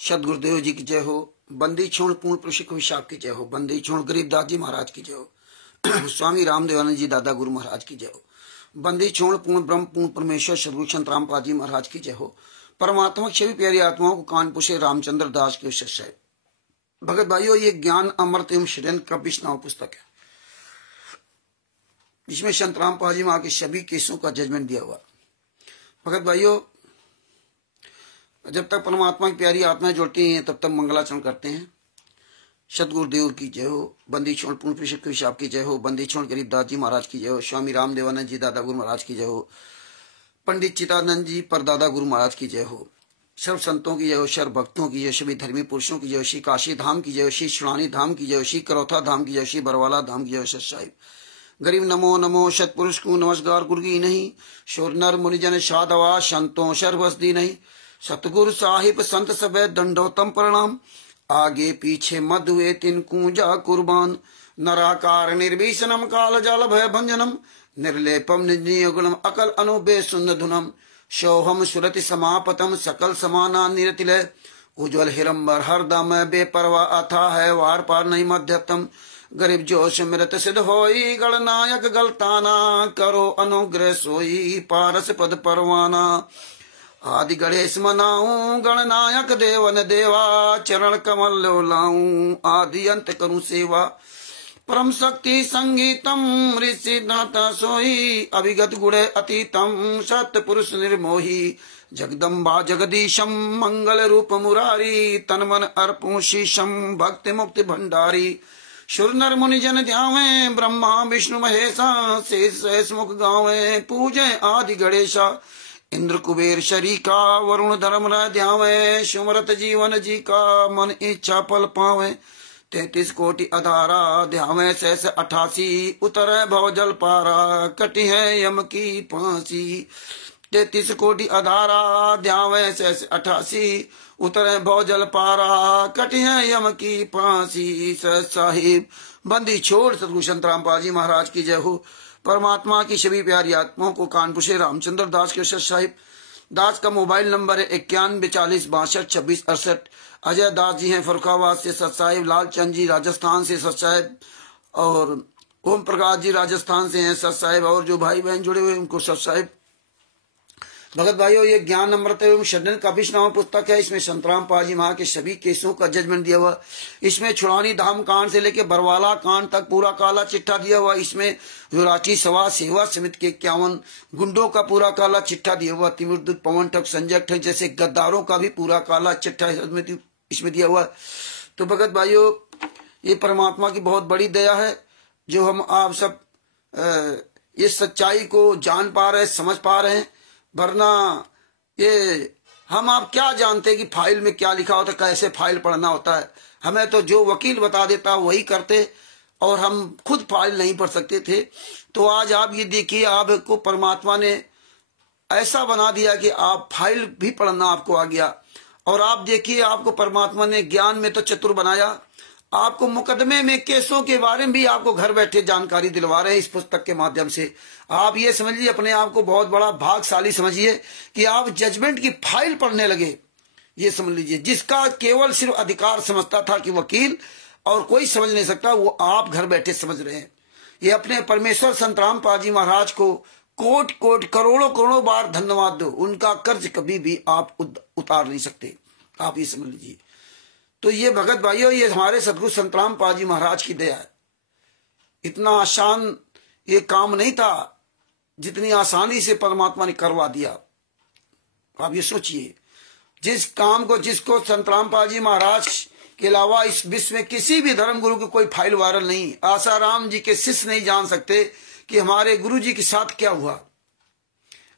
सदगुरुदेव जी की जय हो। बंदी छोड़ पूर्ण प्रशिक विशाख की जय हो। बंदी छोड़ गरीबदास जी महाराज की जय हो। स्वामी रामदेवानंद जी दादा गुरु महाराज की जय हो। बंदी छोड़ पूर्ण ब्रह्म पूर्ण परमेश्वर सदगुरु संत रामपाल जी महाराज की जय हो। परमात्मा छवि प्यारी आत्माओं को कान पुषे रामचंद्र दास के शिष्य। भगत भाइयों, ये ज्ञान अमृत एवं षड्यंत्र का विष्णु पुस्तक है, जिसमें संत रामपाल जी महाराज के सभी केसों का जजमेंट दिया हुआ। भगत भाइयों, जब तक परमात्मा की प्यारी आत्माएं जुड़ती हैं तब तक मंगलाचरण करते हैं। सतगुरुदेव की जय हो। बंदी छोड़ पूर्ण प्रशिक विशाख की जय हो। बंदी छोड़ गरीबदास जी महाराज की जय हो। स्वामी रामदेवानंद जी दादा गुरु महाराज की जय हो। पंडित चिदानंद जी परदादा गुरु महाराज की जय हो। सर्व संतों की जय हो। सर्व भक्तों की जय। सभी धर्मी पुरुषों की जय हो। श्री काशी धाम की जय हो। श्री सुनानी धाम की जय हो। श्री करौथा धाम की जय हो। श्री बरवाला धाम की जय हो। सत साहिब गरीब नमो नमो सतपुरुष को नमस्कार गुरु की नहीं। शोर नर मुनिजन साधवा संतों सर्वस्दी नहीं। सतगुरु साहिब संत सब दंडोतम प्रणाम। आगे पीछे मद हुए तिन कूजा कुर्बान। नराकार निर्भीषणम काल जाल भय भंजनम। निर्लेपम निजुगुणम अकल अनुबे सुंद धुनम। शोहम सुरति समापतम सकल समाना निरतिलय। उज्ज्वल हिरंबर हरदम बेपरवा अथा है वार पार नहीं मध्यतम। गरीब जोश मृत सिद्ध होई गणनायक गलताना। करो अनुग्रह सोई पारस पद परवाना। आदि गणेश मनाऊं गणनायक देवन देवा। चरण कमल लाऊं आदि अंत करूं सेवा। परम शक्ति संगीतम ऋषि दाता सोई। अभिगत गुणे अतीतम सत्य पुरुष निर्मोही। जगदम्बा जगदीशम मंगल रूप मुरारी। तन मन अर्पू शीशम भक्ति मुक्ति भंडारी। सुर नर मुनि जन ध्यावे ब्रह्मा विष्णु महेशा। शेष सहस मुख गावे पूजे आदि गणेशा। इंद्र कुबेर शरीका वरुण धर्म ध्यावे। सुमरत जीवन जी का मन इच्छा पल पावे। 33 कोटि अधारा ध्यावे सहस 88। उतर भव जल पारा कटी है यम की फांसी। 33 कोटि अधारा ध्यावे सहस 88। उतर भव जल पारा कटी है यम की फांसी। सत साहिब बंदी छोड़ सतगुरु संत रामपाल जी महाराज की जय हो। परमात्मा की सभी प्यारी आत्माओं को कानपुर से रामचंद्र दास के सत साहिब। दास का मोबाइल नंबर है 91 40 62 26 68। अजय दास जी हैं फरुखाबाद से सत साहिब। लालचंद जी राजस्थान से सत साहिब। और ओम प्रकाश जी राजस्थान से हैं सत साहिब। और जो भाई बहन जुड़े हुए उनको सत साहिब। भगत भाइयों, ये ज्ञान अमृत एवं षड्यंत्र का विष्णु पुस्तक है। इसमें संत रामपाल जी महाराज के सभी केसों का जजमेंट दिया हुआ। इसमें छुड़ानी धाम कांड से लेकर बरवाला कांड तक पूरा काला चिट्ठा दिया हुआ। इसमें विराची सभा सेवा समिति के 51 गुंडों का पूरा काला चिट्ठा दिया हुआ। तिमिरदूत पवन ठग संजय ठग जैसे गद्दारों का भी पूरा काला चिट्ठा इसमें दिया हुआ। तो भगत भाइयों, ये परमात्मा की बहुत बड़ी दया है जो हम आप सब ये सच्चाई को जान पा रहे, समझ पा रहे हैं। वरना ये हम आप क्या जानते कि फाइल में क्या लिखा होता है, कैसे फाइल पढ़ना होता है। हमें तो जो वकील बता देता वही करते, और हम खुद फाइल नहीं पढ़ सकते थे। तो आज आप ये देखिए, आपको परमात्मा ने ऐसा बना दिया कि आप फाइल भी पढ़ना आपको आ गया। और आप देखिए, आपको परमात्मा ने ज्ञान में तो चतुर बनाया। आपको मुकदमे में केसों के बारे में भी आपको घर बैठे जानकारी दिलवा रहे हैं इस पुस्तक के माध्यम से। आप ये समझिए, अपने आप को बहुत बड़ा भाग्यशाली समझिए कि आप जजमेंट की फाइल पढ़ने लगे। ये समझ लीजिए, जिसका केवल सिर्फ अधिकार समझता था कि वकील और कोई समझ नहीं सकता, वो आप घर बैठे समझ रहे हैं। ये अपने परमेश्वर संत रामपाल जी महाराज को कोट कोट करोड़ों करोड़ों बार धन्यवाद दो। उनका कर्ज कभी भी आप उतार नहीं सकते। आप ये समझ लीजिए। तो ये भगत भाइयों, ये हमारे सतगुरु संत रामपाल जी महाराज की दया है। इतना आसान ये काम नहीं था जितनी आसानी से परमात्मा ने करवा दिया। आप ये सोचिए, जिस काम को जिसको संत रामपाल जी महाराज के अलावा इस विश्व में किसी भी धर्म गुरु की कोई फाइल वायरल नहीं। आसाराम जी के शिष्य नहीं जान सकते कि हमारे गुरु जी के साथ क्या हुआ।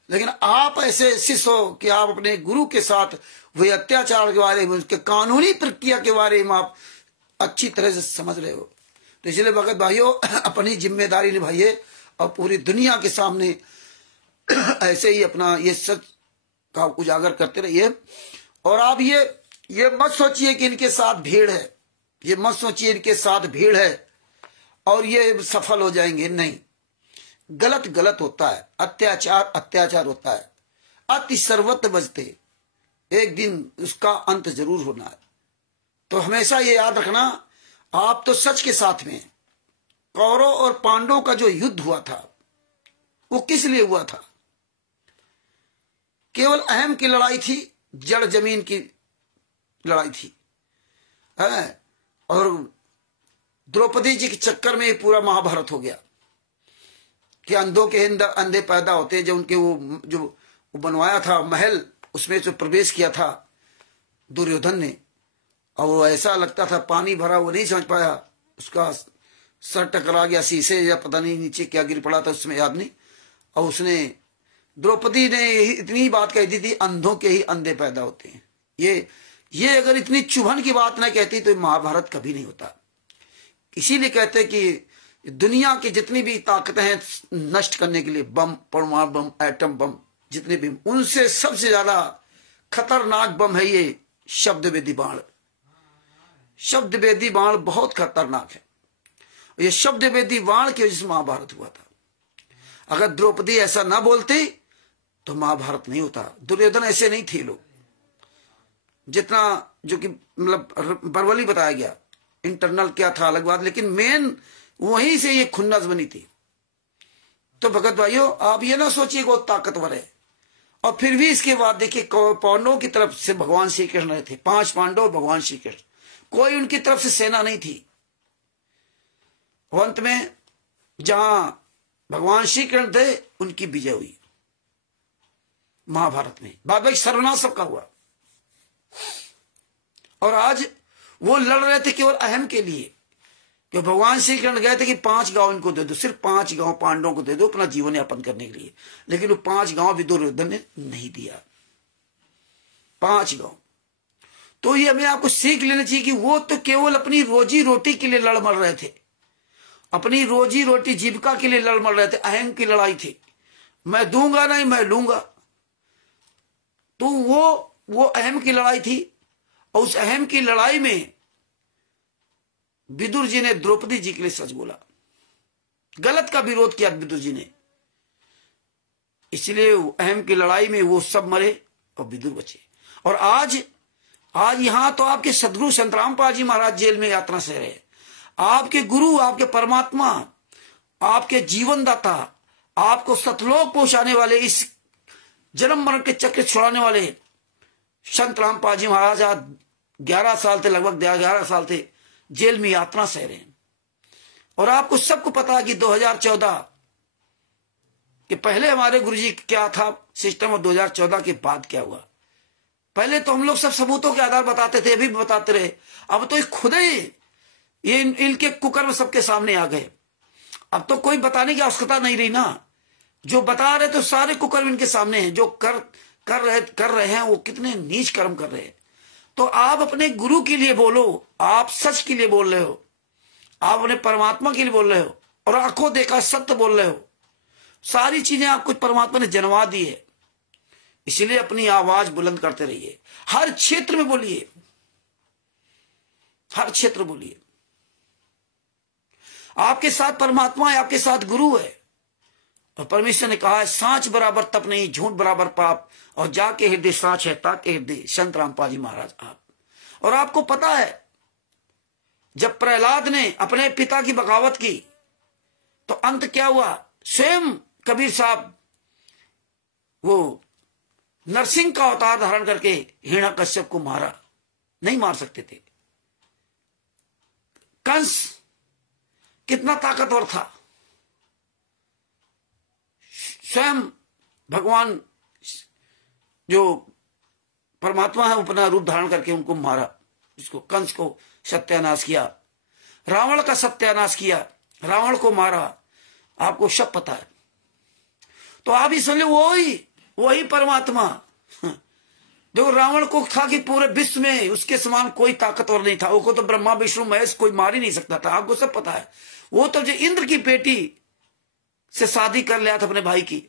लेकिन आप ऐसे शिष्य हो कि आप अपने गुरु के साथ हुए अत्याचार के बारे में, उसके कानूनी प्रक्रिया के बारे में आप अच्छी तरह से समझ रहे हो। तो इसलिए भगत भाइयों, अपनी जिम्मेदारी निभाइए और पूरी दुनिया के सामने ऐसे ही अपना ये सच का उजागर करते रहिए। और आप ये मत सोचिए कि इनके साथ भीड़ है। ये मत सोचिए इनके साथ भीड़ है और ये सफल हो जाएंगे। नहीं, गलत गलत होता है, अत्याचार अत्याचार होता है। अति सर्वत्र बजते एक दिन उसका अंत जरूर होना है। तो हमेशा ये याद रखना, आप तो सच के साथ में। कौरव और पांडवों का जो युद्ध हुआ था वो किस लिए हुआ था? केवल अहम की लड़ाई थी, जड़ जमीन की लड़ाई थी है? और द्रौपदी जी के चक्कर में पूरा महाभारत हो गया कि अंधों के अंदर अंधे पैदा होते हैं। जो उनके वो बनवाया था महल, उसमें जो प्रवेश किया था दुर्योधन ने, और वो ऐसा लगता था पानी भरा, वो नहीं समझ पाया, उसका सर टकरा गया शीशे या पता नहीं नीचे क्या गिर पड़ा था, उसमें याद नहीं। और उसने, द्रौपदी ने इतनी बात कही थी, अंधों के ही अंधे पैदा होते हैं। ये अगर इतनी चुभन की बात ना कहती तो महाभारत कभी नहीं होता। इसीलिए कहते कि दुनिया की जितनी भी ताकतें हैं नष्ट करने के लिए, बम, परमाणु बम, एटम बम, जितने भी, उनसे सबसे ज्यादा खतरनाक बम है ये शब्दवेदी बाण। शब्दवेदी बाण बहुत खतरनाक है। ये शब्दवेदी बाण की वजह से महाभारत हुआ था। अगर द्रौपदी ऐसा ना बोलती तो महाभारत नहीं होता। दुर्योधन ऐसे नहीं थे लोग, जितना जो कि मतलब बरवली बताया गया, इंटरनल क्या था अलग बात, लेकिन मेन वहीं से ये खुन्नस बनी थी। तो भगत भाइयों, आप ये ना सोचिए वो ताकतवर है। और फिर भी इसके बाद देखिए, पांडवों की तरफ से भगवान श्री कृष्ण रहे थे, 5 पांडव, भगवान श्री कृष्ण, कोई उनकी तरफ से सेना नहीं थी। अंत में जहां भगवान श्री कृष्ण थे उनकी विजय हुई महाभारत में। बाद में सर्वनाश सबका हुआ। और आज वो लड़ रहे थे केवल अहम के लिए, कि भगवान श्री कृष्ण गए थे कि 5 गांव इनको दे दो, सिर्फ 5 गांव पांडवों को दे दो अपना जीवन यापन करने के लिए। लेकिन वो 5 गांव भी दुर्योधन ने नहीं दिया, 5 गांव। तो ये हमें आपको सीख लेना चाहिए कि वो तो केवल अपनी रोजी रोटी के लिए लड़ मर रहे थे, अपनी रोजी रोटी जीविका के लिए लड़ मर रहे थे। अहम की लड़ाई थी, मैं दूंगा नहीं, मैं लूंगा। तो वो अहम की लड़ाई थी। और उस अहम की लड़ाई में विदुर जी ने द्रौपदी जी के लिए सच बोला, गलत का विरोध किया विदुर जी ने। इसलिए अहम की लड़ाई में वो सब मरे और विदुर बचे। और आज यहां तो आपके सदगुरु संत रामपाल जी महाराज जेल में यात्रा से रहे। आपके गुरु, आपके परमात्मा, आपके जीवनदाता, आपको सतलोक पहुंचाने वाले, इस जन्म मरण के चक्र छुड़ाने वाले संत रामपाल जी महाराज आज 11 साल थे, लगभग 11 साल थे जेल में यात्रा सह रहे हैं। और आपको सबको पता है कि 2014 के पहले हमारे गुरुजी क्या था सिस्टम, और 2014 के बाद क्या हुआ। पहले तो हम लोग सब सबूतों के आधार बताते थे, अभी भी बताते रहे। अब तो खुद ही ये इनके कुकर्म सबके सामने आ गए। अब तो कोई बताने की आवश्यकता नहीं रही ना। जो बता रहे तो सारे कुकर्म इनके सामने हैं। जो कर रहे हैं वो कितने नीच कर्म कर रहे हैं। तो आप अपने गुरु के लिए बोलो, आप सच के लिए बोल रहे हो, आप अपने परमात्मा के लिए बोल रहे हो, और आंखों देखा सत्य बोल रहे हो। सारी चीजें आपको परमात्मा ने जन्मा दी है। इसलिए अपनी आवाज बुलंद करते रहिए, हर क्षेत्र में बोलिए, हर क्षेत्र बोलिए। आपके साथ परमात्मा है, आपके साथ गुरु है। और परमेश्वर ने कहा है, सांच बराबर तप नहीं, झूठ बराबर पाप, और जाके हृदय सांच है ताके हृदय संत रामपाल जी महाराज आप। और आपको पता है, जब प्रहलाद ने अपने पिता की बगावत की तो अंत क्या हुआ? स्वयं कबीर साहब वो नरसिंह का अवतार धारण करके हिरण्यकश्यप को मारा, नहीं मार सकते थे। कंस कितना ताकतवर था, स्वयं भगवान जो परमात्मा है अपना रूप धारण करके उनको मारा, इसको कंस को सत्यानाश किया, रावण का सत्यानाश किया, रावण को मारा। आपको सब पता है। तो आप ही समझ, वही परमात्मा जो रावण को था कि पूरे विश्व में उसके समान कोई ताकतवर नहीं था, वो तो ब्रह्मा विष्णु महेश कोई मार ही नहीं सकता था। आपको सब पता है। वो तो जो इंद्र की बेटी से शादी कर लिया था अपने भाई की,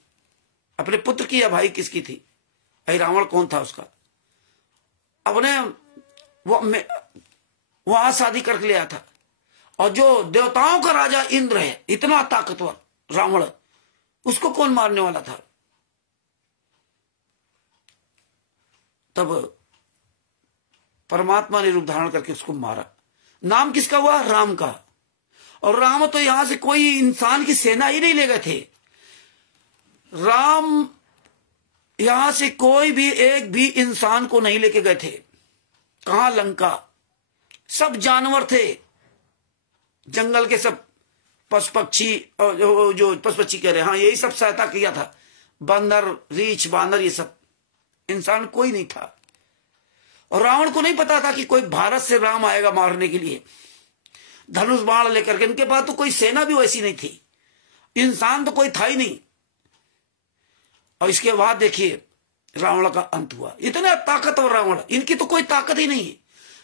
अपने पुत्र की, या भाई किसकी थी, भाई रावण कौन था उसका, अपने वहां शादी करके लिया था। और जो देवताओं का राजा इंद्र है, इतना ताकतवर रावण, उसको कौन मारने वाला था? तब परमात्मा ने रूप धारण करके उसको मारा। नाम किसका हुआ? राम का। और राम तो यहां से कोई इंसान की सेना ही नहीं ले गए थे। राम यहां से कोई भी एक भी इंसान को नहीं लेके गए थे। कहां? लंका। सब जानवर थे, जंगल के सब पशु पक्षी, जो पशु पक्षी कह रहे हैं, हाँ यही सब सहायता किया था। बंदर, रीछ, बानर, ये सब। इंसान कोई नहीं था। और रावण को नहीं पता था कि कोई भारत से राम आएगा मारने के लिए धनुष बाण लेकर के। इनके पास तो कोई सेना भी वैसी नहीं थी, इंसान तो कोई था ही नहीं। और इसके बाद देखिए रावण का अंत हुआ। इतना ताकतवर रावण, इनकी तो कोई ताकत ही नहीं।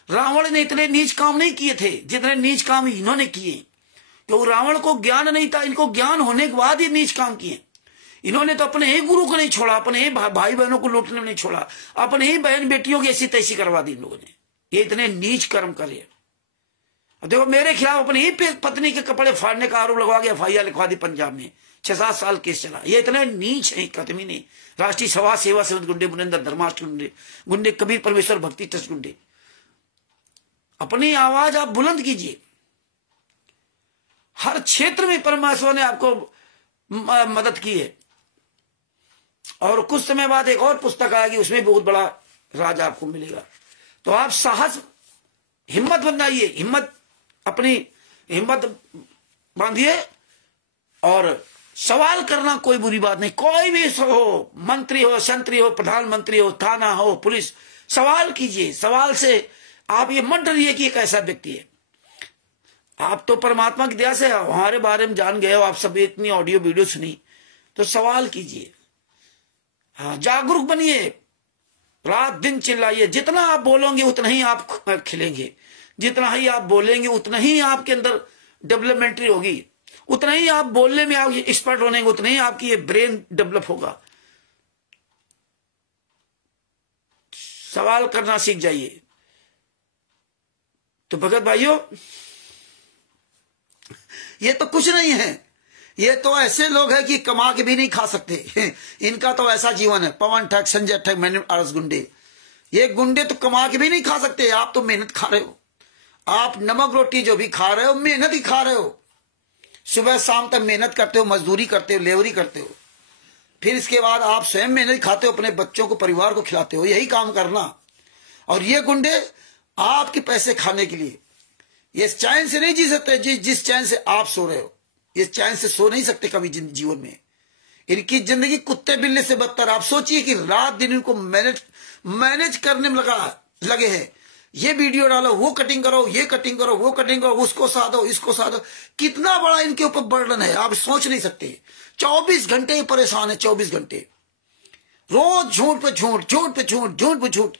रावण ने इतने नीच काम नहीं किए थे जितने नीच काम इन्होंने किए, क्योंकि रावण को ज्ञान नहीं था। इनको ज्ञान होने के बाद ये नीच काम किए। इन्होंने तो अपने ही गुरु को नहीं छोड़ा, अपने ही भाई बहनों को लूटने में नहीं छोड़ा, अपने ही बहन बेटियों की ऐसी तैसी करवा दी इन लोगों ने। ये इतने नीच कर्म करे। देखो मेरे खिलाफ अपनी ही पत्नी के कपड़े फाड़ने का आरोप लगवा के FIR लिखवा दी पंजाब में। 6-7 साल केस चला। ये इतने नीच है कतमी ने। राष्ट्रीय सभा सेवा समिति गुंडे, मुनिंदर धर्माष्ट गुंडे, कबीर परमेश्वर भक्ति ट्रस्ट गुंडे। अपनी आवाज आप बुलंद कीजिए। हर क्षेत्र में परमेश्वर ने आपको मदद की है। और कुछ समय बाद एक और पुस्तक आएगी, उसमें बहुत बड़ा राज आपको मिलेगा। तो आप साहस, हिम्मत बनाइए, अपनी हिम्मत बांधिए। और सवाल करना कोई बुरी बात नहीं। कोई भी हो, मंत्री हो, संतरी हो, प्रधानमंत्री हो, थाना हो, पुलिस, सवाल कीजिए। सवाल से आप ये मत डरिए कि एक ऐसा व्यक्ति है। आप तो परमात्मा की दया से हमारे बारे में जान गए हो, आप सब इतनी ऑडियो वीडियो सुनी, तो सवाल कीजिए। हाँ, जागरूक बनिए, रात दिन चिल्लाइए। जितना आप बोलोगे उतना ही आप खिलेंगे, जितना ही आप बोलेंगे उतना ही आपके अंदर डेवलपमेंट्री होगी, उतना ही आप बोलने में आप एक्सपर्ट होने, उतना ही आपकी ये ब्रेन डेवलप होगा। सवाल करना सीख जाइए। तो भगत भाइयों, ये तो कुछ नहीं है। ये तो ऐसे लोग हैं कि कमा के भी नहीं खा सकते। इनका तो ऐसा जीवन है। पवन ठग, संजय ठग, मैंने आरस गुंडे, ये गुंडे तो कमा के भी नहीं खा सकते। आप तो मेहनत खा रहे हो। आप नमक रोटी जो भी खा रहे हो, मेहनत ही खा रहे हो। सुबह शाम तक मेहनत करते हो, मजदूरी करते हो, लेबरी करते हो। फिर इसके बाद आप स्वयं मेहनत खाते हो, अपने बच्चों को, परिवार को खिलाते हो। यही काम करना। और ये गुंडे आपके पैसे खाने के लिए ये चैन से नहीं जी सकते। जिस चैन से आप सो रहे हो, ये चैन से सो नहीं सकते कभी जीवन में। इनकी जिंदगी कुत्ते बिल्ली से बदतर। आप सोचिए कि रात दिन इनको मैनेज करने में लगे हैं। ये वीडियो डालो, वो कटिंग करो, ये कटिंग करो, वो कटिंग करो, उसको साधो, इसको साधो। कितना बड़ा इनके ऊपर बर्डन है, आप सोच नहीं सकते। 24 घंटे परेशान है, 24 घंटे रोज झूठ पे झूठ, झूठ पे झूठ, झूठ पे झूठ।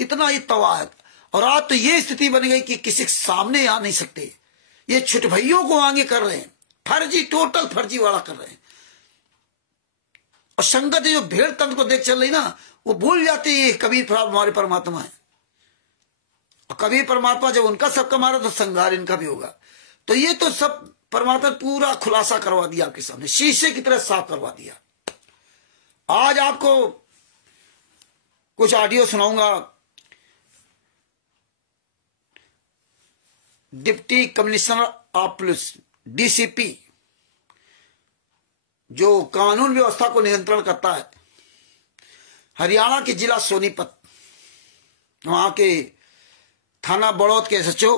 इतना ही तबाह है। और आज तो ये स्थिति बन गई कि किसी के सामने आ नहीं सकते। ये छुटभइयों को आगे कर रहे हैं, फर्जी, टोटल फर्जी वाला कर रहे हैं। और संगत जो भेड़ तंत्र को देख चल रही ना, वो भूल जाती है कबीर हमारे परमात्मा है। और कबीर परमात्मा जब उनका सबका मारा तो संहार इनका भी होगा। तो ये तो सब परमात्मा पूरा खुलासा करवा दिया आपके सामने, शीशे की तरह साफ करवा दिया। आज आपको कुछ ऑडियो सुनाऊंगा। Deputy commissioner of police, DCP, जो कानून व्यवस्था को नियंत्रण करता है, हरियाणा के जिला सोनीपत, वहां के थाना बड़ौद के SHO।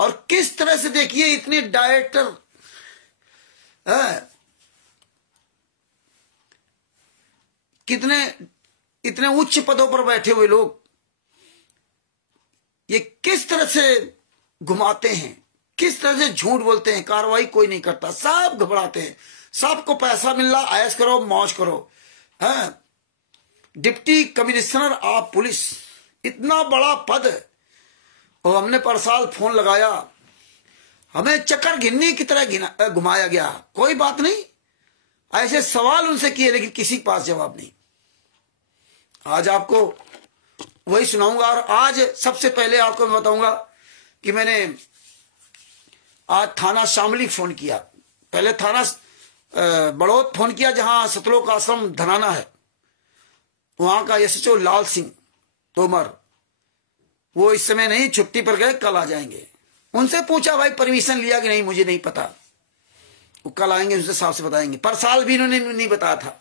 और किस तरह से देखिए इतने डायरेक्टर, कितने इतने उच्च पदों पर बैठे हुए लोग, ये किस तरह से घुमाते हैं, किस तरह से झूठ बोलते हैं। कार्रवाई कोई नहीं करता, सब घबराते हैं। सबको पैसा मिल रहा, ऐश करो, मौज करो। डिप्टी कमिश्नर ऑफ पुलिस, इतना बड़ा पद। और हमने पर साल फोन लगाया, हमें चक्कर गिननी की तरह घुमाया गया। कोई बात नहीं, ऐसे सवाल उनसे किए, लेकिन किसी के पास जवाब नहीं। आज आपको वही सुनाऊंगा। और आज सबसे पहले आपको मैं बताऊंगा कि मैंने आज थाना शामली फोन किया। पहले थाना बड़ौद फोन किया, जहां सतलोक आश्रम धनाना है। वहां का एसएचओ लाल सिंह तोमर, वो इस समय नहीं, छुट्टी पर गए, कल आ जाएंगे। उनसे पूछा भाई परमिशन लिया कि नहीं, मुझे नहीं पता, वो कल आएंगे, उनसे साफ से बताएंगे। पर साल भी इन्होंने नहीं बताया था।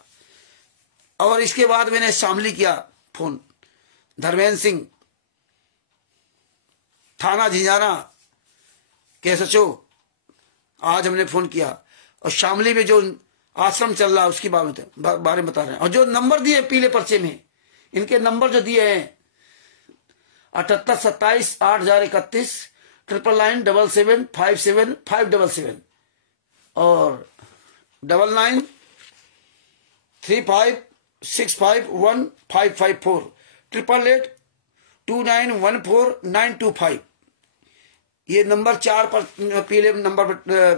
और इसके बाद मैंने शामली किया फोन, धर्मेंद्र सिंह थाना झिंझाना के एसएचओ, आज हमने फोन किया। और शामली में जो आश्रम चल रहा है उसकी बारे में बता रहे हैं। और जो नंबर दिए पीले पर्चे में, इनके नंबर जो दिए हैं 7827 8031 999 777 577 और 99 35 651 554 888 2914 925। ये नंबर 4 पर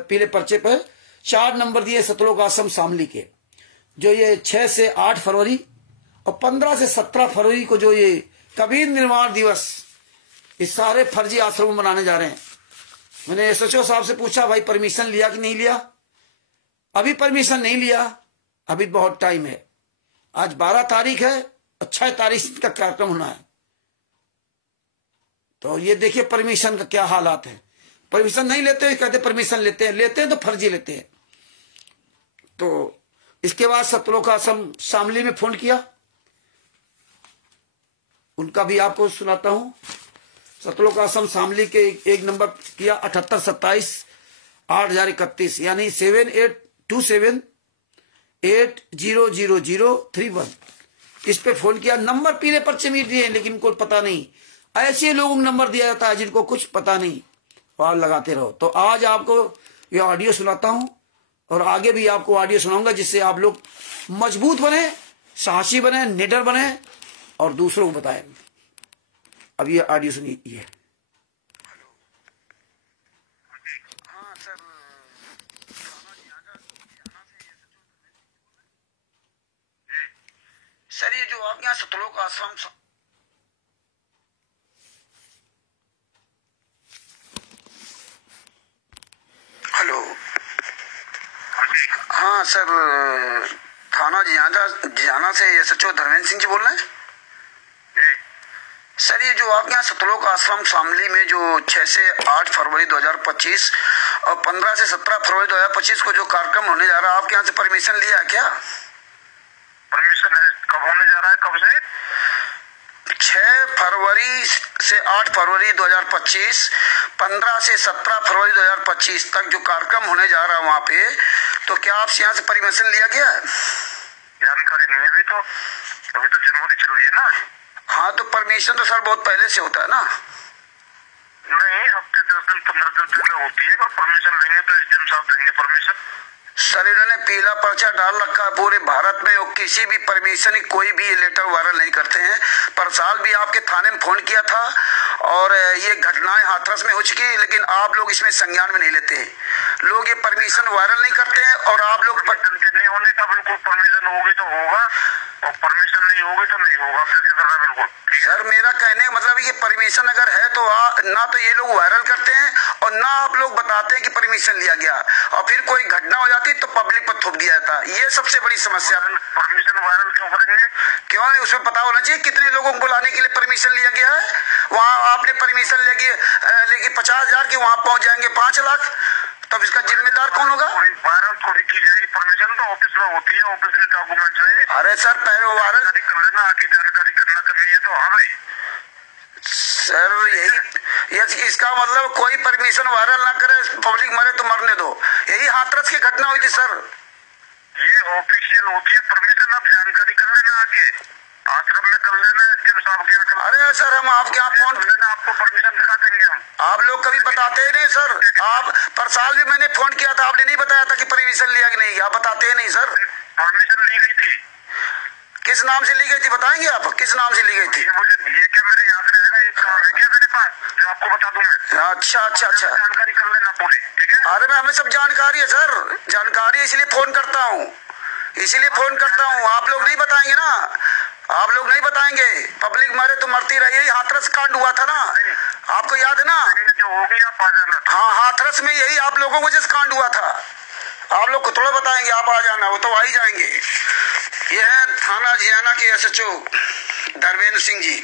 पीले पर्चे पर 4 नंबर दिए सतलोक आश्रम शामली के, जो ये 6 से 8 फरवरी और 15 से 17 फरवरी को जो ये कबीर निर्माण दिवस इस सारे फर्जी आश्रम मनाने जा रहे हैं। मैंने एसएचओ साहब से पूछा भाई परमिशन लिया कि नहीं लिया। अभी परमिशन नहीं लिया, अभी बहुत टाइम है। आज 12 तारीख है और 6 तारीख का कार्यक्रम होना है। तो ये देखिए परमिशन का क्या हालात है। परमिशन नहीं लेते, कहते परमिशन लेते हैं तो फर्जी लेते हैं। तो इसके बाद सतलोक आश्रम शामली में फोन किया, उनका भी आपको सुनाता हूं। सतलोक आश्रम शामली के एक नंबर किया 7827 8031 यानी 7827 800031। इस पे फोन किया। नंबर पीले पर्चे में दिए लेकिन कोई पता नहीं। ऐसे लोगों को नंबर दिया जाता है जिनको कुछ पता नहीं, और लगाते रहो। तो आज आपको ये ऑडियो सुनाता हूं और आगे भी आपको ऑडियो सुनाऊंगा, जिससे आप लोग मजबूत बने, साहसी बने, निडर बने और दूसरों को बताएं। अब ये ऑडियो सुनिए। हाँ सर, ये जो आपके यहाँ सतलोक आश्रम, हेलो, हाँ सर, थाना जियाना से एसएचओ धर्मेंद्र सिंह जी बोल रहे हैं। सर, ये जो आपके यहाँ सतलोक आश्रम शामली में जो 6 से 8 फरवरी 2025 और 15 से 17 फरवरी 2025 को जो कार्यक्रम होने जा रहा है, आपके यहाँ से परमिशन लिया है क्या? परमिशन है, कब होने जा रहा है, कब से? 6 फरवरी से 8 फरवरी 2025, 15 से 17 फरवरी 2025 तक जो कार्यक्रम होने जा रहा है वहाँ पे, तो क्या आपसे यहाँ से परमिशन लिया गया है? जानकारी नहीं है अभी तो जनवरी चल रही है ना। हाँ, तो परमिशन तो सर बहुत पहले से होता है ना। नहीं, हफ्ते 10 दिन 15 दिन पहले होती है, पर परमिशन लेंगे तो एसडीएम साहब देंगे परमिशन। सर, इन्होंने पीला पर्चा डाल रखा है पूरे भारत में, और किसी भी परमिशन कोई भी लेटर वायरल नहीं करते हैं। पर साल भी आपके थाने में फोन किया था और ये घटनाएं हाथरस में हो चुकी है, लेकिन आप लोग इसमें संज्ञान में नहीं लेते। लोग ये परमिशन वायरल नहीं करते हैं और आप लोग नहीं होने का बिल्कुल, परमिशन होगी तो होगा और परमिशन नहीं होगी तो नहीं होगा, बिल्कुल। सर, मेरा कहने का मतलब ये परमिशन अगर है तो ना तो ये लोग वायरल करते हैं और ना आप लोग बताते हैं कि परमिशन लिया गया, और फिर कोई घटना हो जाती तो पब्लिक पर थोप दिया जाता। ये सबसे बड़ी समस्या। परमिशन वायरल क्यों करेंगे? क्यों नहीं, उसमें पता होना चाहिए कितने लोगों को बुलाने के लिए परमिशन लिया गया है। वहाँ आपने परमिशन लेगी 50,000 की, वहाँ पहुंच जाएंगे 5 लाख, तब इसका जिम्मेदार कौन होगा? वायरल थोड़ी की जाएगी परमिशन, तो ऑफिस में होती है, ऑफिस में डॉक्यूमेंट चाहिए। अरे सर, पहले वायरल कर लेना, आगे जानकारी करनी है तो। हाँ भाई सर, इसका मतलब कोई परमिशन वायरल ना करे, पब्लिक मरे तो मरने दो। यही हाथरस की घटना हुई थी सर। ये ऑफिशियल होती है परमिशन, आप जानकारी कर लेना, आके आश्रम में कर लेना, एसडीएम साहब के यहाँ। अरे सर, हम आपके यहाँ फोन लेना, आपको परमिशन दिखा देंगे हम। आप लोग कभी बताते ही नहीं सर। आप पर साल भी मैंने फोन किया था, आपने नहीं बताया था कि परमिशन लिया कि नहीं, आप बताते ही नहीं सर। परमिशन ली गई थी। किस नाम से ली गई थी, बताएंगे आप किस नाम से ली गई थी? ये क्या मेरे याद रहेगा, ये काम है क्या मेरे पास जो आपको बता दूं मैं? अच्छा, जानकारी कर लेना पूरी, ठीक है? अरे मैं, हमें सब जानकारी है सर, जानकारी है, इसलिए फोन करता हूँ, आप लोग नहीं बताएंगे ना, आप लोग नहीं बताएंगे, पब्लिक मरे तो मरती रही। यही हाथरस कांड हुआ था ना, आपको याद है ना? जो हो गया आप आ जाना। हाँ, हाथरस में यही आप लोगों को जिस कांड हुआ था, आप लोग को थोड़ा बताएंगे, आप आ जाना, वो तो आ ही जाएंगे। ये है थाना जियाना के एसएचओ धर्मेंद्र सिंह जी,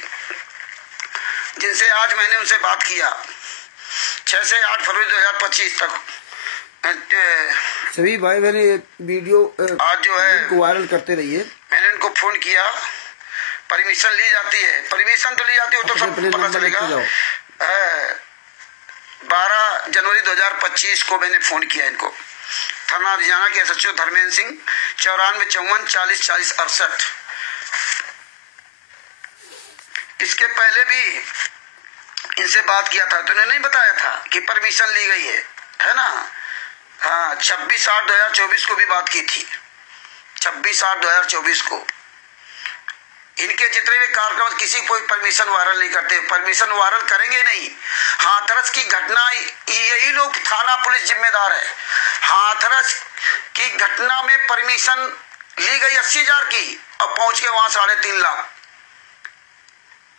जिनसे आज मैंने उनसे बात किया 6 से 8 फरवरी 2025 तक। सभी भाई बहन वीडियो आज जो है वायरल करते रहिए। मैंने उनको फोन किया, परमिशन ली जाती है, परमिशन तो ली जाती है, वो तो सब पता चलेगा। 12 जनवरी 2025 को मैंने फोन किया इनको, थाना हरियाणा के एसएचओ धर्मेंद्र सिंह, 94 54 40 40 68। इसके पहले भी इनसे बात किया था तो इन्होंने नहीं बताया था कि परमिशन ली गई है ना। हाँ, 26/8/2024 को भी बात की थी, 26/8/2024 को। इनके जितने भी कार्यक्रम किसी कोई परमिशन वायरल नहीं करते, परमिशन वायरल करेंगे नहीं। हाथरस की घटना, यही लोग थाना पुलिस जिम्मेदार है। हाथरस की घटना में परमिशन ली गई 80,000 की और पहुंच के वहां 3.5 लाख।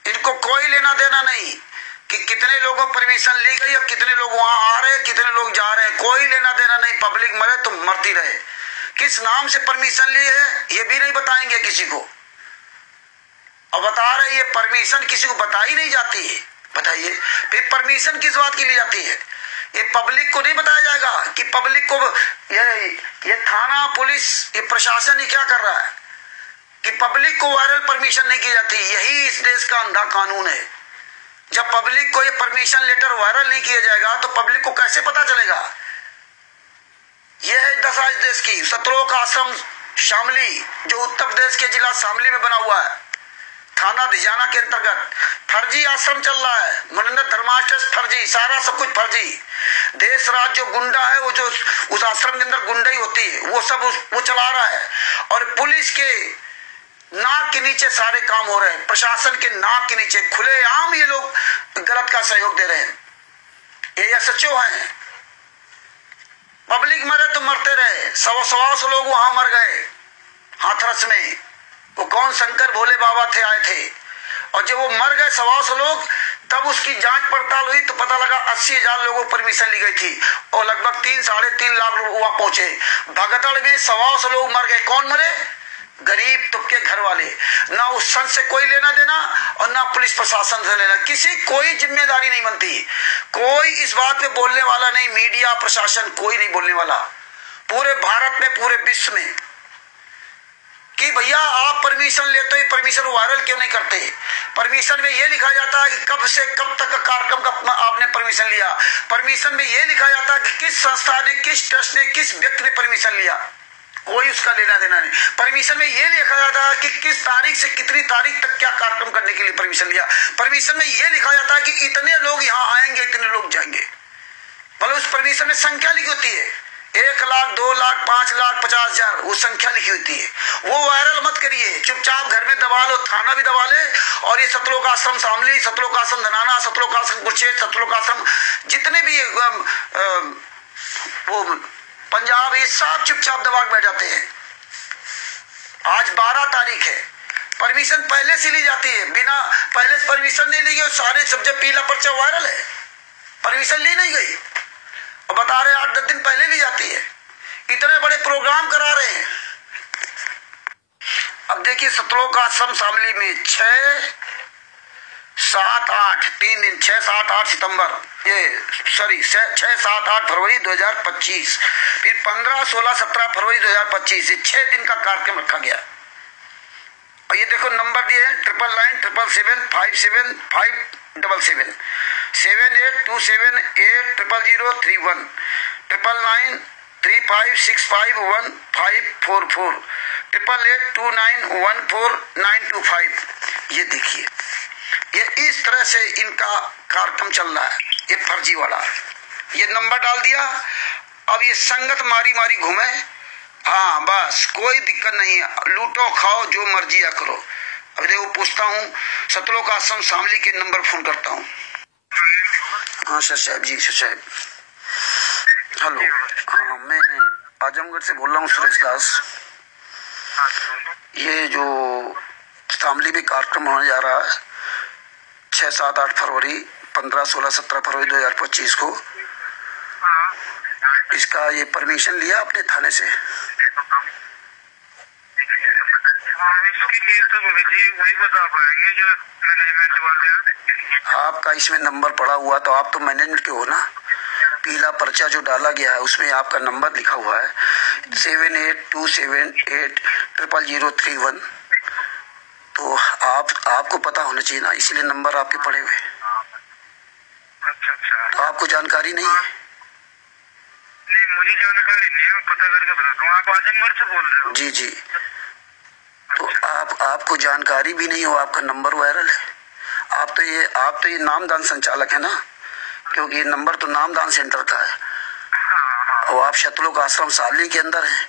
इनको कोई लेना देना नहीं कि कितने लोगों परमिशन ली गई और कितने लोग वहां आ रहे हैं, कितने लोग जा रहे हैं, कोई लेना देना नहीं। पब्लिक मरे तो मरती रहे। किस नाम से परमिशन ली है ये भी नहीं बताएंगे किसी को, और बता रहे ये परमिशन किसी को बताई नहीं जाती है। बताइए फिर परमिशन किस बात की ली जाती है? ये पब्लिक को नहीं बताया जाएगा कि पब्लिक को ये थाना पुलिस ये प्रशासन ही क्या कर रहा है कि पब्लिक को वायरल परमिशन नहीं की जाती। यही इस देश का अंधा कानून है। जब पब्लिक को ये परमिशन लेटर वायरल नहीं किया जाएगा तो पब्लिक को कैसे पता चलेगा? यह है दशा इस देश की। सतलोक आश्रम शामली जो उत्तर प्रदेश के जिला शामली में बना हुआ है, थाना हरियाणा के अंतर्गत फर्जी आश्रम चल रहा है। मनिंदर धर्माश्रम फर्जी, सारा सब कुछ फर्जी। देश राज जो गुंडा है वो जो उस आश्रम के अंदर गुंडा ही होती है, वो सब वो चला रहा है। और पुलिस के नाक के नीचे सारे काम हो रहे हैं, प्रशासन के नाक के नीचे खुलेआम ये लोग गलत का सहयोग दे रहे हैं। ये एसएचओ हैं। पब्लिक मरे तो मरते रहे। 100 लोग वहां मर गए हाथरस में। वो कौन शंकर भोले बाबा थे, आए थे, और जब वो मर गए 100 लोग, तब उसकी जांच पड़ताल हुई तो पता लगा 80,000 लोगों को परमिशन ली गई थी और लगभग 3-3.5 लाख लोग वहां पहुंचे। भगदड़ में 100 लोग मर गए। कौन मरे? गरीब तुबके घर वाले। ना उस संत से कोई लेना देना और ना पुलिस प्रशासन से लेना, किसी कोई जिम्मेदारी नहीं बनती। कोई इस बात पे बोलने वाला नहीं, मीडिया प्रशासन कोई नहीं बोलने वाला पूरे भारत में, पूरे विश्व में, कि भैया आप परमिशन लेते हो, परमिशन वायरल क्यों नहीं करते? परमिशन में ये लिखा जाता है कि कब से कब तक कार्यक्रम का आपने परमिशन लिया। परमिशन में ये लिखा जाता है कि किस संस्था ने, किस ट्रस्ट ने, किस व्यक्ति ने परमिशन लिया। कोई उसका लेना देना नहीं। परमिशन में ये लिखा जाता है कि किस तारीख से कितनी तारीख तक क्या कार्यक्रम करने के लिए परमिशन लिया। परमिशन में ये लिखा जाता है कि इतने लोग यहाँ आएंगे, इतने लोग जाएंगे। मतलब उस परमिशन में संख्या लिखी होती है, 1 लाख, 2 लाख, 5 लाख, 50,000, वो संख्या लिखी होती है। वो वायरल मत करिए, चुपचाप घर में दबा लो, थाना भी दबा ले। और ये सतलोक आश्रम शामली, सतलोक आश्रम धनाना, सतलोक आश्रम कुरुक्षेत्र, सतलोक आश्रम जितने भी वो पंजाब, ये सब चुपचाप दबा के बैठ जाते हैं। आज 12 तारीख है, परमिशन पहले से ली जाती है। बिना पहले से परमिशन नहीं ली गई, सारे सब्जेक्ट पीला पर्चा वायरल है, परमिशन ली नहीं गई और बता रहे 8-10 दिन पहले ली जाती है। इतने बड़े प्रोग्राम करा रहे हैं। अब देखिए सतलोक आश्रम शामली में 6, 7, 8 3 दिन, 6, 7, 8 सितंबर, ये सॉरी 6, 7, 8 फरवरी 2025, फिर 15, 16, 17 फरवरी 2025, 6 दिन का कार्यक्रम रखा गया। और ये देखो नंबर दिए हैं 999 777 57 577 7827 00031 999 3565 1544 888 29 14925। ये देखिए, ये इस तरह से इनका कार्यक्रम चल रहा है, ये फर्जी वाला। ये नंबर डाल दिया, अब ये संगत मारी मारी घूमे। हाँ बस कोई दिक्कत नहीं है, लूटो खाओ जो मर्जी या करो। अब देखो पूछता हूँ, सतलोक आश्रम शामली के नंबर फोन करता हूँ। हाँ सर साहब जी, सर साहब हेलो। हाँ मैं आजमगढ़ से बोल रहा हूँ, सुरेश दास। ये जो शामली में कार्यक्रम होने जा रहा है 6, 7, 8 फरवरी, 15, 16, 17 फरवरी 2025 को, इसका ये परमिशन लिया अपने थाने से? उसके लिए तो जी वही बता पाएंगे जो मैनेजमेंट वाले हैं। आपका इसमें नंबर पड़ा हुआ तो आप तो मैनेजमेंट के हो ना। पीला पर्चा जो डाला गया है उसमें आपका नंबर लिखा हुआ है 7827800031। तो आपको पता होना चाहिए ना, इसीलिए नंबर आपके पड़े हुए। अच्छा। तो आपको जानकारी नहीं है? नहीं, मुझे जानकारी नहीं है, मैं पता करके बताता हूँ। आप आजमगढ़ से बोल रहे हो? जी। तो आपको जानकारी भी नहीं हो, आपका नंबर वायरल है। आप तो ये नामदान संचालक है ना, क्योंकि ये नंबर तो नामदान सेंटर का है। और आप शतलोक आश्रम साली के अंदर हैं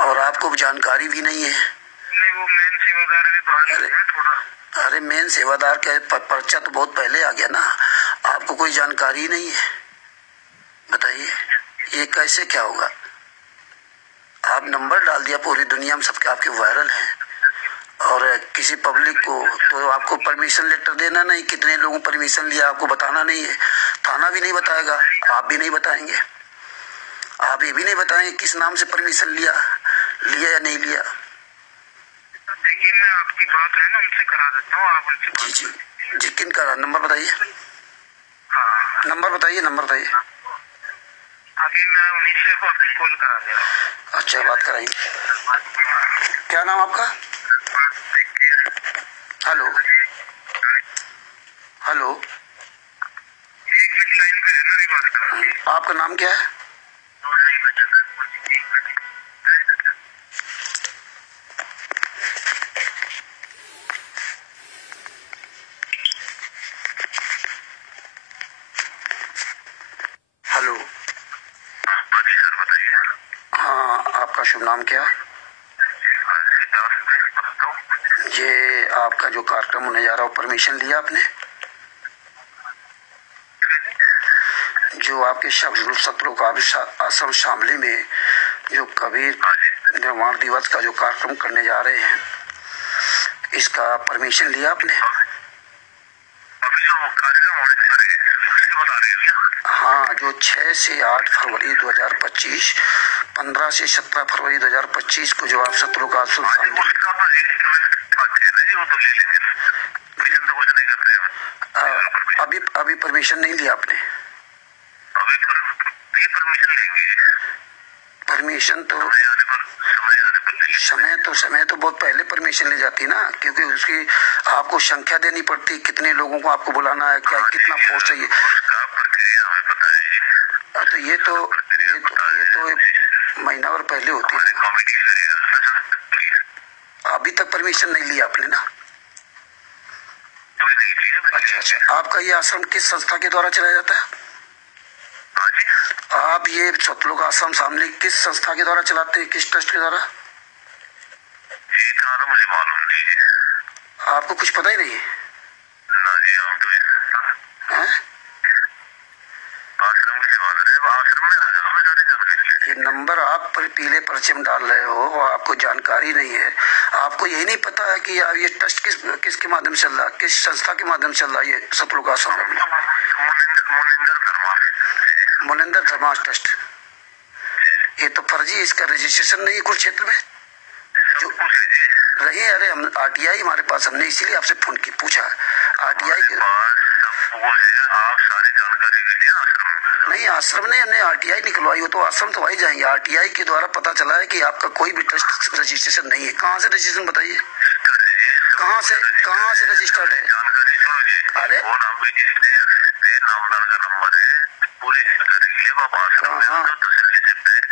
और आपको जानकारी भी नहीं है। नहीं, वो मेन सेवादार भी बाहर है थोड़ा। अरे मेन सेवादार का पर्चा तो बहुत पहले आ गया ना, आपको कोई जानकारी नहीं है। बताइए ये कैसे क्या होगा? आप नंबर डाल दिया, पूरी दुनिया में सबके आपके वायरल हैं। और किसी पब्लिक को तो आपको परमिशन लेटर देना नहीं, कितने लोगों परमिशन लिया आपको बताना नहीं है। थाना भी नहीं बताएगा, आप भी नहीं बताएंगे। आप ये भी नहीं बताएंगे किस नाम से परमिशन लिया या नहीं लिया। देखिए, मैं आपकी बात है ना उनसे करा देता हूँ, आप उनसे जी किन करा? नंबर बताइए। नंबर बताइए। अभी मैं उन्हीं से आपकी कॉल करा दे रहा हूँ। अच्छा, बात कराइए। क्या नाम आपका? हेलो। 1 मिनट लाइन पे रहना, भी बात करा। आपका नाम क्या है? हेलो। जी सर, बताइए। हाँ, आपका शुभ नाम क्या? ये आपका जो कार्यक्रम होने जा रहा है परमिशन लिया आपने? जो आपके शतलोक आश्रम शामली में जो कबीर निर्माण दिवस का जो कार्यक्रम करने जा रहे हैं, इसका परमिशन लिया आपने? अभी जो कार्यक्रम होने जा रहे हैं उसके बता रहे हैं भैया? हाँ, जो 6 से 8 फरवरी 2025, 15 से 17 फरवरी 2025 को जो आप शतलोक आश्रम शामली अभी परमिशन नहीं लिया आपने? अभी परमिशन लेंगे। परमिशन तो समय तो बहुत पहले परमिशन ली जाती ना, क्योंकि उसकी आपको संख्या देनी पड़ती, कितने लोगों को आपको बुलाना है, क्या कितना फोर्स चाहिए। तो ये तो महीना और पहले होती है। अभी तक परमिशन नहीं लिया आपने ना? अच्छा, आपका ये आश्रम किस संस्था के द्वारा चलाया जाता है? आप ये शतलोक आश्रम शामली किस संस्था के द्वारा चलाते हैं, किस ट्रस्ट के द्वारा? इतना तो मुझे मालूम नहीं। आपको कुछ पता ही नहीं है ना जी, हम तो हैं? आश्रम की सेवादार है, आश्रम में आ जाओ, मैं सारी जानकारी। ये नंबर आप पीले पर्चे में डाल रहे हो और आपको जानकारी नहीं है। आपको यही नहीं पता है कि ये ट्रस्ट किसके माध्यम से चल रहा है, किस संस्था के माध्यम से चल रहा है ये शतलोक आश्रम? मुनिंदर धर्मास ट्रस्ट। ये तो फर्जी, इसका रजिस्ट्रेशन नहीं है कुरुक्षेत्र में जो रही। अरे हम आरटीआई हमारे पास, हमने इसीलिए आपसे फोन की पूछा। आरटीआई के आप सारी जानकारी के लिए नहीं, आश्रम ने हमने आरटीआई निकलवाई हो तो आश्रम तो वही जाएंगे। आरटीआई के द्वारा पता चला है कि आपका कोई भी ट्रस्ट रजिस्ट्रेशन नहीं है। कहाँ से रजिस्ट्रेशन बताइए, कहाँ से रजिस्टर्ड है? जानकारी सुनो जी। अरे नामदान का नंबर है, पूरी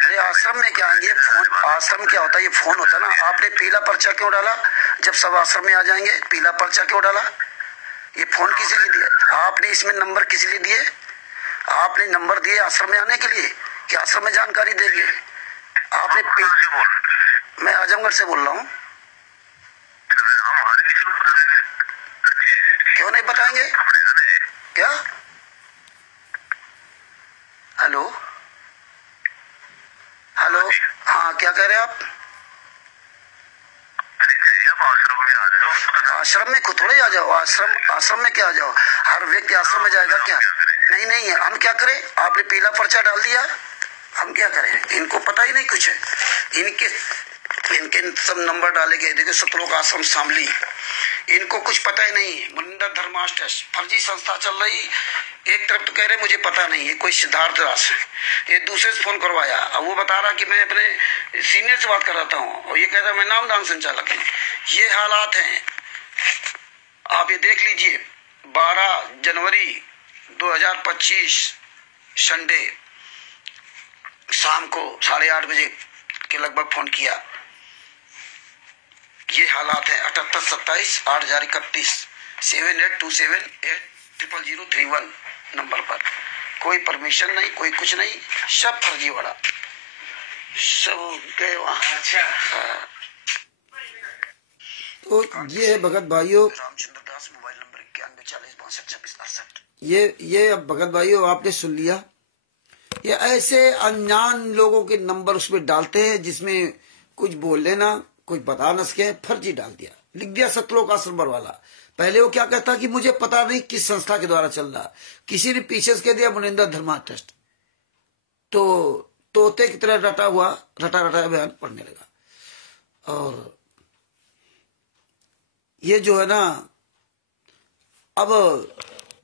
अरे आश्रम में क्या आएंगे? फोन आश्रम क्या होता है? ये फोन होता है ना। आपने पीला पर्चा क्यों डाला? जब सब आश्रम में आ जाएंगे पीला पर्चा क्यों डाला? ये फोन किस लिए दिया आपने? इसमें नंबर किस लिए दिए आपने? नंबर दिए आश्रम में आने के लिए कि आश्रम में जानकारी देंगे आपने? मैं आजमगढ़ से बोल रहा हूँ। क्यों नहीं बताएंगे? क्या? हेलो। हाँ, क्या कह रहे हैं आप? आश्रम में खुद थोड़े आ जाओ। आश्रम में क्या आ जाओ? हर व्यक्ति आश्रम में जाएगा क्या? नहीं है। हम क्या करें? आपने पीला पर्चा डाल दिया, हम क्या करें? इनको पता ही नहीं कुछ है। इनके सब नंबर डाले गए। देखिए सतलोक आश्रम शामली, इनको कुछ पता ही नहीं। मुनिंदर धर्माष्ट फर्जी संस्था चल रही। एक तरफ तो कह रहे मुझे पता नहीं है, कोई सिद्धार्थ दास है, ये दूसरे से फोन करवाया। अब वो बता रहा कि मैं अपने सीनियर से बात कर रहा हूँ, और ये कह रहा मैं नामदान संचालक है। ये हालात हैं, आप ये देख लीजिए। 12 जनवरी 2025 संडे शाम को 8:30 बजे के लगभग फोन किया। ये हालात है। 78 27 8031 7827800031 नंबर पर। कोई परमिशन नहीं, कोई कुछ नहीं, सब फर्जीवाड़ा, सब गए वहां। अच्छा तो ये है भगत भाइयों, रामचंद्र दास, मोबाइल नंबर 9140626268। ये अब भगत भाइयों आपने सुन लिया। ये ऐसे अनजान लोगों के नंबर उसमें डालते हैं जिसमें कुछ बोल लेना, कुछ बता न सके, फर्जी डाल दिया, लिख दिया सतलोक आश्रम वाला। पहले वो क्या कहता कि मुझे पता नहीं किस संस्था के द्वारा चल रहा, किसी ने पीछे से कह दिया मुनिंदर धर्मा ट्रस्ट, तो तोते की तरह रटा बयान पढ़ने लगा। और ये जो है ना, अब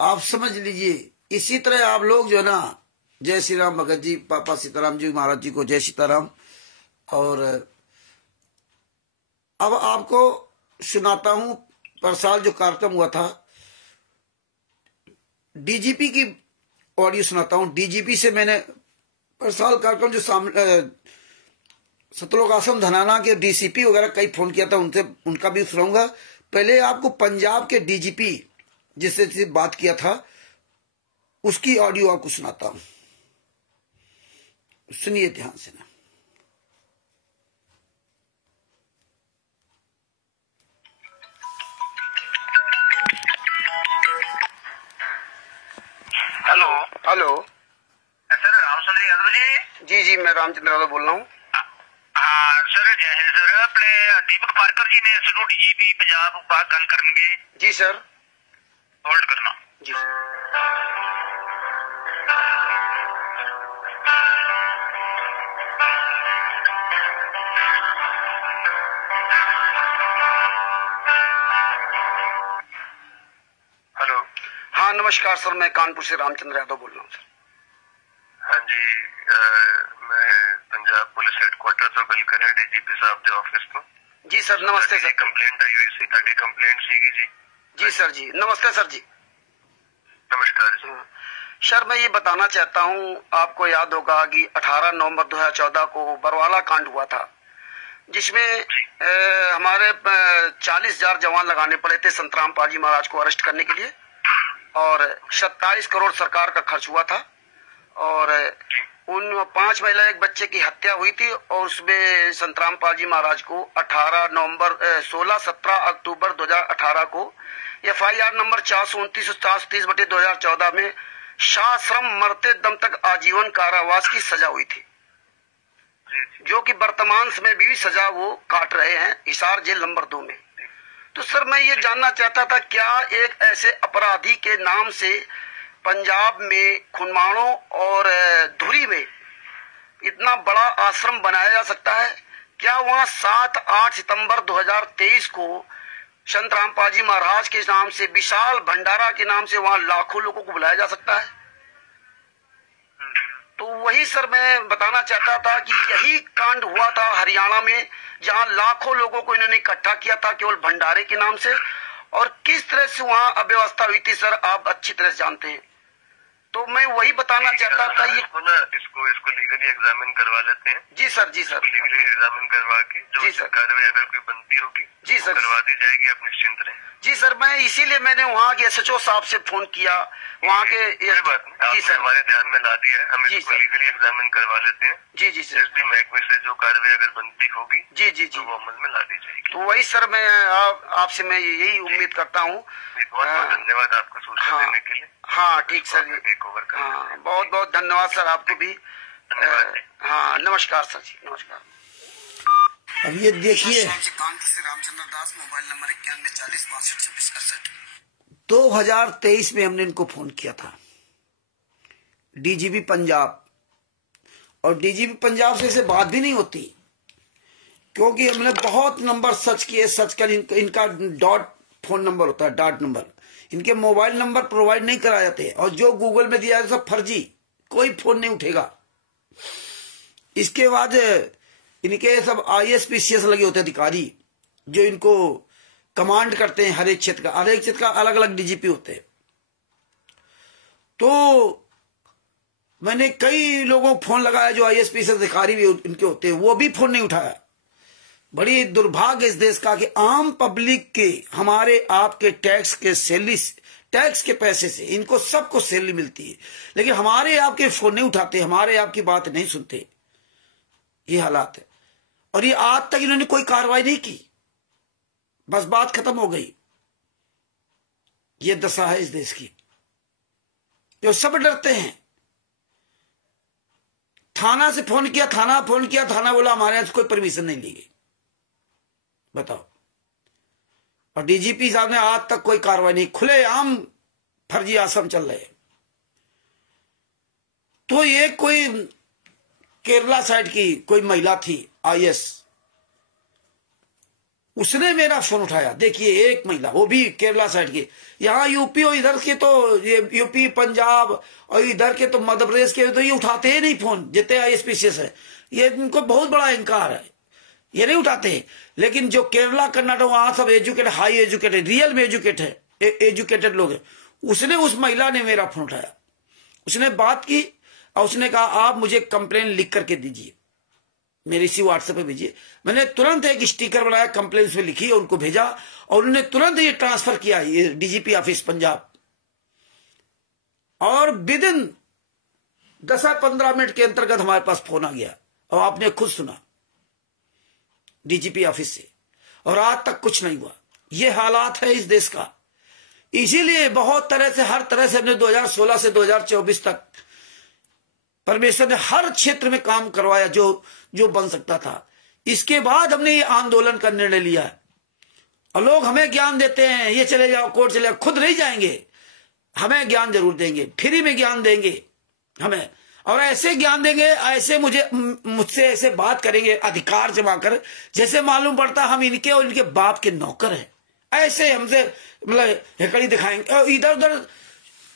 आप समझ लीजिए, इसी तरह आप लोग जो है ना, जय श्री राम भगत जी, पापा सीताराम जी महाराज जी को जय सीताराम। और अब आपको सुनाता हूं पर साल जो कार्यक्रम हुआ था, डीजीपी की ऑडियो सुनाता हूं। डीजीपी से मैंने पर साल कार्यक्रम जो सतलोक आश्रम धनाना के डीसीपी वगैरह कई फोन किया था, उनसे उनका भी सुनाऊंगा। पहले आपको पंजाब के डीजीपी जिससे बात किया था उसकी ऑडियो आपको सुनाता हूं, सुनिए ध्यान से ना। Hello hello sir, Ramchandra Yadav ji? जी मैं रामचंद्र यादव बोल रहा हूँ। हाँ सर, जय हिंद सर। अपने दीपक पारकर जी ने सिडो डीजीपी पंजाब बात गल करनगे। जी सर, होल्ड करना जी सर। हेलो। हाँ नमस्कार सर, मैं कानपुर से रामचंद्र यादव बोल रहा हूँ सर। हाँ जी, मैं पंजाब पुलिस हेडक्वार्टर ਤੋਂ ਗੱਲ ਕਰ ਰਿਹਾ, डीजीपी साहब के ऑफिस ਤੋਂ। जी सर, नमस्ते सर। कंप्लेंट आई हुई सी, ਤੁਹਾਡੀ कंप्लेंट ਸੀਗੀ जी? जी सर जी, नमस्ते सर जी। नमस्कार जी। सर मैं ये बताना चाहता हूँ, आपको याद होगा कि 18 नवंबर 2014 को बरवाला कांड हुआ था, जिसमें हमारे 40,000 जवान लगाने पड़े थे संतराम पाजी महाराज को अरेस्ट करने के लिए, और 27 करोड़ सरकार का खर्च हुआ था। और उन 5 महिला एक बच्चे की हत्या हुई थी, और उसमें संतराम पाजी महाराज को 16-17 अक्टूबर 2018 को FIR नंबर 429/2014 में शाश्रम मरते दम तक आजीवन कारावास की सजा हुई थी, जो कि वर्तमान समय भी सजा वो काट रहे हैं हिसार जेल नंबर 2 में। तो सर मैं ये जानना चाहता था, क्या एक ऐसे अपराधी के नाम से पंजाब में खुनमाणो और धुरी में इतना बड़ा आश्रम बनाया जा सकता है? क्या वहां 7-8 सितंबर 2023 को संत रामपाल जी महाराज के नाम से विशाल भंडारा के नाम से वहां लाखों लोगों को बुलाया जा सकता है? तो वही सर मैं बताना चाहता था कि यही कांड हुआ था हरियाणा में, जहां लाखों लोगों को इन्होंने इकट्ठा किया था केवल भंडारे के नाम से, और किस तरह से वहां अव्यवस्था हुई थी सर आप अच्छी तरह से जानते हैं। तो मैं वही बताना चाहता था, ये इसको लीगली एग्जामिन करवा लेते हैं। जी सर, जी सर, लीगली एग्जामिन करवा के जो कार्रवाई अगर कोई बनती होगी जी सर करवा दी जाएगी, आप निश्चिंत रहें। जी सर, मैं इसीलिए मैंने वहाँ के SHO साहब से फोन किया, वहाँ के जी सर हमारे ध्यान में ला दिया है, हम इसको लीगली एग्जामिन करवा लेते हैं। जी जी सर, एसपी महकमे से जो कार्रवाई अगर बनती होगी जी जी जी वो अमल में ला दी जाएगी। तो वही सर मैं आपसे मैं यही उम्मीद करता हूँ। बहुत बहुत धन्यवाद आपको सूचना देने के लिए। हाँ ठीक सर, हाँ बहुत बहुत धन्यवाद सर आपको भी। हाँ नमस्कार सर जी, नमस्कार। अब ये देखिए, रामचंद्र दास, मोबाइल नंबर 9140626268। 2023 में हमने इनको फोन किया था, डीजीपी पंजाब, और डीजीपी पंजाब से बात भी नहीं होती, क्योंकि हमने बहुत नंबर सर्च किए, सर्च कर इनका डॉट फोन नंबर होता है, डॉट नंबर, इनके मोबाइल नंबर प्रोवाइड नहीं कराए जाते, और जो गूगल में दिया है सब फर्जी, कोई फोन नहीं उठेगा। इसके बाद इनके सब ISPCS लगे होते अधिकारी जो इनको कमांड करते हैं, हर एक क्षेत्र का अलग अलग DGP होते हैं। तो मैंने कई लोगों को फोन लगाया जो ISPCS अधिकारी भी इनके होते हैं, वो भी फोन नहीं उठाया। बड़ी दुर्भाग्य इस देश का कि आम पब्लिक के, हमारे आपके टैक्स के सैलरी, टैक्स के पैसे से इनको सबको सैलरी मिलती है, लेकिन हमारे आपके फोन नहीं उठाते, हमारे आपकी बात नहीं सुनते। ये हालात है, और ये आज तक इन्होंने कोई कार्रवाई नहीं की, बस बात खत्म हो गई। ये दशा है इस देश की, जो सब डरते हैं। थाना से फोन किया, थाना बोला हमारे यहां से कोई परमिशन नहीं ली गई, बताओ। और DGP साहब ने आज तक कोई कार्रवाई नहीं, खुलेआम फर्जी आश्रम चल रहे। तो ये कोई केरला साइड की कोई महिला थी IS, उसने मेरा फोन उठाया। देखिए, एक महिला, वो भी केरला साइड की। यहाँ यूपी और इधर के तो ये यूपी पंजाब और इधर के तो मध्य प्रदेश के तो ये उठाते ही नहीं फोन, जितने ISPCS है, ये इनको बहुत बड़ा अहंकार है, ये नहीं उठाते। लेकिन जो केरला कर्नाटक, वहां सब एजुकेटेड, हाई एजुकेटेड, रियल में एजुकेटेड लोग हैं। उसने, उस महिला ने मेरा फोन उठाया, उसने बात की और उसने कहा आप मुझे कंप्लेन लिख करके दीजिए, मेरे इसी व्हाट्सएप पे भेजिए। मैंने तुरंत एक स्टिकर बनाया, कंप्लेन में लिखी और उनको भेजा, और उन्होंने तुरंत ये ट्रांसफर किया ये DGP ऑफिस पंजाब। और विदिन 10-15 मिनट के अंतर्गत हमारे पास फोन आ गया, और आपने खुद सुना, DGP ऑफिस से, और आज तक कुछ नहीं हुआ। ये हालात है इस देश का। इसीलिए बहुत तरह से, हर तरह से हमने 2016 से 2024 तक परमेश्वर ने हर क्षेत्र में काम करवाया जो बन सकता था। इसके बाद हमने ये आंदोलन का निर्णय लिया है। और लोग हमें ज्ञान देते हैं, ये चले जाओ, कोर्ट चले जाओ, खुद नहीं जाएंगे, हमें ज्ञान जरूर देंगे, फ्री में ज्ञान देंगे हमें, और ऐसे ज्ञान देंगे, ऐसे मुझसे ऐसे बात करेंगे अधिकार जमा कर, जैसे मालूम पड़ता हम इनके और इनके बाप के नौकर हैं। ऐसे हमसे मतलब हेकड़ी दिखाएंगे और इधर उधर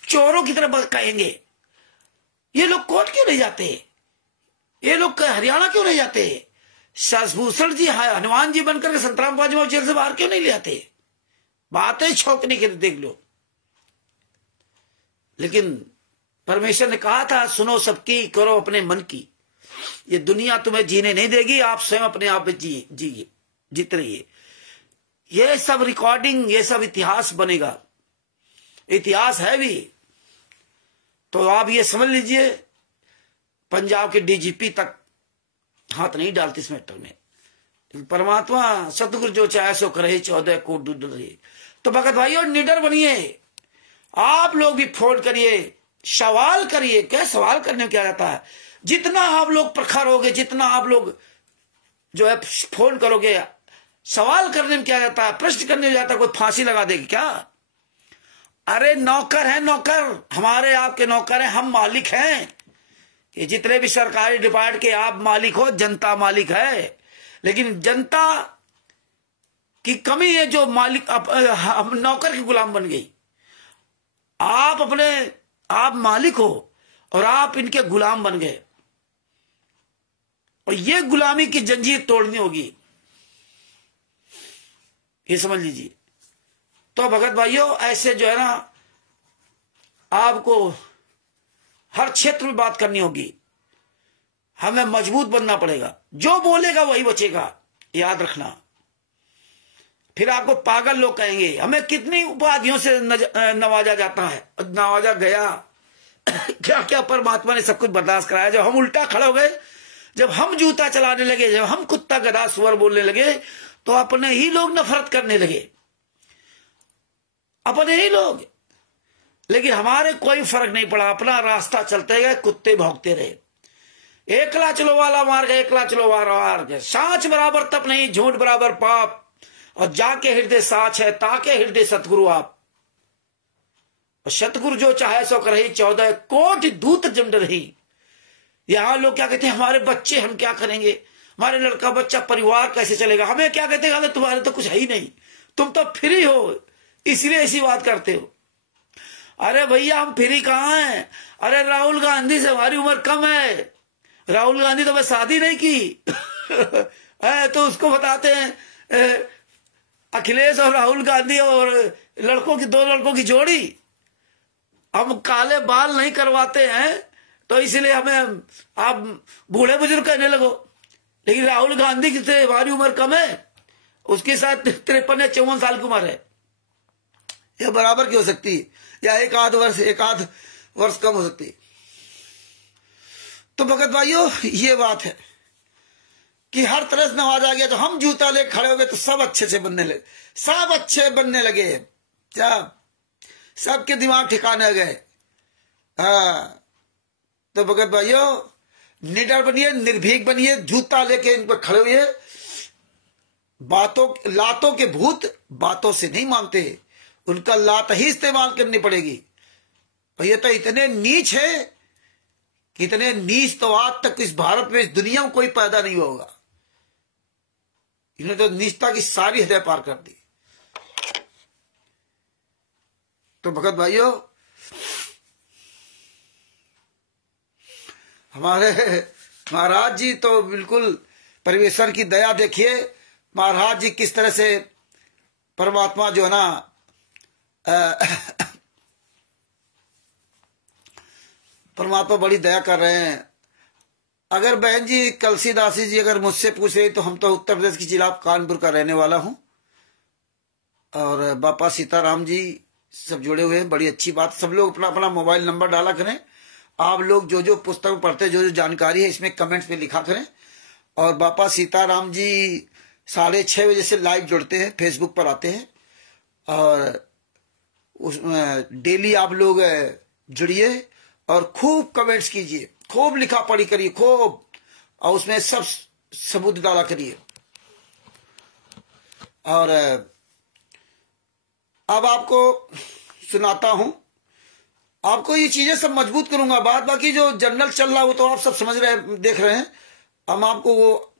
चोरों की तरह कहेंगे। ये लोग कोर्ट क्यों नहीं जाते? ये लोग हरियाणा क्यों नहीं जाते? शशभूषण जी हनुमान जी बनकर संतराम पाजमा जेल से बाहर क्यों नहीं ले आते? बातें छोंकने के लिए देख लो। लेकिन परमेश्वर ने कहा था, सुनो सबकी, करो अपने मन की। ये दुनिया तुम्हें जीने नहीं देगी, आप स्वयं अपने आप में जीत रहिए। ये सब रिकॉर्डिंग, ये सब इतिहास बनेगा, इतिहास है भी। तो आप ये समझ लीजिए, पंजाब के DGP तक हाथ नहीं डालते इस मैटर में। परमात्मा सतगुरु जो चाहे सो करे, 14 कोट दूध रहे। तो भगत भाइयों, निडर बनिए, आप लोग भी फोन करिए, सवाल करिए। क्या सवाल करने में क्या जाता है? जितना आप लोग प्रखर होगे, जितना आप लोग जो है फोन करोगे, सवाल करने में क्या जाता है? प्रश्न करने में जाता है, कोई फांसी लगा देगी क्या? अरे नौकर है, नौकर, हमारे आपके नौकर हैं, हम मालिक हैं। ये जितने भी सरकारी डिपार्टमेंट के आप मालिक हो, जनता मालिक है। लेकिन जनता की कमी है जो मालिक हम नौकर की गुलाम बन गई। आप मालिक हो और आप इनके गुलाम बन गए, और ये गुलामी की जंजीर तोड़नी होगी, ये समझ लीजिए। तो भगत भाइयों, ऐसे जो है ना, आपको हर क्षेत्र में बात करनी होगी, हमें मजबूत बनना पड़ेगा। जो बोलेगा वही बचेगा, याद रखना। फिर आपको पागल लोग कहेंगे। हमें कितनी उपाधियों से नवाजा जाता है, नवाजा गया। क्या क्या परमात्मा ने सब कुछ बर्दाश्त कराया। जब हम उल्टा खड़े हो गए, जब हम जूता चलाने लगे, जब हम कुत्ता गधा सुअर बोलने लगे, तो अपने ही लोग नफरत करने लगे, अपने ही लोग। लेकिन हमारे कोई फर्क नहीं पड़ा, अपना रास्ता चलते गए, कुत्ते भौंकते रहे। एकला चलो वाला मार गए, एकला चलो वाला मार गए। सांच बराबर तप नहीं, झूठ बराबर पाप, और जाके हृदय साच है, ताके हृदय सतगुरु आप। और सतगुरु जो चाहे सो करही, 14 कोटि दूत जम रही। यहां लोग क्या कहते हैं, हमारे बच्चे हम क्या करेंगे, हमारे लड़का बच्चा परिवार कैसे चलेगा? हमें क्या कहते हैं, तुम्हारे तो कुछ है ही नहीं, तुम तो फ्री हो, इसलिए ऐसी बात करते हो। अरे भैया हम फ्री कहाँ हैं? अरे राहुल गांधी से हमारी उम्र कम है। राहुल गांधी तो मैं शादी नहीं की तो उसको बताते हैं अखिलेश और राहुल गांधी और दो लड़कों की जोड़ी। हम काले बाल नहीं करवाते हैं तो इसलिए हमें आप बूढ़े बुजुर्ग कहने लगो। लेकिन राहुल गांधी से हमारी उम्र कम है, उसके साथ 53 या 54 साल की उम्र है। यह बराबर की हो सकती है, या एक आध वर्ष कम हो सकती है। तो भगत भाइयों ये बात है कि हर तरह से नवाजा आ गया, तो हम जूता ले खड़े हो गए तो सब अच्छे से बनने लगे, सब अच्छे बनने लगे, क्या सबके दिमाग ठिकाने गए। हाँ, तो भगत भाइयों निडर बनिए, निर्भीक बनिए, जूता लेके इन पर खड़े हुए। लातों के भूत बातों से नहीं मानते, उनका लात ही इस्तेमाल करनी पड़ेगी। और ये तो इतने नीच है कि इतने नीच तो आज तक इस भारत में, इस दुनिया में कोई पैदा नहीं होगा। इन्होंने तो नीचता की सारी हदें पार कर दी। तो भगत भाइयों हमारे महाराज जी तो बिल्कुल परमेश्वर की दया देखिए। महाराज जी किस तरह से परमात्मा जो है ना परमात्मा बड़ी दया कर रहे हैं। अगर बहन जी कलसी दासी जी अगर मुझसे पूछ रही तो हम तो उत्तर प्रदेश की जिला कानपुर का रहने वाला हूं, और बापा सीताराम जी सब जुड़े हुए हैं, बड़ी अच्छी बात। सब लोग अपना अपना मोबाइल नंबर डाला करें। आप लोग जो जो पुस्तक पढ़ते, जो जो जानकारी है इसमें कमेंट्स में लिखा करें। और बापा सीताराम जी 6:30 बजे से लाइव जुड़ते हैं, फेसबुक पर आते हैं, और उसमें डेली आप लोग जुड़िए और खूब कमेंट्स कीजिए, खूब लिखा पढ़ी करिए, खूब, और उसमें सब सबूत डाला करिए। और अब आपको सुनाता हूं, आपको ये चीजें सब मजबूत करूंगा। बात बाकी जो जनरल चल रहा है वो तो आप सब समझ रहे हैं, देख रहे हैं। हम आपको वो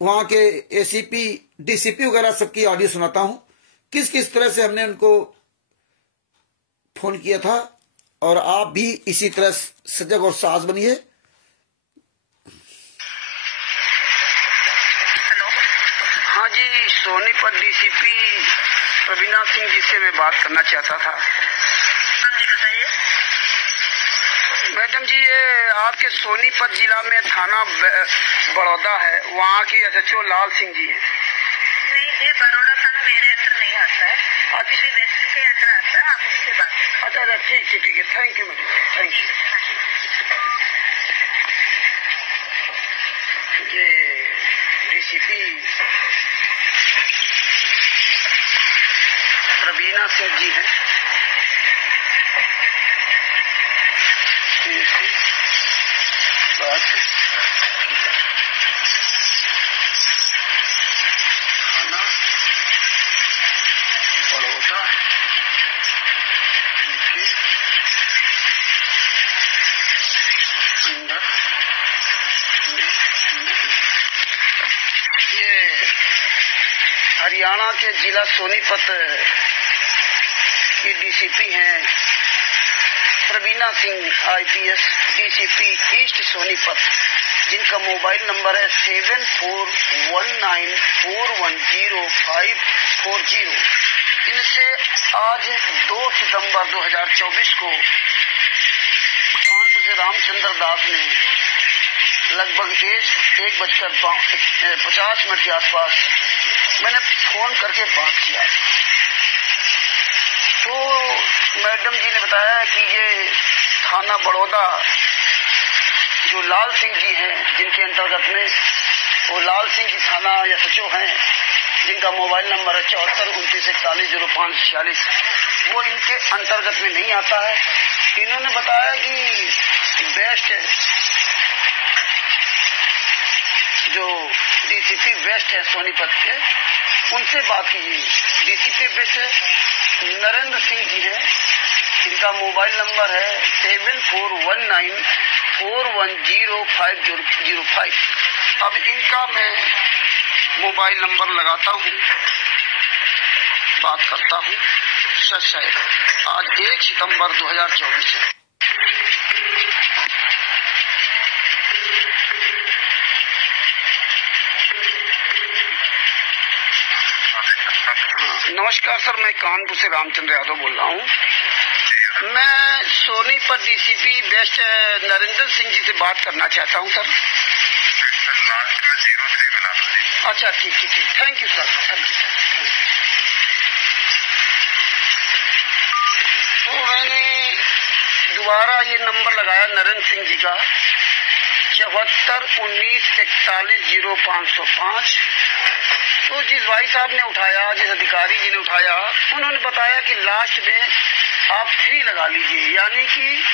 वहां के एसीपी डीसीपी वगैरह सबकी ऑडियो सुनाता हूं, किस किस तरह से हमने उनको फोन किया था। और आप भी इसी तरह सजग और साहस बनिए। हेलो, हाँ जी, सोनीपत डीसीपी प्रवीणा सिंह जी से मैं बात करना चाहता था। हाँ जी बताइए। मैडम जी ये आपके सोनीपत जिला में थाना बड़ौदा है, वहाँ की एसएचओ लाल सिंह जी है। नहीं, ये बड़ौदा थाना मेरे अंदर नहीं आता है, किसी वेस्ट के अंदर आता है, आप उससे बात। अच्छा अच्छा, ठीक है, thank you madam, thank you. ये डीसीपी प्रवीणा सिंह जी हैं। बात थाना बड़ौदा इनके अंदर ये हरियाणा के जिला सोनीपत की डीसीपी हैं Praveena Singh IPS, DCP east Sonipat, जिनका मोबाइल नंबर है 7419410540। इनसे आज 2 सितंबर 2024 को कानपुर से रामचंद्र दास ने लगभग 1:50 के आसपास मैंने फोन करके बात किया। तो मैडम जी ने बताया कि ये थाना बड़ौदा जो लाल सिंह जी हैं, जिनके अंतर्गत में वो लाल सिंह जी थाना या सचिव हैं, जिनका मोबाइल नंबर है 7429410546, वो इनके अंतर्गत में नहीं आता है। इन्होंने बताया कि बेस्ट जो डीसीपी वेस्ट है सोनीपत के, उनसे बात कीजिए। डीसीपी वेस्ट नरेंद्र सिंह जी हैं, इनका मोबाइल नंबर है 7419410505। अब इनका मैं मोबाइल नंबर लगाता हूँ, बात करता हूँ। सच है, आज 1 सितंबर 2024 है। नमस्कार सर, मैं कानपुर से रामचंद्र यादव बोल रहा हूँ। मैं सोनीपत डीसीपी वेस्ट नरेंद्र सिंह जी से बात करना चाहता हूँ सर। लास्ट में 03 मिला दीजिए। अच्छा ठीक ठीक ठीक, thank you sir, thank you sir, thank you. तो मैंने दोबारा ये नंबर लगाया नरेंद्र सिंह जी का 74 19 41 0505। तो जिस भाई साहब ने उठाया, जिस अधिकारी जी ने उठाया, उन्होंने बताया कि लास्ट में आप 3 लगा लीजिए, यानी कि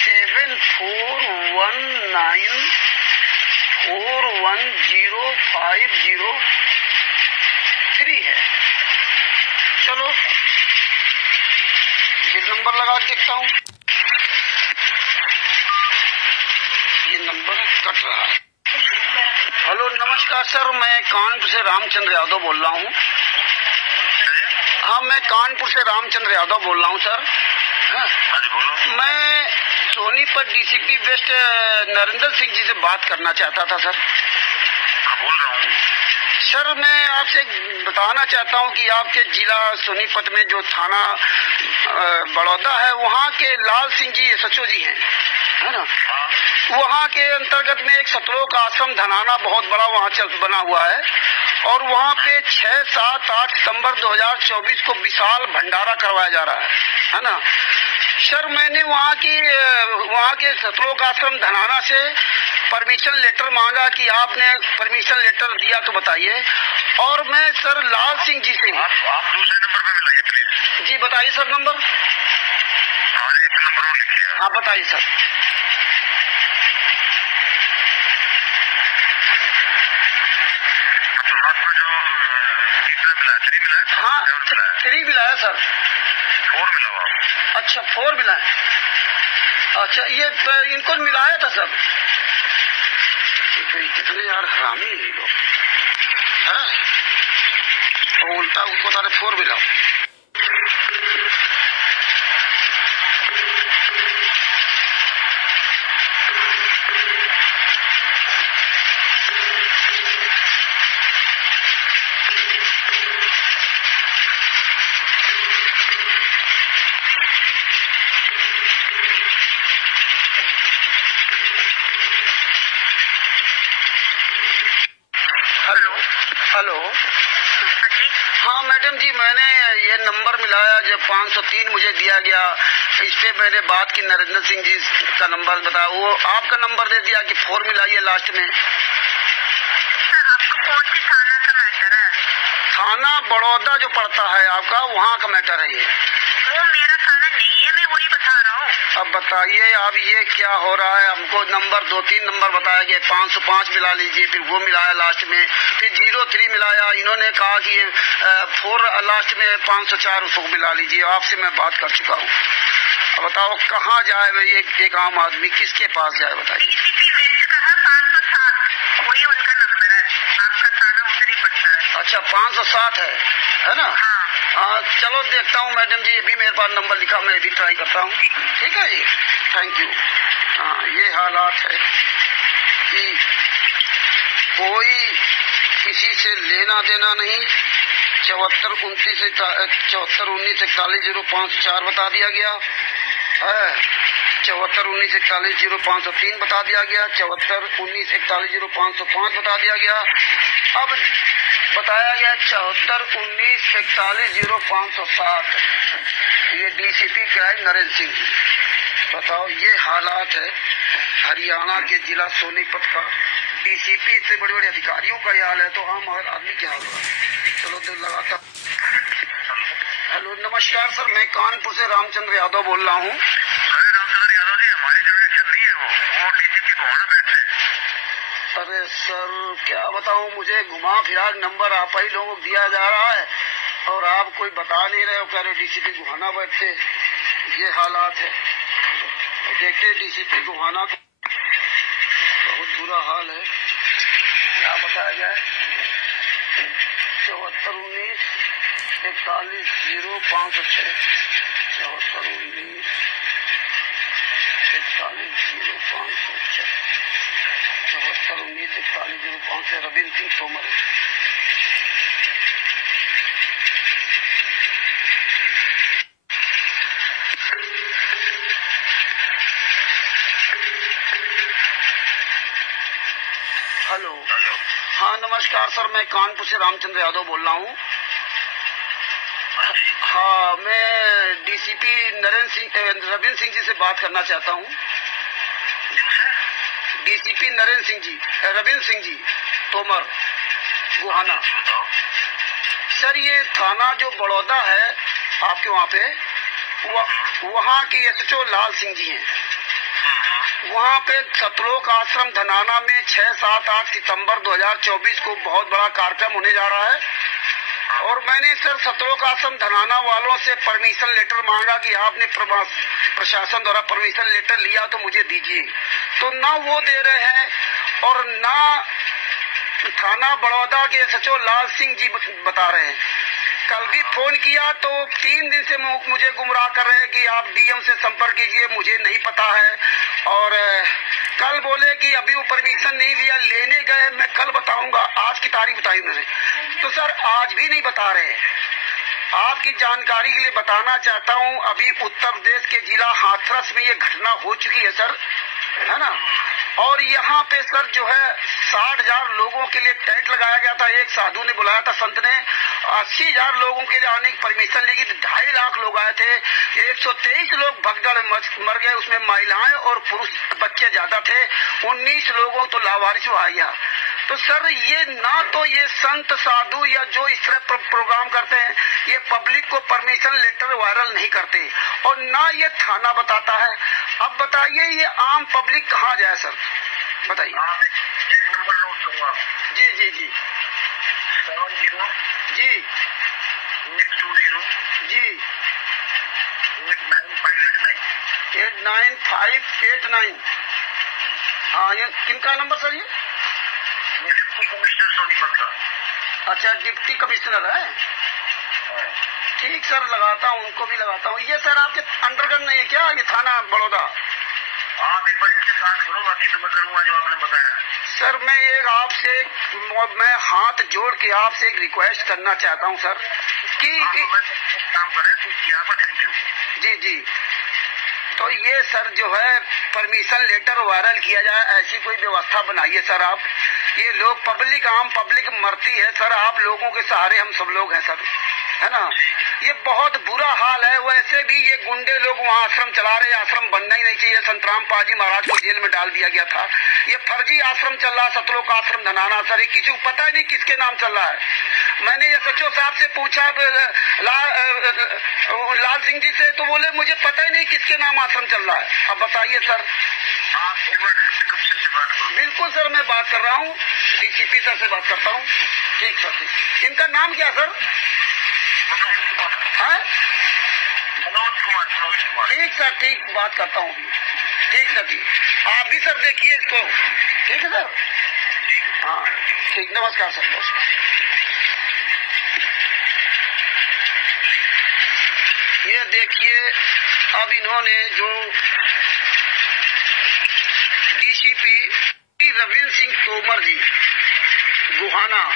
7419 410503 है। चलो ये नंबर लगा के देखता हूँ। ये नंबर कट रहा है। हेलो नमस्कार सर, मैं कानपुर से रामचंद्र यादव बोल रहा हूँ। हाँ, मैं कानपुर से रामचंद्र यादव बोल रहा हूँ सर। हाँ जी बोलो। मैं सोनीपत डीसीपी वेस्ट नरेंद्र सिंह जी से बात करना चाहता था सर। हाँ बोल रहा हूँ सर। मैं आपसे बताना चाहता हूँ कि आपके जिला सोनीपत में जो थाना बड़ौदा है, वहाँ के लाल सिंह जी SHO जी हैं, है ना। वहाँ के अंतर्गत में एक सतलोक आश्रम धनाना बहुत बड़ा वहाँ बना हुआ है, और वहाँ पे 6, 7, 8 सितंबर 2024 को विशाल भंडारा करवाया जा रहा है ना। सर मैंने वहाँ के सतलोक आश्रम धनाना से परमिशन लेटर मांगा कि आपने परमिशन लेटर दिया तो बताइए। और मैं सर लाल सिंह जी से आप दूसरे नंबर पे मिलाइए प्लीज। जी बताइए सर नंबर। हाँ एक नंबर और लिखिए। हाँ बताइए सर। हाँ 3 मिला है सर। 4 मिला हुआ। अच्छा 4 मिला है। अच्छा ये इनको मिलाया था सर। कितने यार हरामी है लोग, है उल्टा उसको तारे 4 मिला। हेलो। हाँ मैडम जी, मैंने ये नंबर मिलाया जो 503 मुझे दिया गया, इस पे मैंने बात की, नरेंद्र सिंह जी का नंबर बताया, वो आपका नंबर दे दिया कि 4 मिलाइए लास्ट में। आपको कौन सी थाना का मैटर है? थाना बड़ौदा जो पड़ता है आपका, वहाँ का मैटर है ये। वो मेरा थाना नहीं है, मैं वही बता रहा हूँ। अब बताइए अब ये क्या हो रहा है। हमको नंबर 2-3 नंबर बताया गया, 505 मिला लीजिए, फिर वो मिलाया लास्ट में, फिर 03 मिलाया। इन्होंने कहा कि 4 लास्ट में 504 उसको मिला लीजिए। आपसे मैं बात कर चुका हूँ। अब बताओ कहाँ जाए भाई एक आम आदमी, किसके पास जाए बताइए। डीसीपी वेस्ट का है 507, वही उनका नंबर है। आपका थाना उधर ही पड़ता है। अच्छा 507 है ना। हाँ चलो देखता हूँ मैडम जी, अभी मेरे पास नंबर लिखा, मैं भी ट्राई करता हूँ। ठीक है जी, थैंक यू। हाँ ये हालात है कि कोई किसी से लेना देना नहीं। 74 19 41 0504 बता दिया गया है, 74 19 41 0503 बता दिया गया, 74 19 41 0505 बता दिया गया। अब बताया गया 74 19 41 0507। ये डीसीपी क्राइम नरेंद्र सिंह। बताओ ये हालात है हरियाणा के जिला सोनीपत का। डीसीपी इतने बड़े बड़े अधिकारियों का हाल है, तो हम और आदमी क्या होगा। चलो दिल लगाता। हेलो नमस्कार सर, मैं कानपुर से रामचंद्र यादव बोल रहा हूँ। अरे रामचंद्र यादव जी, हमारी जुरिडिक्शन नहीं है, वो डीसीपी को आना बैठे हैं। अरे सर क्या बताऊं, मुझे घुमा फिरा नंबर आप ही लोगों को दिया जा रहा है, और आप कोई बता नहीं रहे हो, कह रहे डीसीपी गुहाना बैठे। ये हालात है। देखिए डीसीपी गुहाना बहुत बुरा हाल है। क्या बताया जाए, 7419 410506, 7419 410506, 7419 4105 से रविंद्र सिंह तोमर। हेलो। हाँ नमस्कार सर, मैं कानपुर से रामचंद्र यादव बोल रहा हूँ। हाँ मैं डीसीपी रविंद्र सिंह जी से बात करना चाहता हूँ। डीसीपी रविंद्र सिंह जी तोमर गुहाना। सर ये थाना जो बड़ौदा है आपके वहाँ पे, वहाँ की एसएचओ लाल सिंह जी हैं। वहाँ पे सतलोक आश्रम धनाना में 6, 7, 8 सितंबर 2024 को बहुत बड़ा कार्यक्रम होने जा रहा है और मैंने सर सतलोक आश्रम धनाना वालों से परमिशन लेटर मांगा कि आपने प्रशासन द्वारा परमिशन लेटर लिया तो मुझे दीजिए, तो ना वो दे रहे हैं और ना थाना बड़ौदा के एसएचओ लाल सिंह जी बता रहे हैं। कल भी फोन किया तो 3 दिन से मुझे गुमराह कर रहे हैं कि आप डीएम से संपर्क कीजिए, मुझे नहीं पता है। और कल बोले कि अभी वो परमिशन नहीं लिया, लेने गए, मैं कल बताऊंगा, आज की तारीख बताई उन्होंने, तो सर आज भी नहीं बता रहे। आपकी जानकारी के लिए बताना चाहता हूं, अभी उत्तर प्रदेश के जिला हाथरस में ये घटना हो चुकी है सर, है ना। और यहाँ पे सर जो है 60,000 लोगों के लिए टेंट लगाया गया था। एक साधु ने बुलाया था, संत ने 80,000 लोगों के लिए आने की परमिशन लेगी, 2.5 लाख लोग आए थे। 123 लोग भगदड़ मर गए, उसमें महिलाएं और पुरुष बच्चे ज्यादा थे। 19 लोगों तो लावारिस हुआ गया। तो सर ये ना तो ये संत साधु या जो इस तरह प्रोग्राम करते हैं ये पब्लिक को परमिशन लेटर वायरल नहीं करते और ना ये थाना बताता है। अब बताइए ये आम पब्लिक कहाँ जाए सर, बताइए। जी जी जी 70 जी 820 जी 89589 89589। हाँ ये किनका नंबर सर, ये डिप्टी कमिश्नर सोनीपत का। अच्छा डिप्टी कमिश्नर है, ठीक सर लगाता हूँ, उनको भी लगाता हूँ। ये सर आपके अंडरग्राउंड नहीं है क्या ये थाना बड़ौदा? आप एक बार इनसे बात करो, बाकी तो मैं करूँगा जो आपने बताया। सर मैं एक आपसे मैं हाथ जोड़ के आपसे एक रिक्वेस्ट करना चाहता हूँ सर कि काम करें तो थैंक यू। जी जी, तो ये सर जो है परमिशन लेटर वायरल किया जाए, ऐसी कोई व्यवस्था बनाइए सर आप। ये लोग पब्लिक आम पब्लिक मरती है सर, आप लोगों के सहारे हम सब लोग हैं सर, है ना। ये बहुत बुरा हाल है। वैसे भी ये गुंडे लोग वहाँ आश्रम चला रहे, आश्रम बनना ही नहीं चाहिए। संतराम पाजी महाराज को जेल में डाल दिया गया था। ये फर्जी आश्रम चल रहा है, सतलोक आश्रम धनाना सर, ये किसी को पता ही नहीं किसके नाम चल रहा है। मैंने ये सचिव साहब से पूछा लाल सिंह जी से, तो बोले मुझे पता ही नहीं किसके नाम आश्रम चल रहा है। अब बताइए सर। बिल्कुल सर मैं बात कर रहा हूँ, डीसीपी सर से बात करता हूँ। ठीक सर, ठीक। इनका नाम क्या सर? मनोज कुमार। ठीक सर, ठीक, बात करता हूँ। ठीक सर, ठीक। आप भी सर देखिए इसको, ठीक है सर। हाँ ठीक, नमस्कार सर, नमस्कार। ये देखिए अब इन्होंने जो डीसीपी रविंद्र सिंह तोमर जी गुहाना,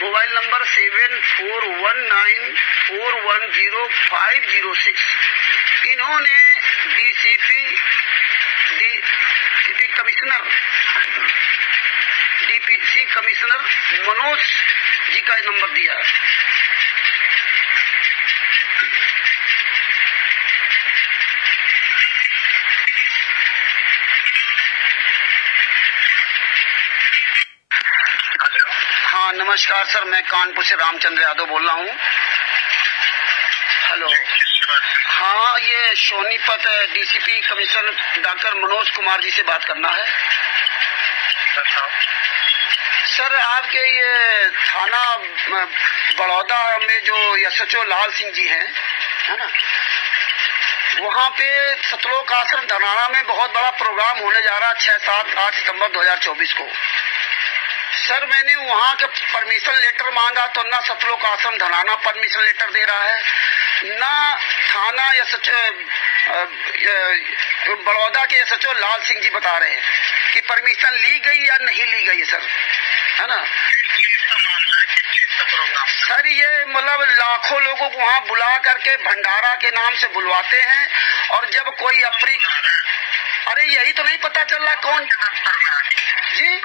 मोबाइल नंबर 7419410506, इन्होंने डीसीपी कमिश्नर मनोज जी का नंबर दिया है। हाँ नमस्कार सर, मैं कानपुर से रामचंद्र यादव बोल रहा हूँ। हेलो। हाँ ये Sonipat DCP commissioner doctor Manoj Kumar ji से बात करना है। सर आपके ये थाना बड़ौदा में जो एसएचओ लाल सिंह जी हैं, है ना, वहाँ पे सतलोक आश्रम धनाना में बहुत बड़ा प्रोग्राम होने जा रहा है 6, 7, 8 सितंबर 2024 को। सर मैंने वहाँ के परमिशन लेटर मांगा तो ना सतलोक आश्रम धनाना परमिशन लेटर दे रहा है, ना थाना या बड़ौदा के SHO लाल सिंह जी बता रहे हैं कि परमिशन ली गई या नहीं ली गई सर, है ना। सर ये मतलब लाखों लोगों को वहाँ बुला करके भंडारा के नाम से बुलवाते हैं, और जब कोई अरे यही तो नहीं पता चल रहा कौन जी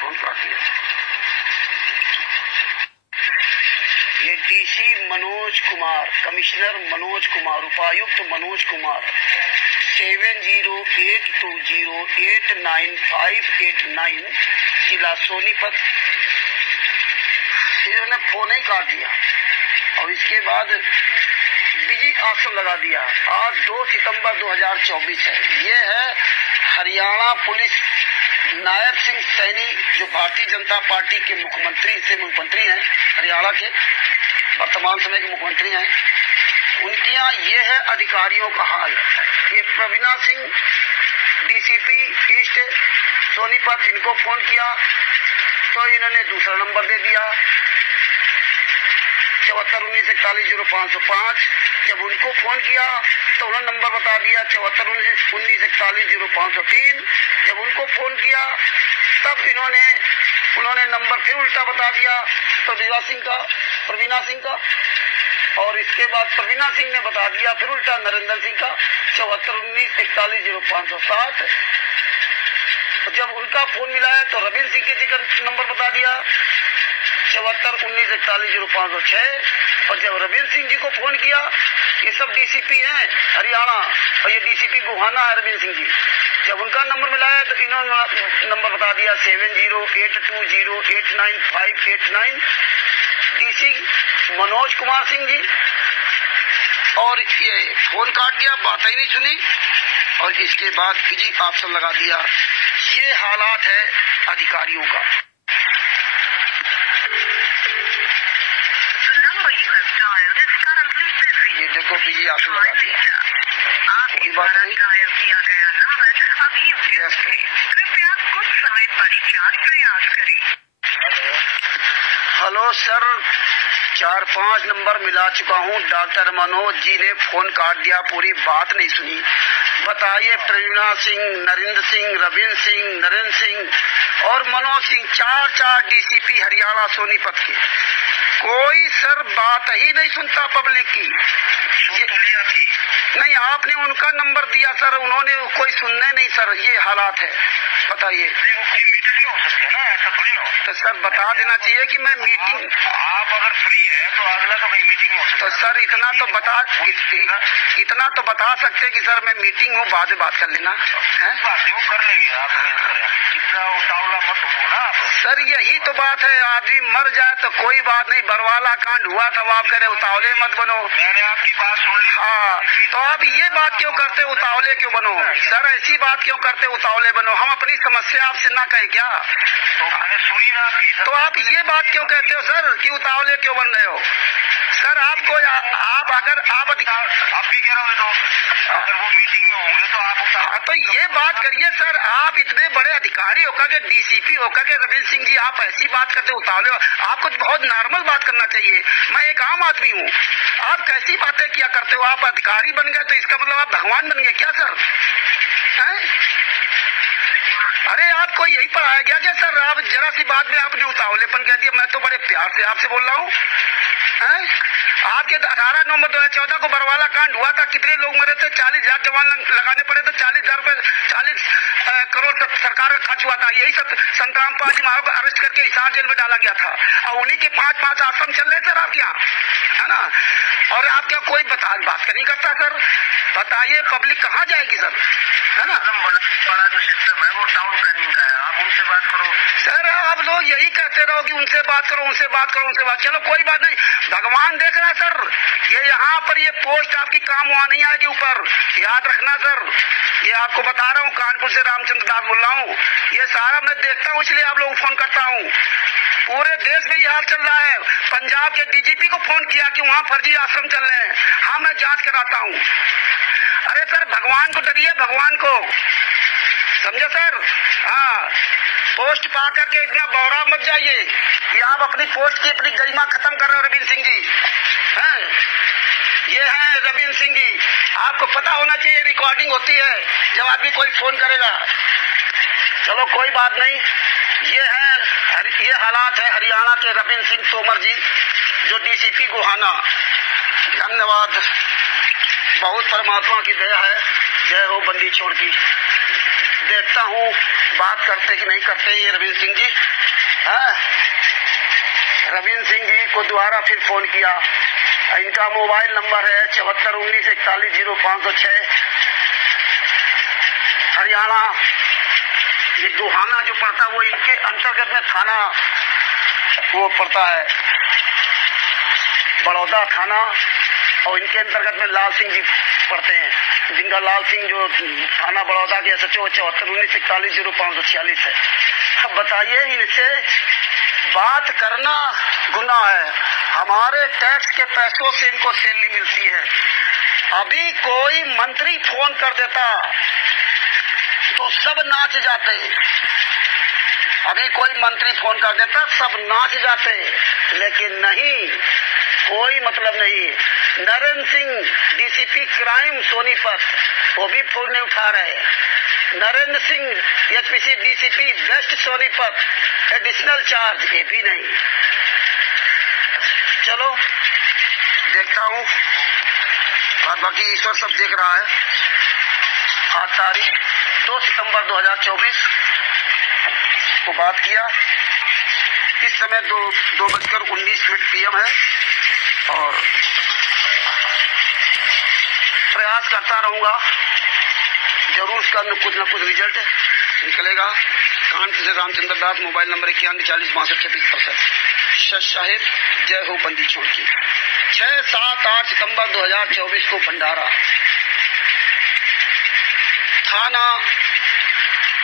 कौन काट लिया। ये DC मनोज कुमार, कमिश्नर मनोज कुमार, उपायुक्त मनोज कुमार 7082089589 जिला सोनीपत, इन्होंने फोन ही काट दिया और इसके बाद बिजी आश्रम लगा दिया। आज 2 सितंबर 2024 है। ये है हरियाणा पुलिस नायब सिंह सैनी, जो भारतीय जनता पार्टी के मुख्यमंत्री हैं, हरियाणा के वर्तमान समय के मुख्यमंत्री हैं। उनके यहाँ ये है अधिकारियों का हाल। ये प्रवीणा सिंह DCP ईस्ट सोनीपत, इनको फोन किया तो इन्होंने दूसरा नंबर दे दिया 7419410505। जब उनको फोन किया तो उन्होंने नंबर बता दिया 7419410503। जब उनको फोन किया तब उन्होंने नंबर फिर उल्टा बता दिया प्रवीणा सिंह का, और इसके बाद प्रवीणा सिंह ने बता दिया फिर उल्टा नरेंद्र सिंह का 7419410507। जब उनका फोन मिलाया तो रविंद्र सिंह के नंबर बता दिया 7419410506। और जब रविंद्र सिंह जी को फोन किया, ये सब DCP हैं हरियाणा और ये DCP गुहाना है रविंद्र सिंह जी, जब उनका नंबर मिलाया तो इन्होंने नंबर बता दिया 7082089589 DC मनोज कुमार सिंह जी, और ये फोन काट दिया, बात ही नहीं सुनी और इसके बाद बिजी ऑप्शन लगा दिया। ये हालात है अधिकारियों का। ये देखो बिजी ऑप्शन लगा दिया, कोई बात नहीं। कृपया कुछ समय पश्चात प्रयास करें। हेलो सर, 4-5 नंबर मिला चुका हूँ। डॉक्टर मनोज जी ने फोन काट दिया, पूरी बात नहीं सुनी। बताइए प्रवीणा सिंह, नरेंद्र सिंह, रविंद्र सिंह, नरेंद्र सिंह और मनोज सिंह, 4 DCP हरियाणा सोनीपत के, कोई सर बात ही नहीं सुनता पब्लिक की। नहीं, आपने उनका नंबर दिया सर, उन्होंने कोई सुनने नहीं सर। ये हालात है, बताइए। मीटिंग हो सकती है ना, ऐसा थोड़ी ना। तो सर बता देना चाहिए कि मैं मीटिंग, आप अगर फ्री हैं तो अगला तो कहीं मीटिंग हो सकती है। तो सर इतना तो बता सकते कि सर मैं मीटिंग हूँ, बाद में बात कर लेना है। वो कर लेंगे आप, इतना उतावला मत हो ना आप। सर यही तो बात है, आदमी मर जाए तो कोई बात नहीं, बरवाला कांड हुआ था, आप कह रहे उतावले मत बनो। मैंने आपकी बात सुन ली। हाँ, तो आप ये बात क्यों करते उतावले क्यों बनो सर? ऐसी बात क्यों करते उतावले बनो? हम अपनी समस्या आपसे ना कहें क्या? तो मैंने सुनी ना आपकी। तो आप ये बात क्यों कहते हो सर कि उतावले क्यों बन रहे हो? सर आपको आप अगर आप भी कह रहे हो तो अगर वो मीटिंग में होंगे तो आप तो ये बात करिए सर। आप इतने बड़े अधिकारी होकर के, DCP होकर के रविंद्र सिंह जी, आप ऐसी बात करते उतावले हो? आपको बहुत नॉर्मल बात करना चाहिए। मैं एक आम आदमी हूँ, आप कैसी बातें किया करते हो? आप अधिकारी बन गए तो इसका मतलब आप भगवान बन गए क्या सर? हैं? अरे आपको यही पढ़ाया गया क्या सर? आप जरा सी बात में आपने उतावलेपन कह दिया। मैं तो बड़े प्यार से आपसे बोल रहा हूँ। आपके 18 नवंबर 2014 को बरवाला कांड हुआ था, कितने लोग मरे थे? 40,000 जवान लगाने पड़े थे, 40,000 रुपए 40 करोड़ सरकार का खर्च हुआ था। यही सब संतराम पाजी महाराज को अरेस्ट करके हिसार जेल में डाला गया था, और उन्हीं के 5 आश्रम चल रहे सर आपके यहाँ, है ना? और आपका कोई बात नहीं करता सर। बताइए पब्लिक कहाँ जाएगी सर, है ना? बड़ा जो सिस्टम है वो टाउन प्लानिंग का है, आप उनसे बात करो सर। आप लोग यही कहते रहो कि उनसे बात करो, उनसे बात करो, उनसे बात। चलो कोई बात नहीं, भगवान देख रहा है सर। ये यहाँ पर ये पोस्ट आपकी काम वहाँ नहीं आएगी ऊपर, याद रखना सर। ये आपको बता रहा हूँ, कानपुर से रामचंद्र दास बोल रहा हूँ। ये सारा मैं देखता हूँ, इसलिए आप लोग फोन करता हूँ। पूरे देश में ये हाल चल रहा है। पंजाब के DGP को फोन किया कि वहाँ फर्जी आश्रम चल रहे हैं। हाँ, मैं जांच कराता हूँ। अरे सर भगवान को डरिए, भगवान को समझे सर? हाँ, पोस्ट पा करके इतना बौरा मत जाइए कि आप अपनी पोस्ट की अपनी गरिमा खत्म कर रहे हो। रविंद्र सिंह जी हैं, ये हैं रविंद्र सिंह जी। आपको पता होना चाहिए रिकॉर्डिंग होती है जब आदमी कोई फोन करेगा। चलो कोई बात नहीं, ये हालात है हरियाणा के रविंद्र सिंह तोमर जी जो डीसीपी गोहाना। धन्यवाद, बहुत परमात्मा की दया है। जय हो बंदी छोड़ की। देखता हूँ बात करते कि नहीं करते ये रविंद्र सिंह जी। रविंद्र सिंह जी को दोबारा फिर फोन किया। इनका मोबाइल नंबर है 7419410506 हरियाणा। ये गोहाना जो पड़ता है वो इनके अंतर्गत में थाना वो पड़ता है बड़ौदा थाना, और इनके अंतर्गत में लाल सिंह जी पड़ते हैं, जिनका लाल सिंह जो थाना बड़ौदा के SHO 7419410546 है। अब बताइए इनसे बात करना गुनाह है। हमारे टैक्स के पैसों से इनको सैलरी मिलती है। अभी कोई मंत्री फोन कर देता तो सब नाच जाते। अभी कोई मंत्री फोन कर देता सब नाच जाते, लेकिन नहीं, कोई मतलब नहीं। नरेंद्र सिंह डीसीपी क्राइम सोनीपत वो भी फोन नहीं उठा रहे। Narendra Singh HPC DCP waste Sonipat additional charge ये भी नहीं। चलो देखता हूँ, बाकी ईश्वर सब देख रहा है। आज तारीख 2 सितंबर 2024 को बात किया। इस समय 2:19 PM है और प्रयास करता रहूंगा, जरूर उसका कुछ न कुछ रिजल्ट निकलेगा। Can't say Ramchandra Das, mobile number 9140625636। Sahib जय हो बंदी छोड़ की। 6, 7, 8 सितंबर 2024 को भंडारा थाना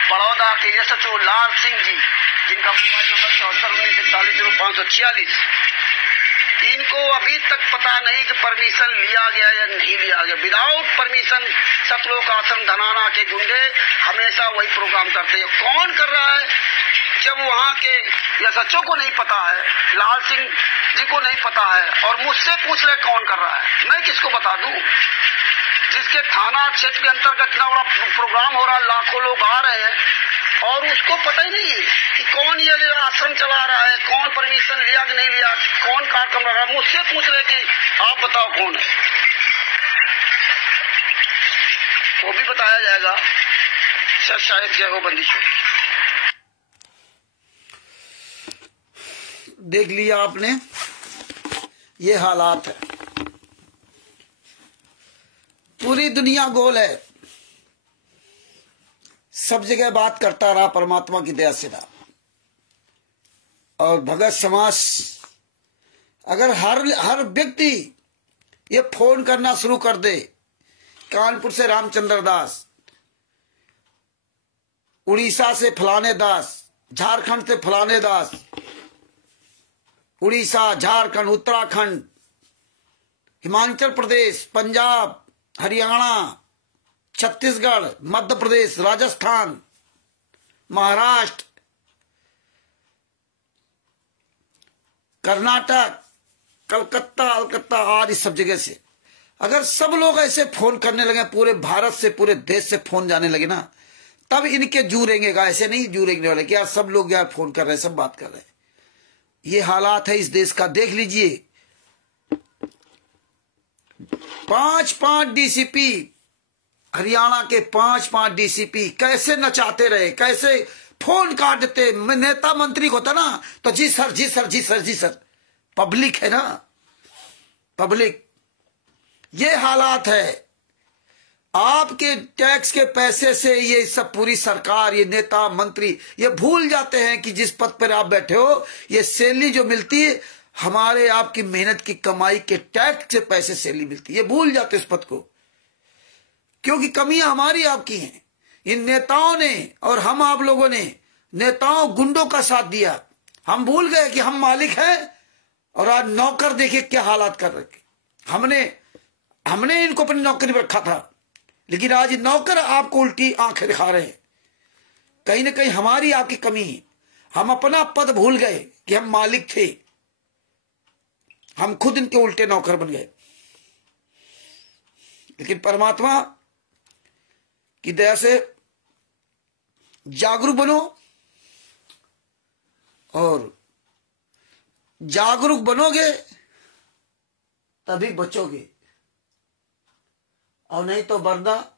बड़ौदा के SHO लाल सिंह जी, जिनका मोबाइल नंबर 7419410546, इनको अभी तक पता नहीं कि परमिशन लिया गया या नहीं लिया गया। विदाउट परमिशन सतलोक आश्रम धनाना के गुंडे हमेशा वही प्रोग्राम करते हैं। कौन कर रहा है? जब वहाँ के SHO को नहीं पता है, लाल सिंह जी को नहीं पता है, और मुझसे पूछ रहे कौन कर रहा है, मैं किसको बता दूं? जिसके थाना क्षेत्र के अंतर्गत इतना बड़ा प्रोग्राम हो रहा है, लाखों लोग आ रहे हैं, और उसको पता ही नहीं है कि कौन ये आश्रम चला रहा है, कौन परमिशन लिया कि नहीं लिया, कौन कार्यक्रम रहा है। मुझसे पूछ रहे कि आप बताओ कौन है, वो भी बताया जाएगा। सर शायद जय हो बंदी छोड़। देख लिया आपने, ये हालात है। पूरी दुनिया गोल है, सब जगह बात करता रहा, परमात्मा की दया से रहा। और भगत समाज अगर हर व्यक्ति ये फोन करना शुरू कर दे, कानपुर से रामचंद्र दास, उड़ीसा से फलाने दास, झारखंड से फलाने दास, उड़ीसा, झारखंड, उत्तराखंड, हिमाचल प्रदेश, पंजाब, हरियाणा, छत्तीसगढ़, मध्य प्रदेश, राजस्थान, महाराष्ट्र, कर्नाटक, कलकत्ता आदि सब जगह से अगर सब लोग ऐसे फोन करने लगे, पूरे भारत से, पूरे देश से फोन जाने लगे ना, तब इनके जूरेंगे। ऐसे नहीं जूरेंगे वाले कि यार सब लोग यार फोन कर रहे हैं, सब बात कर रहे हैं। ये हालात है इस देश का। देख लीजिए, 5-5 डीसीपी, हरियाणा के 5-5 डीसीपी कैसे नचाते रहे, कैसे फोन काट देते। नेता मंत्री को होता ना तो जी सर जी सर जी सर जी सर। पब्लिक है ना, पब्लिक। ये हालात है। आपके टैक्स के पैसे से ये सब पूरी सरकार, ये नेता मंत्री ये भूल जाते हैं कि जिस पद पर आप बैठे हो, ये सैलरी जो मिलती है हमारे आपकी मेहनत की कमाई के टैक्स से पैसे सैलरी मिलती है, ये भूल जाते इस पद को, क्योंकि कमियां हमारी आपकी हैं। इन नेताओं ने और हम आप लोगों ने नेताओं गुंडों का साथ दिया। हम भूल गए कि हम मालिक हैं, और आज नौकर देखिए क्या हालात कर रखे। हमने इनको अपनी नौकरी पर रखा था, लेकिन आज नौकर आपको उल्टी आंखें दिखा रहे हैं। कहीं ना कहीं हमारी आपकी कमी है। हम अपना पद भूल गए कि हम मालिक थे, हम खुद इनके उल्टे नौकर बन गए। लेकिन परमात्मा की दया से जागरूक बनो, और जागरूक बनोगे तभी बचोगे, और नहीं तो वरना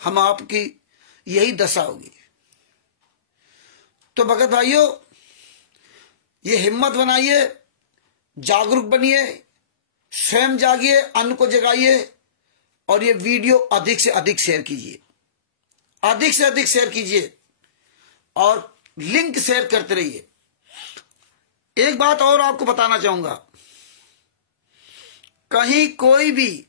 हम आपकी यही दशा होगी। तो भगत भाइयों, ये हिम्मत बनाइए, जागरूक बनिए, स्वयं जागिए, अन्य को जगाइए, और ये वीडियो अधिक से अधिक शेयर कीजिए, अधिक से अधिक शेयर कीजिए, और लिंक शेयर करते रहिए। एक बात और आपको बताना चाहूंगा, कहीं कोई भी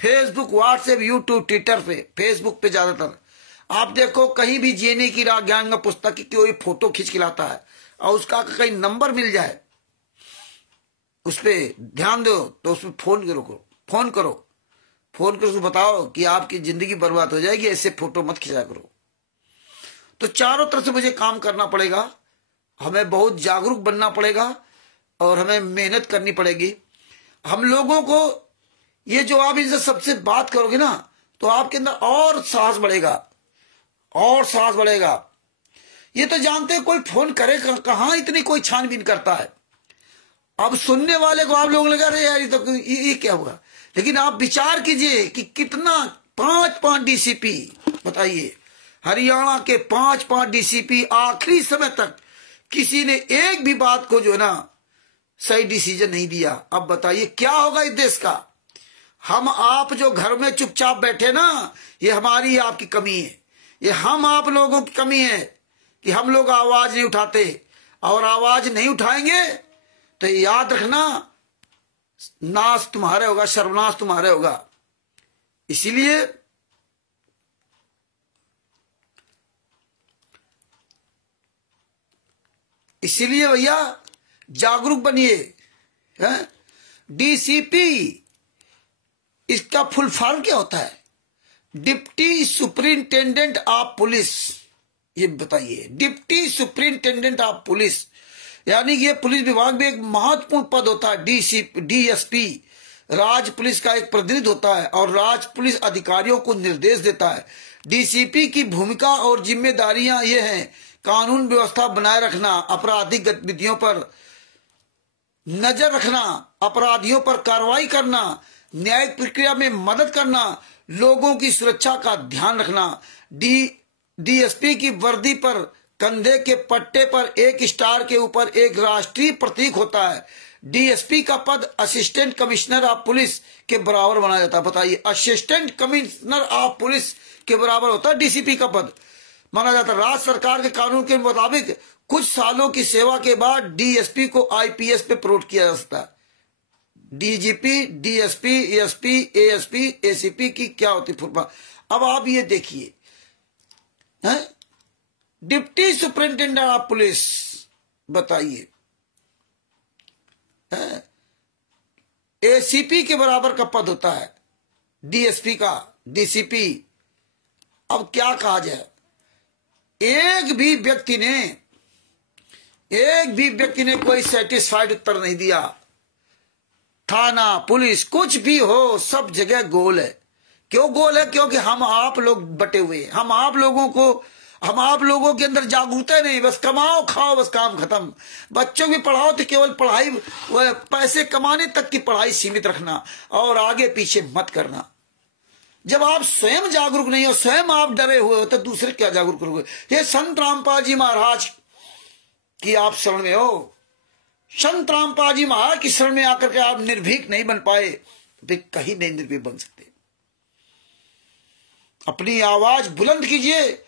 फेसबुक, व्हाट्सएप, यूट्यूब, ट्विटर पे, फेसबुक पे ज्यादातर आप देखो, कहीं भी जीने की राह ज्ञान का पुस्तक की कोई फोटो खींच के लाता है और उसका कहीं नंबर मिल जाए, उस पर ध्यान दो तो उसमें फोन करो, उसको बताओ कि आपकी जिंदगी बर्बाद हो जाएगी, ऐसे फोटो मत खिंचाया करो। तो चारों तरफ से मुझे काम करना पड़ेगा, हमें बहुत जागरूक बनना पड़ेगा, और हमें मेहनत करनी पड़ेगी। हम लोगों को ये जो आप इनसे सबसे बात करोगे ना, तो आपके अंदर और साहस बढ़ेगा, और साहस बढ़ेगा। ये तो जानते हैं कोई फोन करे कहां इतनी कोई छानबीन करता है। अब सुनने वाले को आप लोग लगा रहे यार ये क्या हुआ, लेकिन आप विचार कीजिए कि कितना 5 डीसीपी, बताइए हरियाणा के 5 डीसीपी आखिरी समय तक किसी ने एक भी बात को जो है ना सही डिसीजन नहीं दिया। अब बताइए क्या होगा इस देश का। हम आप जो घर में चुपचाप बैठे ना, ये हमारी आपकी कमी है, ये हम आप लोगों की कमी है कि हम लोग आवाज नहीं उठाते, और आवाज नहीं उठाएंगे तो याद रखना नाश तुम्हारे होगा, सर्वनाश तुम्हारे होगा। इसीलिए भैया जागरूक बनिए। डीसीपी, इसका फुल फॉर्म क्या होता है? Deputy superintendent of police. ये बताइए, डिप्टी सुपरिंटेंडेंट ऑफ पुलिस, यानी कि ये पुलिस विभाग में एक महत्वपूर्ण पद होता है। डीएसपी राज्य पुलिस का एक प्रतिनिधि होता है और राज्य पुलिस अधिकारियों को निर्देश देता है। डीसीपी की भूमिका और जिम्मेदारियां ये हैं: कानून व्यवस्था बनाए रखना, आपराधिक गतिविधियों पर नजर रखना, अपराधियों पर कार्रवाई करना, न्यायिक प्रक्रिया में मदद करना, लोगों की सुरक्षा का ध्यान रखना। डीएसपी की वर्दी पर कंधे के पट्टे पर एक स्टार के ऊपर एक राष्ट्रीय प्रतीक होता है। डीएसपी का पद असिस्टेंट कमिश्नर ऑफ पुलिस के बराबर बनाया जाता है। बताइए, असिस्टेंट कमिश्नर ऑफ पुलिस के बराबर होता है डीसीपी का पद माना जाता है। राज्य सरकार के कानून के मुताबिक कुछ सालों की सेवा के बाद डीएसपी को आईपीएस पे प्रमोट किया जा सकता है। DGP, DSP, ASP, ASP, ACP की क्या होती फुलफॉर्म? अब आप ये देखिए, डिप्टी सुपरिंटेंडेंट ऑफ पुलिस, बताइए एसीपी के बराबर का पद होता है डीएसपी का, डीसीपी। अब क्या कहा जाए, एक भी व्यक्ति ने कोई सेटिस्फाइड उत्तर नहीं दिया। थाना, पुलिस, कुछ भी हो, सब जगह गोल है। क्यों गोल है? क्योंकि हम आप लोग बटे हुए हैं। हम आप लोगों के अंदर जागरूकता नहीं, बस कमाओ खाओ, बस काम खत्म। बच्चों की पढ़ाओ तो केवल पढ़ाई, पैसे कमाने तक की पढ़ाई सीमित रखना और आगे पीछे मत करना। जब आप स्वयं जागरूक नहीं हो, स्वयं आप डरे हुए हो, तो दूसरे क्या जागरूक करोगे? ये संत रामपाल जी महाराज की आप शरण में हो। संत रामपाल जी महाराज की शरण में आकर के आप निर्भीक नहीं बन पाए, तो कहीं नहीं निर्भीक बन सकते। अपनी आवाज बुलंद कीजिए,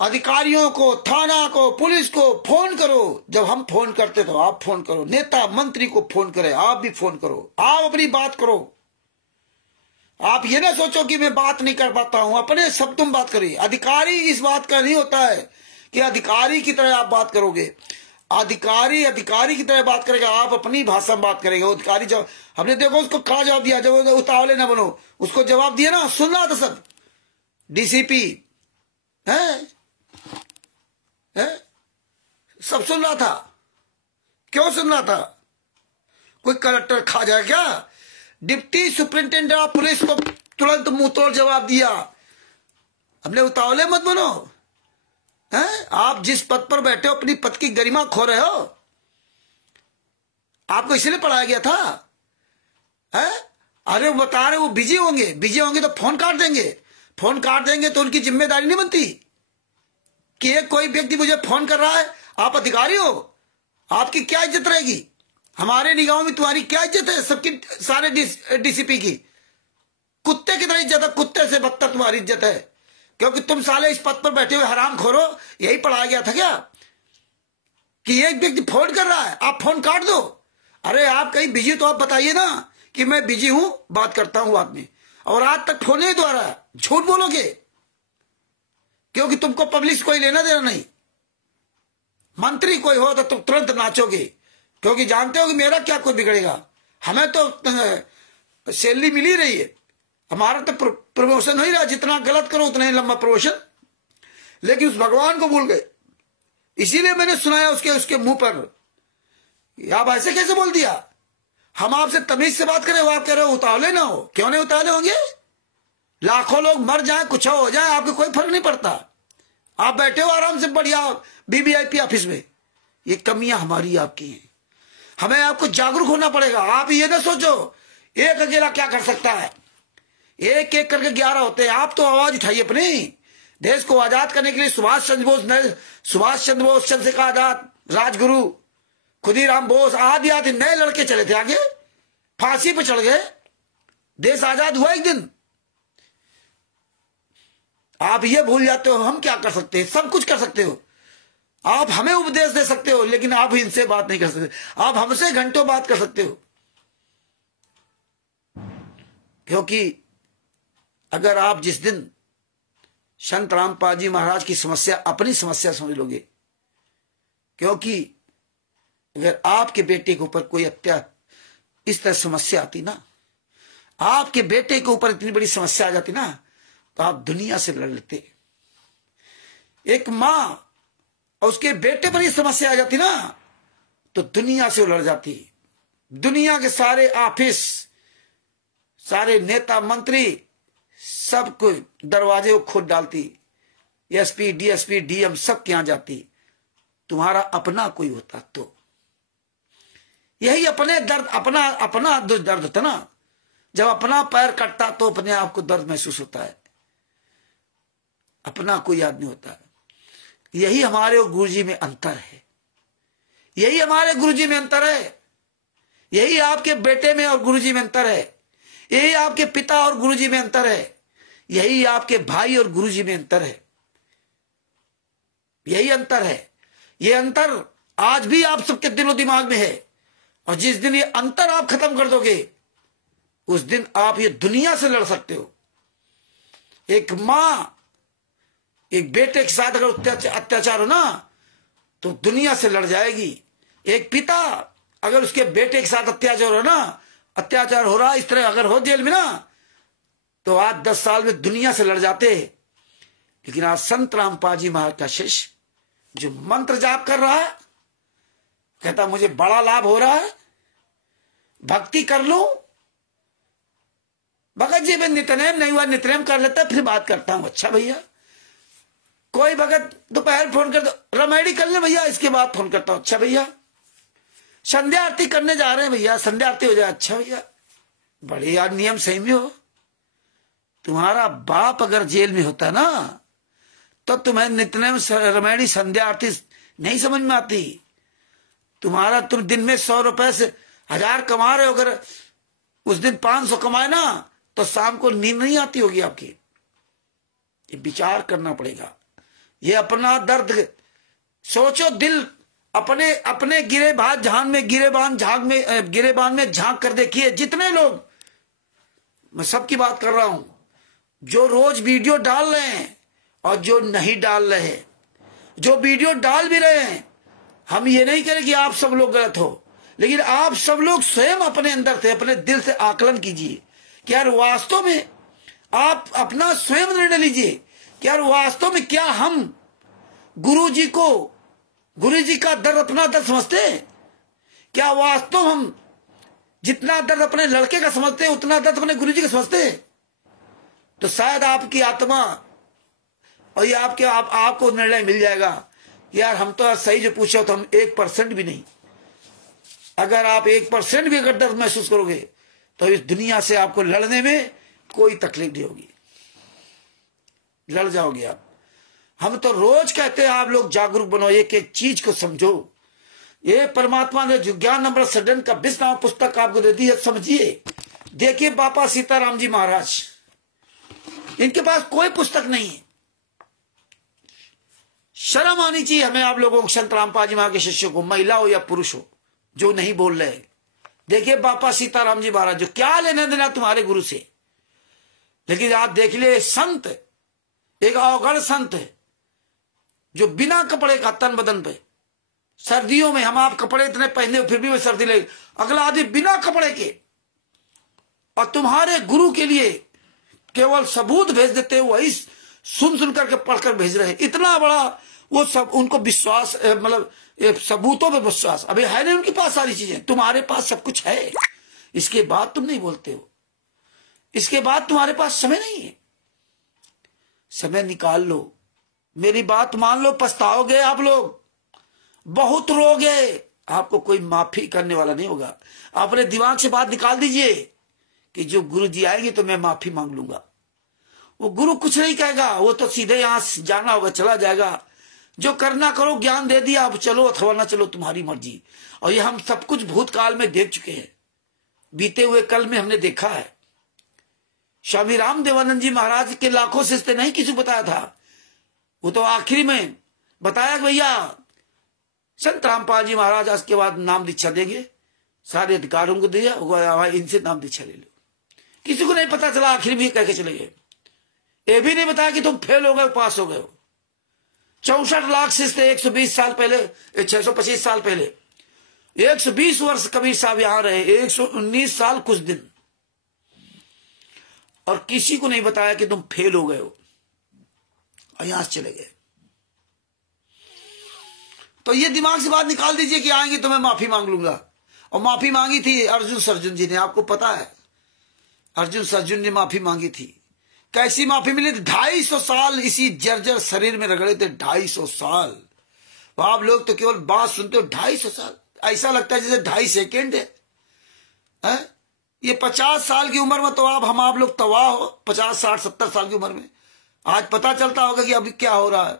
अधिकारियों को, थाना को, पुलिस को फोन करो। जब हम फोन करते तो आप फोन करो, नेता मंत्री को फोन करें, आप भी फोन करो, आप अपनी बात करो। आप ये ना सोचो कि मैं बात नहीं कर पाता हूं, अपने सब तुम बात करिए। अधिकारी इस बात का नहीं होता है कि अधिकारी की तरह आप बात करोगे। अधिकारी की तरह बात करेगा, आप अपनी भाषा में बात करेगा। अधिकारी जब हमने देखो उसको कहा जवाब दिया, जब उतावले ना बनो, उसको जवाब दिया ना, सुनना था सब। डीसीपी है, सब सुन रहा था। क्यों सुन रहा था? कोई कलेक्टर खा जाए क्या? डिप्टी सुपरिंटेंडेंट ऑफ पुलिस को तुरंत मुंहतोड़ जवाब दिया। अपने उतावले मत बनो, हैं? आप जिस पद पर बैठे हो अपनी पद की गरिमा खो रहे हो। आपको इसलिए पढ़ाया गया था, हैं? अरे वो बता रहे वो बिजी होंगे तो फोन काट देंगे तो उनकी जिम्मेदारी नहीं बनती कि एक कोई व्यक्ति मुझे फोन कर रहा है, आप अधिकारी हो, आपकी क्या इज्जत रहेगी? हमारे निगाहों में तुम्हारी क्या इज्जत है? सबकी, सारे डीसीपी की कुत्ते की तरह इज्जत है, कुत्ते से बदतर तुम्हारी इज्जत है, क्योंकि तुम साले इस पद पर बैठे हुए हराम खोरो। यही पढ़ाया गया था क्या कि एक व्यक्ति फोन कर रहा है आप फोन काट दो? अरे आप कहीं बिजी तो आप बताइए ना कि मैं बिजी हूं, बात करता हूं बाद में। और आज तक फोन ही द्वारा झूठ बोलोगे क्योंकि तुमको पब्लिक से कोई लेना देना नहीं। मंत्री कोई हो तो तुम तुरंत नाचोगे क्योंकि जानते हो कि मेरा क्या कोई बिगड़ेगा, हमें तो सैलरी मिल ही रही है, हमारा तो प्रमोशन हो ही रहा, जितना गलत करो उतना ही लंबा प्रमोशन। लेकिन उस भगवान को भूल गए, इसीलिए मैंने सुनाया उसके मुंह पर, आप ऐसे कैसे बोल दिया? हम आपसे तमीज से बात करें, वो आप कह रहे हो उतावले ना हो। क्यों नहीं उतावले होंगे? लाखों लोग मर जाए, कुछ हो जाए, आपको कोई फर्क नहीं पड़ता। आप बैठे हो आराम से बढ़िया बीबीआईपी ऑफिस में। ये कमियां हमारी आपकी हैं, हमें आपको जागरूक होना पड़ेगा। आप ये ना सोचो एक अकेला क्या कर सकता है, एक एक करके 11 होते हैं। आप तो आवाज उठाइए अपनी। देश को आजाद करने के लिए सुभाष चंद्र बोस, चंद्रशेखर आजाद, राजगुरु, खुदीराम बोस आदि नए लड़के चले थे आगे, फांसी पे चढ़ गए, देश आजाद हुआ एक दिन। आप ये भूल जाते हो हम क्या कर सकते हैं? सब कुछ कर सकते हो आप, हमें उपदेश दे सकते हो, लेकिन आप इनसे बात नहीं कर सकते। आप हमसे घंटों बात कर सकते हो, क्योंकि अगर आप जिस दिन संत रामपाल जी महाराज की समस्या अपनी समस्या समझ लोगे, क्योंकि अगर आपके बेटे के ऊपर कोई इस तरह समस्या आती ना, आपके बेटे के ऊपर इतनी बड़ी समस्या आ जाती ना, तो आप दुनिया से लड़ लेते। एक मां और उसके बेटे पर ही समस्या आ जाती ना, तो दुनिया से लड़ जाती। दुनिया के सारे ऑफिस, सारे नेता मंत्री सब कुछ दरवाजे को खोद डालती, एसपी डीएसपी डीएम सब के यहां जाती। तुम्हारा अपना कोई होता तो यही अपने दर्द, अपना दर्द था ना। जब अपना पैर कटता तो अपने आप को दर्द महसूस होता है, अपना कोई आदमी होता है। यही हमारे और गुरुजी में अंतर है, यही हमारे गुरुजी में अंतर है, यही आपके बेटे में और गुरुजी में अंतर है, यही आपके पिता और गुरुजी में अंतर है, यही आपके भाई और गुरुजी में अंतर है, यही अंतर है। ये अंतर आज भी आप सबके दिलो दिमाग में है, और जिस दिन ये अंतर आप खत्म कर दोगे उस दिन आप ये दुनिया से लड़ सकते हो। एक मां एक बेटे के साथ अगर अत्याचार हो ना तो दुनिया से लड़ जाएगी। एक पिता अगर उसके बेटे के साथ अत्याचार हो रहा इस तरह अगर हो जेल में ना, तो आज 10 साल में दुनिया से लड़ जाते। लेकिन आज संत रामपाल जी महाराज का शिष्य जो मंत्र जाप कर रहा है, कहता मुझे बड़ा लाभ हो रहा है, भक्ति कर लूं, भगत जी में नितनेम नहीं हुआ, नितनेम कर लेता फिर बात करता हूं। अच्छा भैया, कोई भगत दोपहर फोन कर दो, रमेडी कर ले भैया, इसके बाद फोन करता हूं। अच्छा भैया, संध्या आरती करने जा रहे हैं भैया, संध्या आरती हो जाए। अच्छा भैया, बड़े यार नियम सही में हो। तुम्हारा बाप अगर जेल में होता ना तो तुम्हें नितनेम रमेडी संध्या आरती नहीं समझ में आती। तुम दिन में 100 रुपए से 1000 कमा रहे हो, अगर उस दिन 500 कमाए ना तो शाम को नींद नहीं आती होगी आपकी। ये विचार करना पड़ेगा, ये अपना दर्द सोचो। दिल अपने गिरेबान में झांक कर देखिए। जितने लोग, मैं सबकी बात कर रहा हूं, जो रोज वीडियो डाल रहे हैं और जो नहीं डाल रहे हैं, जो वीडियो डाल भी रहे हैं, हम ये नहीं करें कि आप सब लोग गलत हो, लेकिन आप सब लोग स्वयं अपने अंदर से, अपने दिल से आकलन कीजिए कि यार वास्तव में आप अपना स्वयं निर्णय लीजिए कि यार वास्तव में क्या हम गुरु जी का दर्द अपना दर्द समझते हैं? क्या वास्तव हम जितना दर्द अपने लड़के का समझते हैं उतना दर्द अपने गुरु जी का समझते हैं? तो शायद आपकी आत्मा और ये आपको निर्णय मिल जाएगा, यार हम तो सही जो पूछा तो हम 1% भी नहीं। अगर आप 1% भी अगर दर्द महसूस करोगे तो इस दुनिया से आपको लड़ने में कोई तकलीफ नहीं होगी, लड़ जाओगे आप। हम तो रोज कहते हैं आप लोग जागरूक बनो, एक एक चीज को समझो। ये परमात्मा ने जो ज्ञान अमृत सदन का 20 नाम पुस्तक आपको दे दी है, समझिए। देखिए बाबा सीताराम जी महाराज, इनके पास कोई पुस्तक नहीं है। शर्म आनी चाहिए हमें आप लोगों को, संत रामपाल जी महाराज के शिष्यों को, महिला हो या पुरुष हो जो नहीं बोल रहे। देखिए बाबा सीताराम जी महाराज, जो क्या लेना देना तुम्हारे गुरु से। लेकिन आप देख लिए संत, एक अवगढ़ संत है जो बिना कपड़े का तन बदन पे, सर्दियों में हम आप कपड़े इतने पहने फिर भी वो सर्दी लगे, अगला आदमी बिना कपड़े के, और तुम्हारे गुरु के लिए केवल सबूत भेज देते हैं, वही सुन करके पढ़कर भेज रहे हैं। इतना बड़ा वो सब उनको विश्वास, मतलब सबूतों पे विश्वास। अभी है नहीं उनके पास सारी चीजें, तुम्हारे पास सब कुछ है, इसके बाद तुम नहीं बोलते हो, इसके बाद तुम्हारे पास समय नहीं है। समय निकाल लो, मेरी बात मान लो, पछताओगे आप लोग, बहुत रोगे, आपको कोई माफी करने वाला नहीं होगा। अपने दिमाग से बात निकाल दीजिए कि जो गुरु जी आएंगे तो मैं माफी मांग लूंगा। वो गुरु कुछ नहीं कहेगा, वो तो सीधे यहां जाना होगा चला जाएगा, जो करना करो, ज्ञान दे दिया, अब चलो अथवा ना चलो तुम्हारी मर्जी। और ये हम सब कुछ भूतकाल में देख चुके हैं, बीते हुए कल में हमने देखा है। स्वामी राम देवानंद जी महाराज के लाखों शिष्य नहीं किसी को बताया था, वो तो आखिरी में बताया कि भैया संत रामपाल जी महाराज आज के बाद नाम दीक्षा देंगे, सारे अधिकारों को दिया, इनसे नाम दीक्षा ले लो। किसी को नहीं पता चला, आखिर में कह के चले गए। ये भी नहीं बताया कि तुम फेल हो गए पास हो गए। 64 लाख शिष्य 120 साल पहले, 625 साल पहले, 120 वर्ष कबीर साहब यहां रहे, 119 साल कुछ दिन, और किसी को नहीं बताया कि तुम फेल हो गए हो और यहां से चले गए। तो ये दिमाग से बात निकाल दीजिए कि आएंगे तो मैं माफी मांग लूंगा। और माफी मांगी थी अर्जुन जी ने, आपको पता है अर्जुन ने माफी मांगी थी। कैसी माफी मिली थी? 250 साल इसी जर्जर शरीर में रगड़े थे, 250 साल। आप लोग तो केवल बात सुनते हो, 250 साल, ऐसा लगता है जैसे 2.5 सेकेंड है। ये 50 साल की उम्र में तो आप लोग तबाह हो, 50, 60, 70 साल की उम्र में। आज पता चलता होगा कि अभी क्या हो रहा है।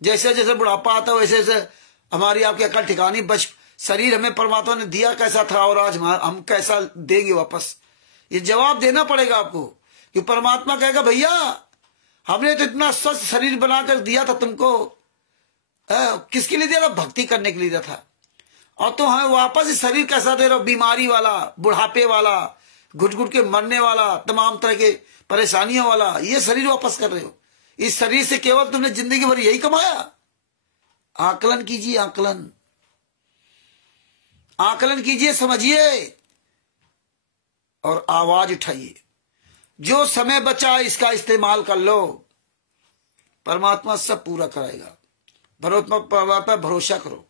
जैसे जैसे बुढ़ापा आता है वैसे वैसे हमारी आपकी अकल ठिकानी, बच शरीर हमें परमात्मा ने दिया कैसा था और आज हम कैसा देंगे वापस, ये जवाब देना पड़ेगा आपको। कि परमात्मा कहेगा भैया हमने तो इतना स्वस्थ शरीर बनाकर दिया था तुमको, किसके लिए दिया था? भक्ति करने के लिए दिया था, और तो हमें वापस इस शरीर कैसा दे रहे हो? बीमारी वाला, बुढ़ापे वाला, घुट घुट के मरने वाला, तमाम तरह के परेशानियों वाला, ये शरीर वापस कर रहे हो। इस शरीर से केवल तुमने जिंदगी भर यही कमाया। आकलन कीजिए, आकलन कीजिए, समझिए और आवाज उठाइए। जो समय बचा इसका इस्तेमाल कर लो, परमात्मा सब पूरा कराएगा। परमात्मा पर भरोसा करो।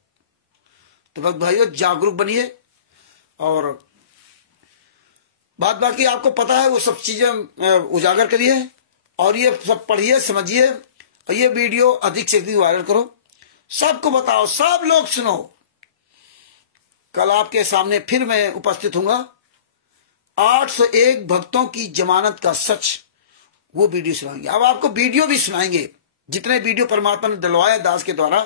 तो बस भाइयों जागरूक बनिए, और बात बाकी आपको पता है वो सब चीजें उजागर करिए, और ये सब पढ़िए, समझिए, और ये वीडियो अधिक से अधिक वायरल करो, सबको बताओ, सब लोग सुनो। कल आपके सामने फिर मैं उपस्थित हूंगा, 801 भक्तों की जमानत का सच, वो वीडियो सुनाएंगे। अब आपको वीडियो भी सुनाएंगे, जितने वीडियो परमात्मा ने दिलवाया दास के द्वारा,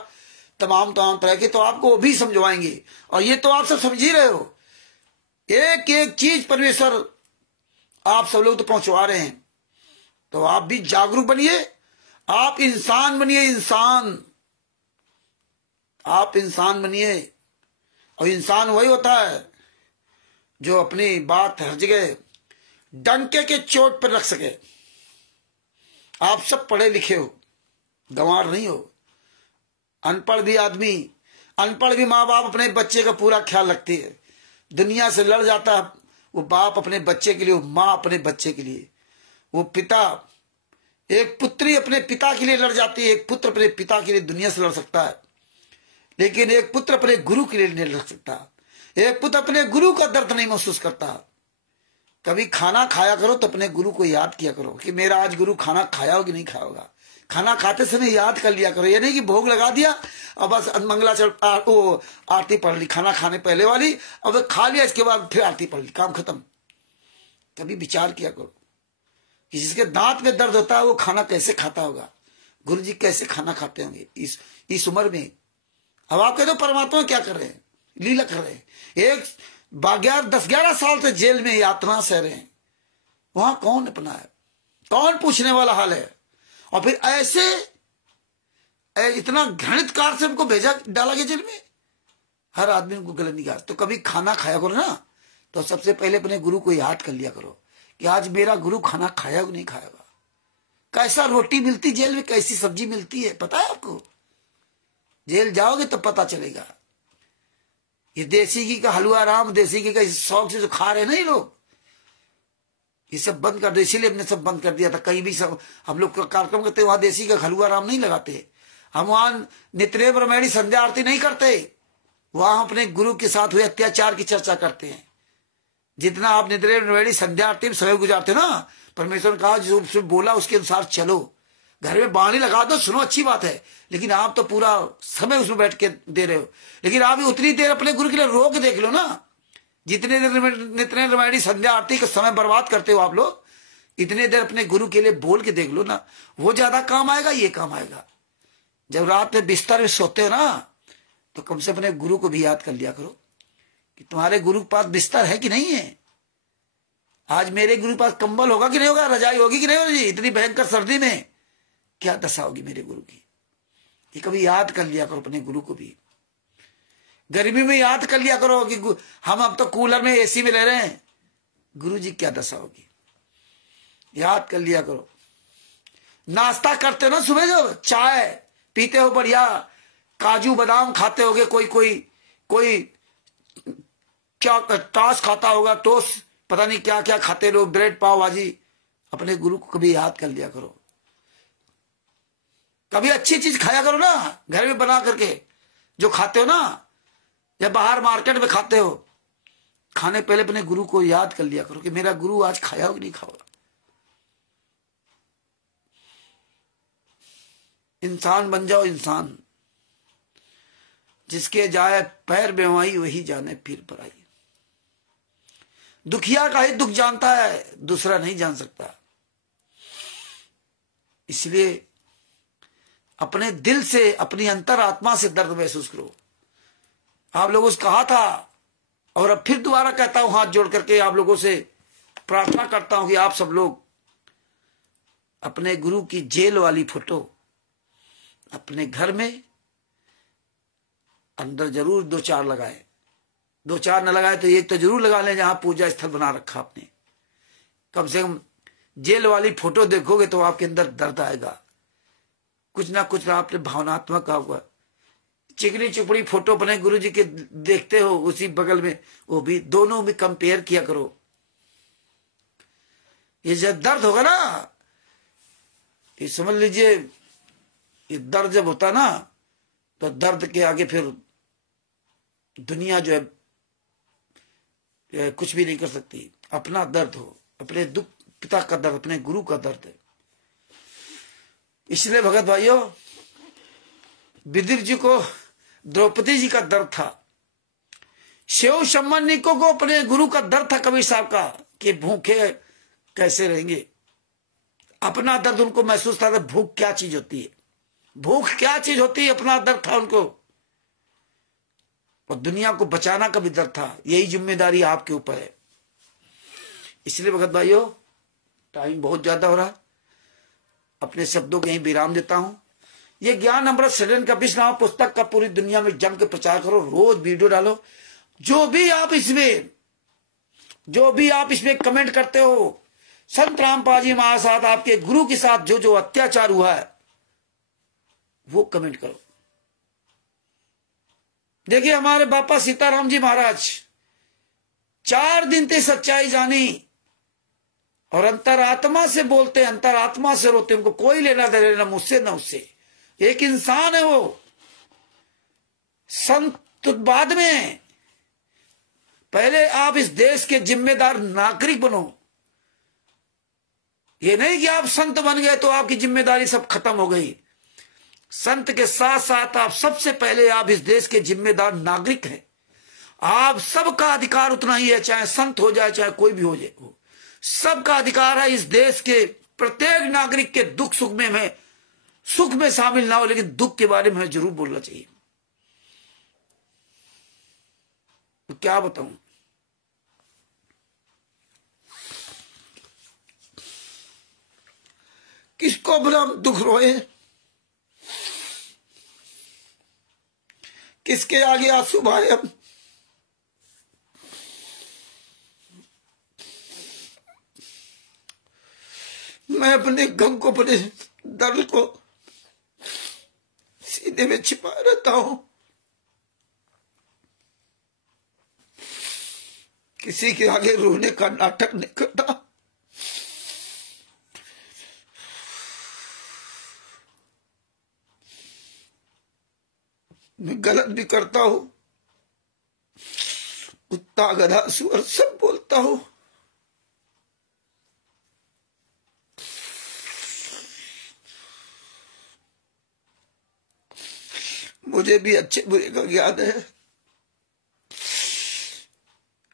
तमाम तरह के, तो आपको वो भी समझवाएंगे। और ये तो आप सब समझ ही रहे हो, एक एक चीज परमेश्वर आप सब लोग तो पहुंचवा रहे हैं। तो आप भी जागरूक बनिए, आप इंसान बनिए, आप इंसान बनिए। और इंसान वही होता है जो अपनी बात हर जगह डंके के चोट पर रख सके। आप सब पढ़े लिखे हो, गंवार नहीं हो। अनपढ़ भी आदमी, अनपढ़ भी माँ बाप अपने बच्चे का पूरा ख्याल रखती है। दुनिया से लड़ जाता है वो बाप अपने बच्चे के लिए, वो माँ अपने बच्चे के लिए। वो पिता, एक पुत्री अपने पिता के लिए लड़ जाती है, एक पुत्र अपने पिता के लिए दुनिया से लड़ सकता है, लेकिन एक पुत्र अपने गुरु के लिए नहीं लड़ सकता। एक पुत्र अपने गुरु का दर्द नहीं महसूस करता। कभी खाना खाया करो तो अपने गुरु को याद किया करो कि मेरा आज गुरु खाना खाया हो कि नहीं खाया होगा। खाना खाते समय याद कर लिया करो, ये नहीं कि भोग लगा दिया और बस मंगलाचरण आरती पढ़ ली, खाना खाने पहले वाली, अब खा लिया इसके बाद फिर आरती पढ़ ली, काम खत्म। कभी विचार किया करो कि जिसके दांत में दर्द होता है वो खाना कैसे खाता होगा, गुरु जी कैसे खाना खाते होंगे इस उम्र में। अब आप कहते हो परमात्मा क्या कर रहे हैं, लीला कर रहे हैं। एक 10-11 साल से जेल में यातना सह रहे हैं, वहां कौन अपना है, कौन पूछने वाला हाल है। और फिर ऐसे इतना घृणित कार से हमको भेजा डाला गया जेल में, हर आदमी उनको गलत निकाल। तो कभी खाना खाया करो ना, तो सबसे पहले अपने गुरु को याद कर लिया करो कि आज मेरा गुरु खाना खाया कि नहीं खाएगा। कैसा रोटी मिलती जेल में, कैसी सब्जी मिलती है पता है आपको? जेल जाओगे तो पता चलेगा। ये देसी घी का हलवा राम, देसी घी का शौक से जो खा रहे नहीं लोग, ये सब बंद कर दो। इसीलिए हमने सब बंद कर दिया था। कहीं भी सब हम लोग कार्यक्रम करते वहां देसी का हलवा राम नहीं लगाते, हम वहां नित्य ब्रह्मणी संध्या आरती नहीं करते, वहां अपने गुरु के साथ हुए अत्याचार की चर्चा करते हैं। जितना आप नित्य ब्रह्मणी संध्या आरती में समय गुजारते हो ना, परमेश्वर ने कहा जो बोला उसके अनुसार चलो। घर में बाणी लगा दो, सुनो अच्छी बात है, लेकिन आप तो पूरा समय उसमें बैठ के दे रहे हो। लेकिन आप उतनी देर अपने गुरु के लिए रोक देख लो ना, जितने देर नित्य रामायणी संध्या आरती का समय बर्बाद करते हो आप लोग, इतने देर अपने गुरु के लिए बोल के देख लो ना, वो ज्यादा काम आएगा, ये काम आएगा। जब रात में बिस्तर में सोते हो ना, तो कम से अपने गुरु को भी याद कर लिया करो कि तुम्हारे गुरु के पास बिस्तर है कि नहीं है। आज मेरे गुरु के पास कंबल होगा कि नहीं होगा, रजाई होगी कि नहीं होगी, इतनी भयंकर सर्दी में क्या दशा होगी मेरे गुरु की। ये कभी याद कर लिया करो अपने गुरु को भी। गर्मी में याद कर लिया करो कि हम अब तो कूलर में एसी में रह रहे हैं, गुरु जी क्या दशा होगी, याद कर लिया करो। नाश्ता करते हो ना सुबह, जो चाय पीते हो बढ़िया, काजू बादाम खाते होगे, कोई क्या टॉस खाता होगा, टोस्ट पता नहीं क्या क्या खाते लोग, ब्रेड पाव भाजी। अपने गुरु को कभी याद कर लिया करो। कभी अच्छी चीज खाया करो ना, घर में बना करके जो खाते हो ना, या बाहर मार्केट में खाते हो, खाने पहले अपने गुरु को याद कर लिया करो कि मेरा गुरु आज खाया हो कि नहीं खाओगा। इंसान बन जाओ, इंसान जिसके जाए पैर बेवाई वही जाने पीर पर आई। दुखिया का ही दुख जानता है, दूसरा नहीं जान सकता। इसलिए अपने दिल से, अपनी अंतर आत्मा से दर्द महसूस करो। आप लोगों से कहा था और अब फिर दोबारा कहता हूं, हाथ जोड़ करके आप लोगों से प्रार्थना करता हूं कि आप सब लोग अपने गुरु की जेल वाली फोटो अपने घर में अंदर जरूर 2-4 लगाए। 2-4 न लगाए तो एक तो जरूर लगा लें जहां पूजा स्थल बना रखा आपने। कम से कम जेल वाली फोटो देखोगे तो आपके अंदर दर्द आएगा, कुछ ना कुछ आपने भावनात्मक का हुआ। चिकनी चुपड़ी फोटो अपने गुरु जी के देखते हो, उसी बगल में वो भी, दोनों में कंपेयर किया करो। ये जब दर्द होगा ना, ये समझ लीजिए, ये दर्द जब होता ना, तो दर्द के आगे फिर दुनिया जो है कुछ भी नहीं कर सकती। अपना दर्द हो, अपने दुख पिता का दर्द, अपने गुरु का दर्द है। इसलिए भगत भाइयों, विदुर जी को द्रौपदी जी का दर्द था, शिव सम्मानिकों को अपने गुरु का दर्द था कबीर साहब का कि भूखे कैसे रहेंगे। अपना दर्द उनको महसूस था, भूख क्या चीज होती है, भूख क्या चीज होती है, अपना दर्द था उनको। और दुनिया को बचाना का भी दर्द था। यही जिम्मेदारी आपके ऊपर है। इसलिए भगत भाइयों, टाइम बहुत ज्यादा हो रहा, अपने शब्दों के यही विराम देता हूं। ये ज्ञान अमृत सृजन का विश्व पुस्तक का पूरी दुनिया में जम के प्रचार करो, रोज वीडियो डालो। जो भी आप इसमें कमेंट करते हो, संत रामपाल जी महाराज आपके गुरु के साथ जो जो अत्याचार हुआ है वो कमेंट करो। देखिए हमारे बापा सीताराम जी महाराज 4 दिन ते सच्चाई जानी, और अंतरात्मा से बोलते हैं, अंतरात्मा से रोते, उनको कोई लेना देना मुझसे ना उससे। एक इंसान है वो। संत बाद में, पहले आप इस देश के जिम्मेदार नागरिक बनो। ये नहीं कि आप संत बन गए तो आपकी जिम्मेदारी सब खत्म हो गई। संत के साथ साथ आप सबसे पहले आप इस देश के जिम्मेदार नागरिक हैं। आप सबका अधिकार उतना ही है, चाहे संत हो जाए चाहे कोई भी हो जाए, सबका अधिकार है इस देश के प्रत्येक नागरिक के दुख सुख में। मैं सुख में शामिल ना हो, लेकिन दुख के बारे में जरूर बोलना चाहिए। तो क्या बताऊं, किसको भला दुख रोए, किसके आगे आंसू बहाए हम। मैं अपने गम को, अपने दर्द को सीने में छिपा रहता हूं। किसी के आगे रोने का नाटक नहीं करता। मैं गलत भी करता हूं, कुत्ता गधा सुअर सब बोलता हूं। मुझे भी अच्छे बुरे का ज्ञान है।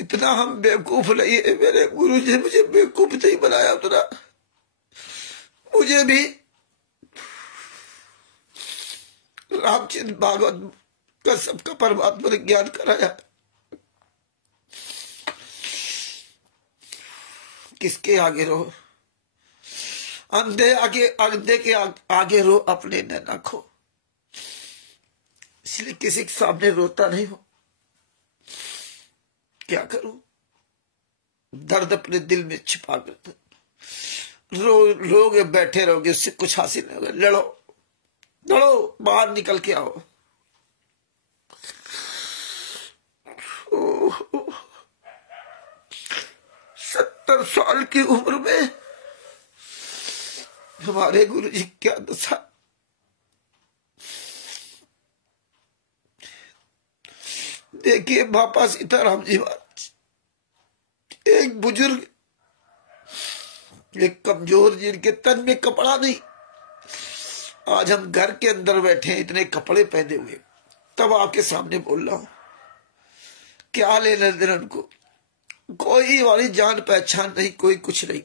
इतना हम बेवकूफ नहीं है। मेरे गुरु जी ने मुझे बेवकूफ नहीं बनाया उतना। मुझे भी रामचंद्र भागवत का सबका परमात्मा ने ज्ञान कराया। किसके आगे रहो, अंधे के आगे रो, अपने न खो। इसलिए किसी के सामने रोता नहीं हो। क्या करूं, दर्द अपने दिल में छिपा कर रोगे, बैठे रहोगे, उससे कुछ हासिल नहीं होगा। लड़ो लड़ो, बाहर निकल के आओ। 70 साल की उम्र में हमारे गुरु जी क्या दशा। देखिए बाबा सीताराम जी महाराज, एक बुजुर्ग, एक कमजोर, जिनके तन में कपड़ा नहीं। आज हम घर के अंदर बैठे हैं, इतने कपड़े पहने हुए, तब आपके सामने बोल रहा हूं। क्या लेना देना उनको, कोई वाली जान पहचान नहीं, कोई कुछ नहीं।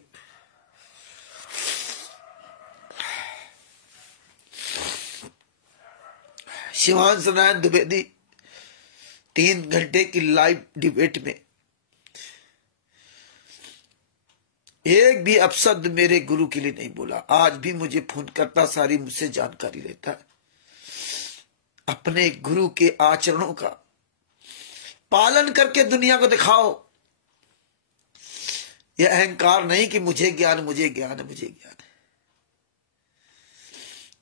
शिवांश नारायण द्विवेदी 3 घंटे की लाइव डिबेट में एक भी अपशब्द मेरे गुरु के लिए नहीं बोला। आज भी मुझे फोन करता, सारी मुझसे जानकारी लेता है। अपने गुरु के आचरणों का पालन करके दुनिया को दिखाओ। यह अहंकार नहीं कि मुझे ज्ञान, मुझे ज्ञान है, मुझे ज्ञान है।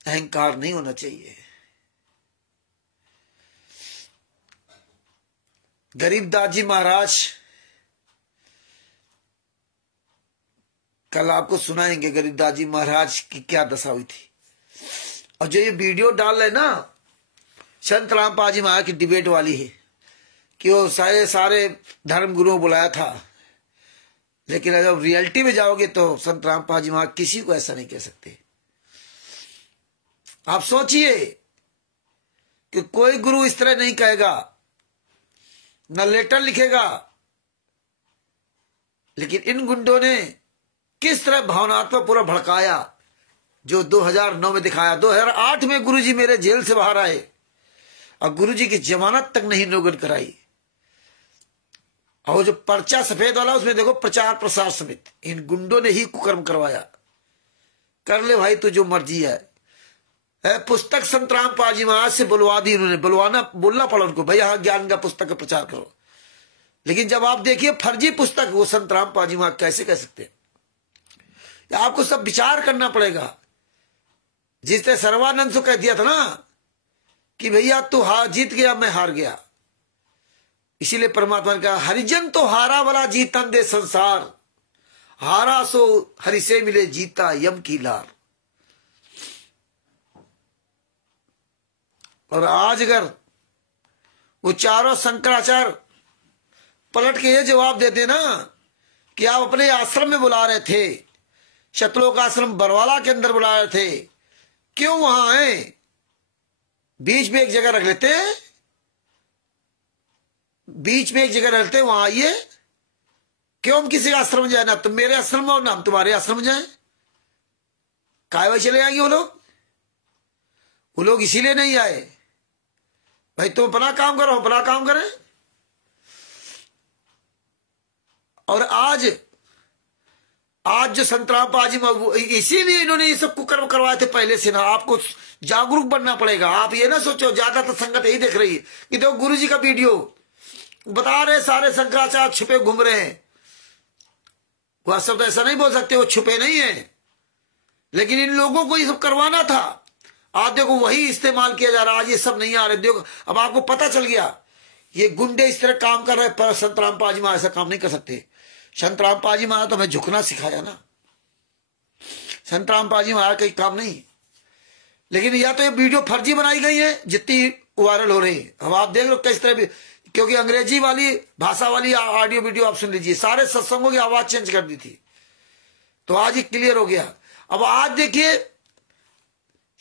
अहंकार नहीं होना चाहिए। गरीबदास जी महाराज, कल आपको सुनाएंगे गरीबदास जी महाराज की क्या दशा हुई थी। और जो ये वीडियो डाल रहे ना, संत रामपाल जी महाराज की डिबेट वाली है कि वो सारे धर्म गुरुओं बुलाया था, लेकिन अगर रियलिटी में जाओगे तो संत रामपाल जी महाराज किसी को ऐसा नहीं कह सकते। आप सोचिए कि कोई गुरु इस तरह नहीं कहेगा, न लेटर लिखेगा। लेकिन इन गुंडों ने किस तरह भावनात्मक पूरा भड़काया, जो 2009 में दिखाया। 2008 में गुरुजी मेरे जेल से बाहर आए और गुरुजी की जमानत तक नहीं नोगन कराई। और जो पर्चा सफेद वाला, उसमें देखो प्रचार प्रसार समिति, इन गुंडों ने ही कुकर्म करवाया। कर ले भाई, तू जो मर्जी है। पुस्तक संत रामपाल जी महाराज से बुलवा दी उन्होंने, बोलना पड़ा उनको, भाई यहाँ ज्ञान का पुस्तक का प्रचार करो। लेकिन जब आप देखिए फर्जी पुस्तक, वो संत रामपाल जी महाराज कैसे कह सकते हैं। आपको सब विचार करना पड़ेगा। जिस तरह सर्वानंद से कह दिया था ना कि भैया तू जीत गया, मैं हार गया। इसीलिए परमात्मा ने कहा, हरिजन तो हारा वाला जीतन दे संसार, हारा सो हरि से मिले, जीता यम की लार। और आज अगर वो चारों शंकराचार्य पलट के ये जवाब देते ना कि आप अपने आश्रम में बुला रहे थे, शतलोक आश्रम बरवाला के अंदर बुला रहे थे, क्यों वहां आए? बीच में एक जगह रख लेते, बीच में एक जगह रख लेते, वहां आइए। क्यों हम किसी आश्रम में जाए? ना तुम मेरे आश्रम में और ना हम तुम्हारे आश्रम में जाए। काय भाई चले आएंगे वो लोग इसीलिए नहीं आए। भाई तुम अपना काम करो, अपना काम करें। और आज जो संतराम पाजी, इसीलिए इन्होंने ये सब कुकर्म करवाए थे पहले से ना। आपको जागरूक बनना पड़ेगा। आप ये ना सोचो ज्यादातर संगत यही देख रही है कि देखो गुरु जी का वीडियो बता रहे सारे शंकराचार्य छुपे घूम रहे हैं। वह सब तो ऐसा नहीं बोल सकते, वो छुपे नहीं है, लेकिन इन लोगों को ये सब करवाना था। आज देखो वही इस्तेमाल किया जा रहा। आज ये सब नहीं आ रहे। देखो अब आपको पता चल गया ये गुंडे इस तरह काम कर रहे हैं, पर संतराम पाजी महाराज ऐसा काम नहीं कर सकते। संतराम पाजी महाराज तो हमें झुकना सिखाया ना। संतराम पाजी महाराज कहीं काम नहीं। लेकिन या तो ये वीडियो फर्जी बनाई गई है जितनी वायरल हो रही है। अब आप देख लो किस तरह भी, क्योंकि अंग्रेजी वाली भाषा वाली ऑडियो वीडियो आप सुन लीजिए, सारे सत्संगों की आवाज चेंज कर दी थी, तो आज ये क्लियर हो गया। अब आज देखिए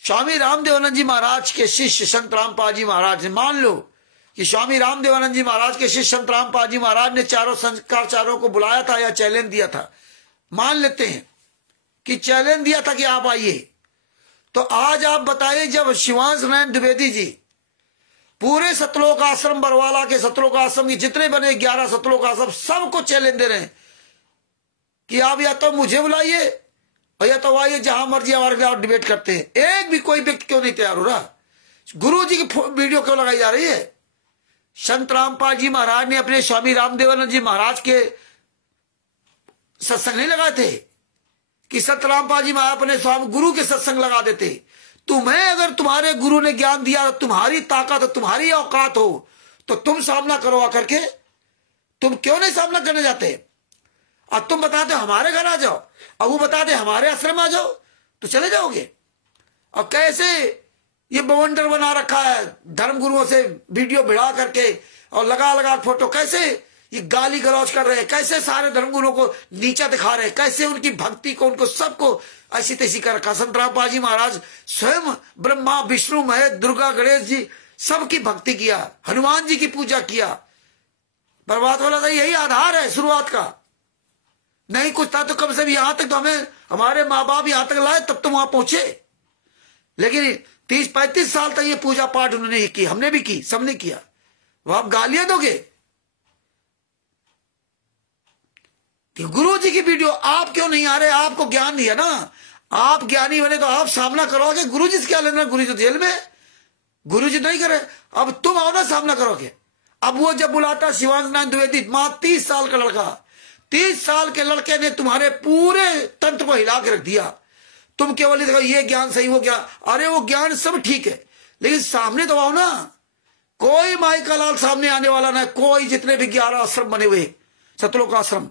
स्वामी रामदेवानंद जी महाराज के शिष्य संतराम पाजी महाराज ने, मान लो कि स्वामी रामदेवानंद जी महाराज के शिष्य संतराम पाजी महाराज ने चारों शंकराचार्यों को बुलाया था या चैलेंज दिया था, मान लेते हैं कि चैलेंज दिया था कि आप आइए, तो आज आप बताइए जब शिवांश नारायण द्विवेदी जी पूरे सतलोक आश्रम बरवाला के सतलोक आश्रम के जितने बने 11 सतलोक आश्रम सबको चैलेंज दे रहे हैं कि आप या तो मुझे बुलाइए और या तो आइए जहां मर्जी हमारे खिलाफ डिबेट करते हैं। एक भी कोई व्यक्ति क्यों नहीं तैयार हो रहा? गुरु जी की वीडियो क्यों लगाई जा रही है? संत रामपाल जी महाराज ने अपने स्वामी रामदेवानंद जी महाराज के सत्संग नहीं लगाए थे कि संत रामपाल जी महाराज अपने स्वामी गुरु के सत्संग लगा देते। तुम्हें अगर तुम्हारे गुरु ने ज्ञान दिया, तुम्हारी ताकत, तुम्हारी औकात हो, तो तुम सामना करो आकर के। तुम क्यों नहीं सामना करने जाते? अब तुम बताते हमारे घर आ जाओ, अब वो बताते हमारे आश्रम आ जाओ, तो चले जाओगे। और कैसे ये बवंडर बना रखा है धर्म गुरुओं से वीडियो भिड़ा करके और लगा लगा फोटो, कैसे ये गाली गलौज कर रहे हैं, कैसे सारे धर्म गुरुओं को नीचा दिखा रहे हैं, कैसे उनकी भक्ति को, उनको सबको ऐसी तैसी कर रखा। संत रामपाल जी महाराज स्वयं ब्रह्मा विष्णु महेश दुर्गा गणेश जी सबकी भक्ति किया, हनुमान जी की पूजा किया। बर्बाद वाला था यही आधार है शुरुआत का। नहीं कुछ था तो कम से कम यहां तक तो हमें हमारे माँ बाप यहां तक लाए, तब तो वहां पहुंचे। लेकिन 30-35 साल तक ये पूजा पाठ उन्होंने की, हमने भी की, सबने किया। वो आप गालियां दोगे? गुरु जी की वीडियो आप क्यों नहीं आ रहे? आपको ज्ञान दिया ना, आप ज्ञानी बने तो आप सामना करोगे। गुरु जी से क्या लेना? गुरु जी जेल में, गुरु जी नहीं करे। अब तुम आओ ना, सामना करोगे। अब वो जब बुलाता शिवांश नारायण द्विवेदी, मां 30 साल का लड़का, 30 साल के लड़के ने तुम्हारे पूरे तंत्र को हिला के रख दिया। तुम केवल देखो ये ज्ञान सही, वो ज्ञान, अरे वो ज्ञान सब ठीक है, लेकिन सामने तो आओ ना। कोई माई का लाल सामने आने वाला ना, कोई जितने भी 11 आश्रम बने हुए, सतलोक आश्रम,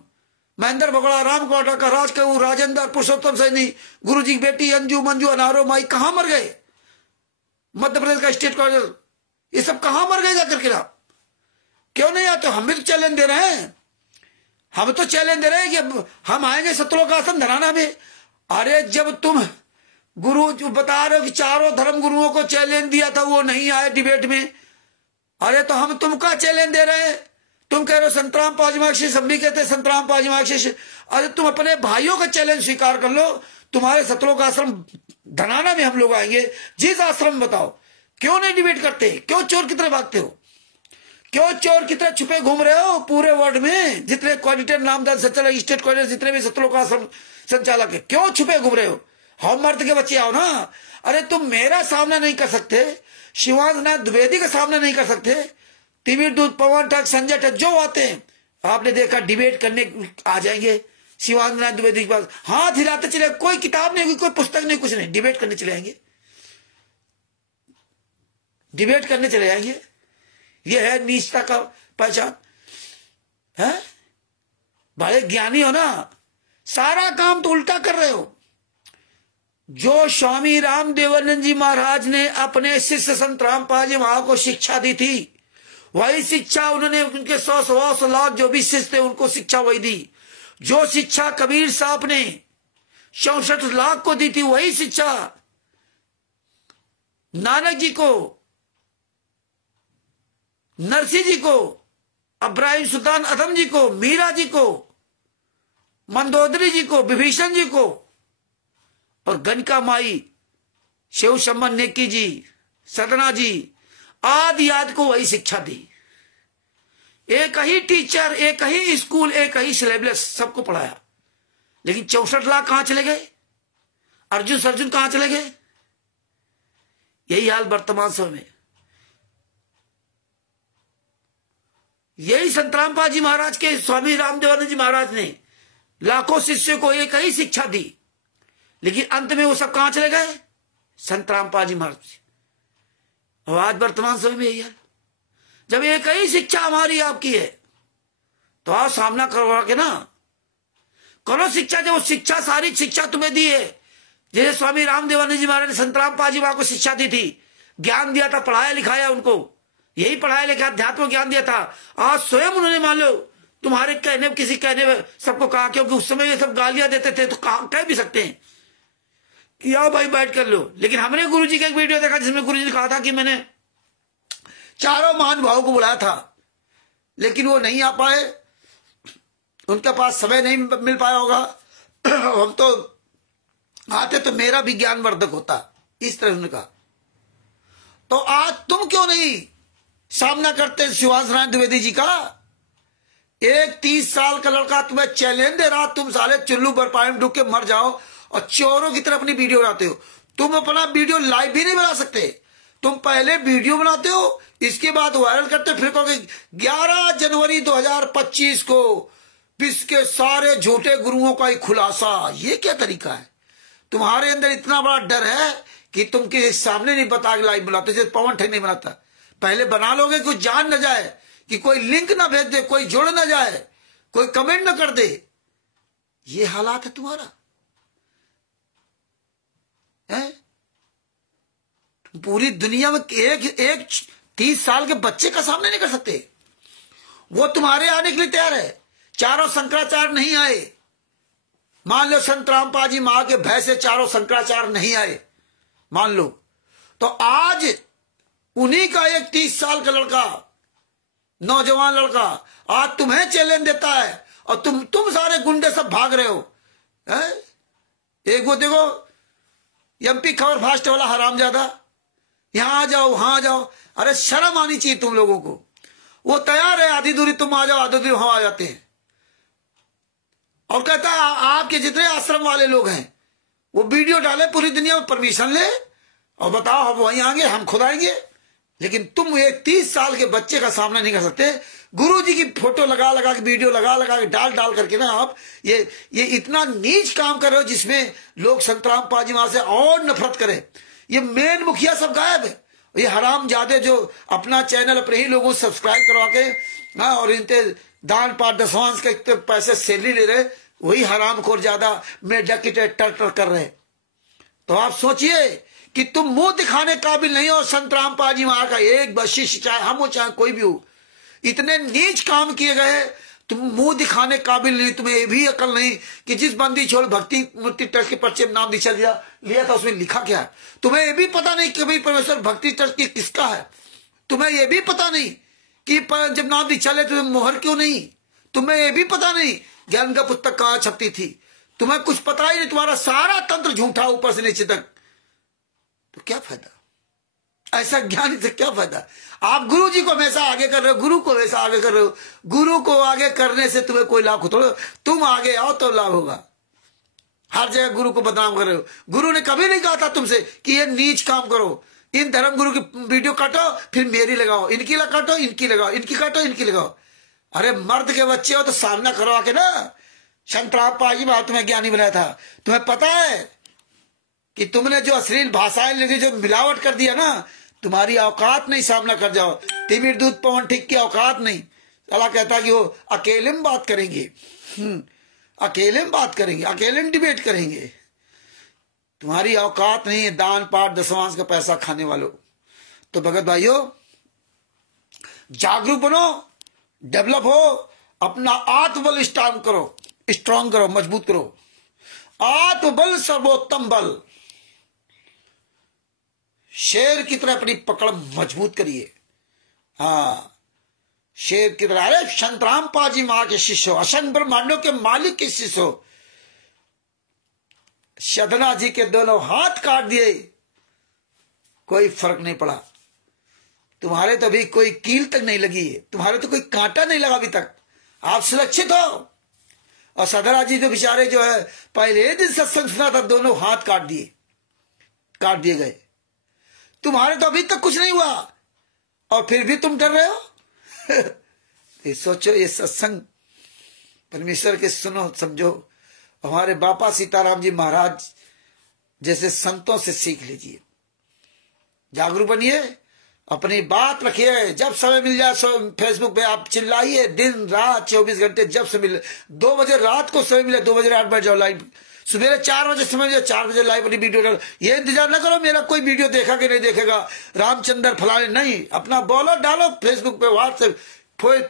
महेंद्र बगड़ा, राम कोटा का, राजकपूर, राजेंद्र, पुरुषोत्तम सैनी, गुरु जी की बेटी अंजू मंजू अनारो माई कहां मर गए? मध्य प्रदेश का स्टेट कॉलेज, ये सब कहां मर गए जाकर के? क्यों नहीं आते? हम भी तो चैलेंज दे रहे हैं, हम तो चैलेंज दे रहे हैं कि हम आएंगे सतलोक आश्रम धराना में। अरे जब तुम गुरु जो बता रहे हो कि चारों धर्म गुरुओं को चैलेंज दिया था, वो नहीं आए डिबेट में, अरे तो हम तुमका चैलेंज दे रहे हैं। तुम कह रहे हो संतराम पाजी महाराज शिष्य, हम भी कहते हैं संतराम पाजी महाराज शिष्य। अरे तुम अपने भाइयों का चैलेंज स्वीकार कर लो। तुम्हारे सतलोक आश्रम धनाना में हम लोग आएंगे, जिस आश्रम में बताओ। क्यों नहीं डिबेट करते? क्यों चोर की तरह भागते हो? क्यों चोर की तरह छुपे घूम रहे हो पूरे वर्ल्ड में? जितने कोऑर्डिनेटर नामदार संचालक स्टेट कोऑर्डिनेटर जितने भी सतलोक आश्रम संचालक है, क्यों छुपे घूम रहे हो? हम मर्द के बच्चे आओ ना। अरे तुम मेरा सामना नहीं कर सकते, शिवांश नारायण द्विवेदी का सामना नहीं कर सकते, तिमिर दूत, पवन ठग, संजय ठग जो आते हैं, आपने देखा डिबेट करने आ जाएंगे शिवांश नारायण द्विवेदी के पास, हाथ हिलाते चले, कोई किताब नहीं, कोई पुस्तक नहीं, कुछ नहीं, डिबेट करने चले आएंगे, डिबेट करने चले आएंगे। यह है नीचता का पहचान है? बड़े ज्ञानी हो ना, सारा काम तो उल्टा कर रहे हो। जो स्वामी राम देवानंद जी महाराज ने अपने शिष्य संत रामपाल जी महाराज को शिक्षा दी थी, वही शिक्षा उन्होंने उनके 100 लाख जो भी शिष्य थे उनको शिक्षा वही दी। जो शिक्षा कबीर साहब ने 64 लाख को दी थी, वही शिक्षा नानक जी को, नरसिंह जी को, इब्राहिम सुल्तान आजम जी को, मीरा जी को, मंदोदरी जी को, विभीषण जी को और गणका माई, शिव शंबर नेकी जी, सदना जी आदि आदि को वही शिक्षा दी। एक ही टीचर, एक ही स्कूल, एक ही सिलेबस सबको पढ़ाया। लेकिन 64 लाख कहां चले गए? अर्जुन कहां चले गए? यही हाल वर्तमान समय में। यही संत रामपाल जी महाराज के स्वामी रामदेवानंद जी महाराज ने लाखों शिष्यों को एक ही शिक्षा दी, लेकिन अंत में वो सब कहां चले गए? संत रामपाल जी महाराज। और आज वर्तमान समय में यही है, जब एक ही शिक्षा हमारी आपकी है तो आप सामना करवा के ना करो शिक्षा। जो शिक्षा, सारी शिक्षा तुम्हें दी है, जैसे स्वामी रामदेवानंद जी महाराज ने संत रामपाल जी महाराज को शिक्षा दी थी, ज्ञान दिया था, पढ़ाया लिखाया उनको, यही पढ़ाया लिखा अध्यात्म ज्ञान दिया था। आज स्वयं उन्होंने मान लो तुम्हारे कहने, किसी कहने में सबको कहा, क्योंकि उस समय ये सब गालियां देते थे तो कह भी सकते हैं कि आओ भाई बैठ कर लो। लेकिन हमने गुरुजी का एक वीडियो देखा जिसमें गुरुजी ने कहा था कि मैंने चारों महानुभावों को बुलाया था, लेकिन वो नहीं आ पाए, उनके पास समय नहीं मिल पाया होगा। हम तो आते तो मेरा भी ज्ञान वर्धक होता, इस तरह उन्होंने कहा। तो आज तुम क्यों नहीं सामना करते शिवाज नारायण द्विवेदी जी का? एक 30 साल का लड़का तुम्हें चैलेंज दे रहा, तुम साले चुल्लू बरपाई में डूब के मर जाओ और चोरों की तरह अपनी वीडियो बनाते हो। तुम अपना वीडियो लाइव भी नहीं बना सकते, तुम पहले वीडियो बनाते हो, इसके बाद वायरल करते, फिर कहोगे 11 जनवरी 2025 को विश्व के सारे झूठे गुरुओं का ही खुलासा। ये क्या तरीका है? तुम्हारे अंदर इतना बड़ा डर है कि तुम किसी सामने नहीं बता के लाइव बनाते, जैसे पवन ठग नहीं बनाता। पहले बना लोगे, कोई जान न जाए, कि कोई लिंक ना भेज दे, कोई जुड़ ना जाए, कोई कमेंट ना कर दे। ये हालात है तुम्हारा है? पूरी दुनिया में एक 30 साल के बच्चे का सामने नहीं कर सकते। वो तुम्हारे आने के लिए तैयार है। चारों शंकराचार्य नहीं आए, मान लो संत रामपाल जी मां के भय से चारों शंकराचार्य नहीं आए, मान लो, तो आज उन्हीं का एक 30 साल का लड़का, नौजवान लड़का आज तुम्हें चैलेंज देता है और तुम सारे गुंडे सब भाग रहे हो। एक वो देखो एमपी खबर फास्ट वाला हरामजादा, यहां आ जाओ वहां आ जाओ। अरे शर्म आनी चाहिए तुम लोगों को। वो तैयार है, आधी दूरी तुम आ जाओ, आधी दूरी हम आ जाते हैं। और कहता है आपके जितने आश्रम वाले लोग हैं वो वीडियो डाले, पूरी दुनिया में परमिशन ले और बताओ हम वहीं आएंगे, हम खुद आएंगे। लेकिन तुम एक 30 साल के बच्चे का सामना नहीं कर सकते। गुरु जी की फोटो लगा लगा के, वीडियो लगा लगा के, डाल करके ना आप ये इतना नीच काम कर रहे हो जिसमें लोग संत रामपाल जी वहां से और नफरत करें। ये मेन मुखिया सब गायब है। ये हराम जादे जो अपना चैनल अपने ही लोगों को सब्सक्राइब करवा के और इनते दान पाठ दसवांश के इतने पैसे सैलरी ले रहे, वही हरामखोर ज्यादा मेढक की टर कर रहे। तो आप सोचिए कि तुम मुंह दिखाने काबिल नहीं हो। संत रामपाल जी वहां का एक बख्शिश, चाहे हम हो चाहे कोई भी हो, इतने नीच काम किए गए, तुम मुंह दिखाने काबिल नहीं। तुम्हें ये भी अकल नहीं कि जिस बंदी छोड़ भक्ति मूर्ति ट्रस्ट के पर्चे में नाम दीक्षा लिया था उसमें लिखा क्या है। तुम्हें ये भी पता नहीं कभी परमेश्वर भक्ति ट्रस्ट की किसका है। तुम्हें ये भी पता नहीं कि जब नाम दीक्षा ले तो मोहर क्यों नहीं। तुम्हें ये भी पता नहीं ज्ञान का पुस्तक कहाँ छपती थी। तुम्हें कुछ पता ही नहीं। तुम्हारा सारा तंत्र झूठा ऊपर से नीचे तक। तो क्या फायदा ऐसा ज्ञान से? क्या फायदा? आप गुरु जी को हमेशा आगे कर रहे हो, गुरु को हमेशा आगे कर रहे हो। गुरु को आगे करने से तुम्हें कोई लाभ थोड़ा, तुम आगे आओ तो लाभ होगा। हर जगह गुरु को बदनाम कर रहे हो। गुरु ने कभी नहीं कहा था तुमसे कि ये नीच काम करो। इन धर्म गुरु की वीडियो काटो फिर मेरी लगाओ, इनकी काटो इनकी लगाओ, इनकी काटो इनकी लगाओ। अरे मर्द के बच्चे हो तो सामना करवा के ना। संत रामपाल जी बात तुम्हें ज्ञानी बनाया था। तुम्हें पता है कि तुमने जो अश्लील भाषाएं लिखी, जो मिलावट कर दिया ना, तुम्हारी औकात नहीं सामना कर जाओ। तिमिर दूध पवन ठीक की औकात नहीं। अल्लाह कहता कि वो अकेले में बात करेंगे। अकेले में बात करेंगे, अकेले में डिबेट करेंगे। तुम्हारी औकात नहीं है दान पाठ दशमांश का पैसा खाने वालों। तो भगत भाइयों, जागरूक बनो, डेवलप हो, अपना आत्मबल स्ट्रांग करो, मजबूत करो। आत्मबल सर्वोत्तम बल। शेर की तरह अपनी पकड़ मजबूत करिए। हाँ, शेर की तरह। अरे संतराम पाजी मां के शिष्य हो, असंख्य ब्रह्मांडों के मालिक के शिष्य हो। सदना जी के दोनों हाथ काट दिए, कोई फर्क नहीं पड़ा। तुम्हारे तो अभी कोई कील तक नहीं लगी है, तुम्हारे तो कोई कांटा नहीं लगा अभी तक, आप सुरक्षित हो। और सदना जी तो बेचारे जो है पहले दिन सत्संग सुना था, दोनों हाथ काट दिए गए। तुम्हारे तो अभी तक कुछ नहीं हुआ और फिर भी तुम डर रहे हो। ये सोचो, ये सत्संग परमेश्वर के सुनो, समझो। हमारे बापा सीताराम जी महाराज जैसे संतों से सीख लीजिए। जागरूक बनिए, अपनी बात रखिए। जब समय मिल जाए फेसबुक पे आप चिल्लाइए, दिन रात 24 घंटे जब से मिले। 2 बजे रात को समय मिले 2 बजे 8 बजे जाओ लाइव, सवेरे 4 बजे समय मिले 4 बजे लाइव अपनी वीडियो डालो। ये इंतजार ना करो मेरा कोई वीडियो देखा कि नहीं देखेगा, रामचंद्र फलाने, नहीं। अपना बोलो, डालो फेसबुक पे, व्हाट्सएप,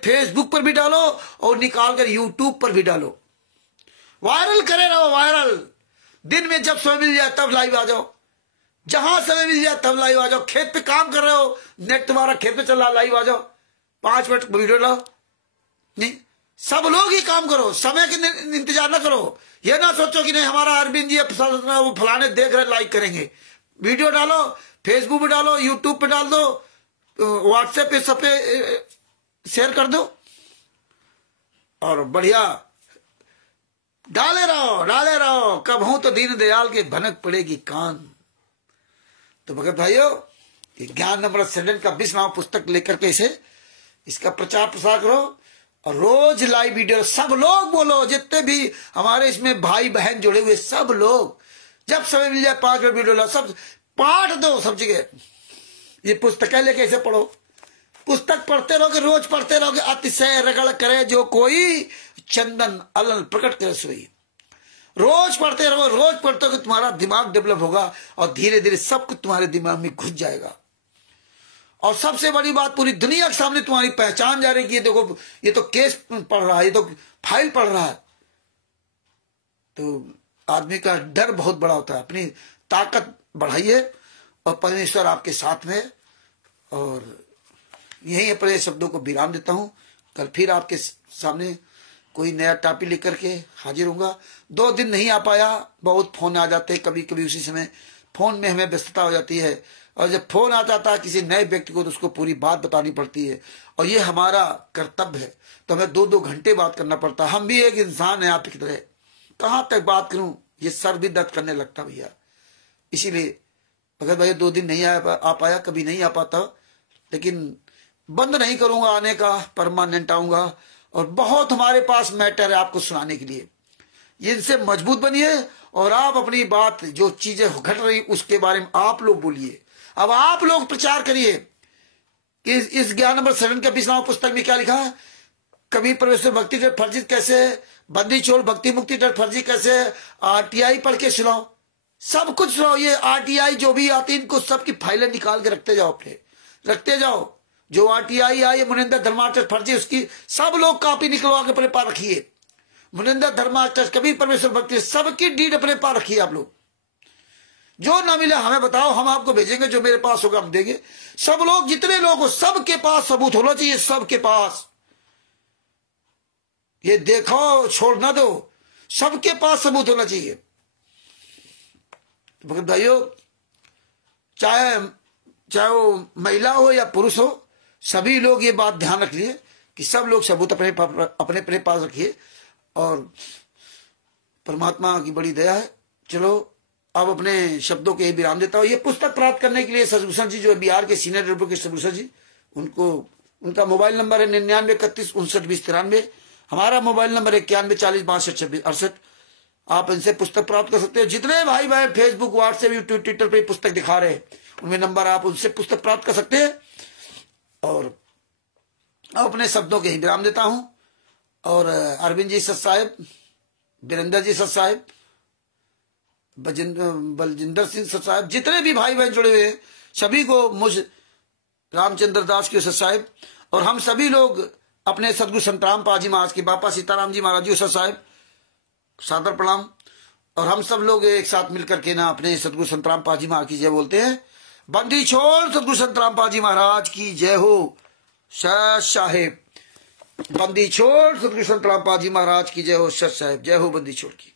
फेसबुक पर भी डालो और निकाल कर यूट्यूब पर भी डालो। वायरल करे रहो, वायरल। दिन में जब समय मिल जाए तब लाइव आ जाओ, जहां समय मिल जाए तब लाइव आ जाओ। खेत पे काम कर रहे हो, नेट तुम्हारा खेत पे चल रहा, लाइव आ जाओ, 5 मिनट वीडियो लाओ। नहीं, सब लोग ही काम करो, समय के इंतजार ना करो। ये ना सोचो कि नहीं हमारा अरविंद जी वो फलाने देख रहे लाइक करेंगे। वीडियो डालो, फेसबुक पे डालो, यूट्यूब पे डाल दो, व्हाट्सएप पे सब पे शेयर कर दो और बढ़िया डाले रहो। कब हूं तो दीन दयाल के भनक पड़ेगी कान। तो भगत भाइयों, ये ज्ञान अमृत सदन का 20वां पुस्तक लेकर के इसका प्रचार प्रसार करो और रोज लाइव वीडियो सब लोग बोलो। जितने भी हमारे इसमें भाई बहन जुड़े हुए सब लोग, जब समय मिल जाए 5 मिनट वीडियो लो, सब पाठ दो सब जगह। ये पुस्तकें लेके ऐसे पढ़ो, पुस्तक पढ़ते रहोगे, रोज पढ़ते रहोगे। अतिशय रगड़ करे जो कोई, चंदन अलल प्रकट करे सोई। रोज पढ़ते रहो, रोज पढ़ते हो, तुम्हारा दिमाग डेवलप होगा और धीरे धीरे सब कुछ तुम्हारे दिमाग में घुस जाएगा। और सबसे बड़ी बात, पूरी दुनिया के सामने तुम्हारी पहचान जा रही है कि ये देखो, ये तो केस पढ़ रहा है, ये तो फाइल पढ़ रहा है। तो आदमी का डर बहुत बड़ा होता है। अपनी ताकत बढ़ाइए और परमेश्वर आपके साथ में। और यही अपने शब्दों को विराम देता हूं। कल फिर आपके सामने कोई नया टॉपिक लेकर के हाजिर होऊंगा। 2 दिन नहीं आ पाया, बहुत फोन आ जाते हैं, कभी कभी उसी समय फोन में हमें व्यस्तता हो जाती है। और जब फोन आ जाता है किसी नए व्यक्ति को तो उसको पूरी बात बतानी पड़ती है और ये हमारा कर्तव्य है। तो हमें 2-2 घंटे बात करना पड़ता है। हम भी एक इंसान है आपकी तरह, कहाँ तक बात करूं, ये सर भी दर्द करने लगता भैया। इसीलिए अगर भैया 2 दिन नहीं आ पाया, कभी नहीं आ पाता, लेकिन बंद नहीं करूंगा आने का, परमानेंट आऊंगा। और बहुत हमारे पास मैटर है आपको सुनाने के लिए। इनसे मजबूत बनिए और आप अपनी बात, जो चीजें घट रही उसके बारे में आप लोग बोलिए। अब आप लोग प्रचार करिए कि इस ज्ञान अमृत सदन का 20वां पुस्तक में क्या लिखा है। कभी परमेश्वर भक्ति डर फर्जी कैसे, बंदी छोड़ भक्ति मुक्ति डर फर्जी कैसे, RTI पढ़ के सुनाओ, सब कुछ सुनाओ। ये RTI जो भी आती है, इनको सबकी फाइलें निकाल के रखते जाओ, अपने रखते जाओ। जो RTI आई है मुनिंदर धर्मार्थ फर्जी, उसकी सब लोग कॉपी निकलवा के अपने पास रखिए। मुनिंदर धर्मार्थ, कबीर परमेश्वर भक्ति, सबकी डीड अपने पास रखिए आप लोग। जो ना मिले हमें बताओ, हम आपको भेजेंगे, जो मेरे पास होगा हम देंगे। सब लोग, जितने लोग हो, सबके पास सबूत होना चाहिए, सबके पास। ये देखो छोड़ ना दो, सबके पास सबूत होना चाहिए। भगत भाइयों, चाहे वो महिला हो या पुरुष हो, सभी लोग ये बात ध्यान रख लिए कि सब लोग सबूत अपने पास रखिए। और परमात्मा की बड़ी दया है। चलो अब अपने शब्दों के विराम देता हूँ। ये पुस्तक प्राप्त करने के लिए सदभूषण जी, जो बिहार के सीनियर एडवोकेट के सदभूषण जी, उनका मोबाइल नंबर है 9931592093। हमारा मोबाइल नंबर है 9140625668। आप इनसे पुस्तक प्राप्त कर सकते हो। जितने भाई बहन फेसबुक, व्हाट्सएप, यूट्यूब, ट्विटर पे पुस्तक दिखा रहे हैं, उनमें नंबर, आप उनसे पुस्तक प्राप्त कर सकते हैं। और अपने शब्दों के ही विराम देता हूं। और अरविंद जी साहब वीरेंद्र जी सत साहिब, बलजिंदर सिंह सत साहिब, जितने भी भाई बहन जुड़े हुए हैं सभी को मुझ रामचंद्र दास के सत साहिब और हम सभी लोग अपने सदगुरु संतराम पाजी महाराज के बापा सीताराम जी महाराज जी सत साहिब सादर प्रणाम। और हम सब लोग एक साथ मिलकर के ना अपने सदगुरु संतराम पाजी महाराज की जय बोलते हैं। बंदी छोड़ सदगुरु संतराम पाजी महाराज की जय हो। सत साहिब, बंदी छोड़ सदगुरु संतराम पाजी महाराज की जय हो। सत साहिब, जय हो बंदी छोड़ की।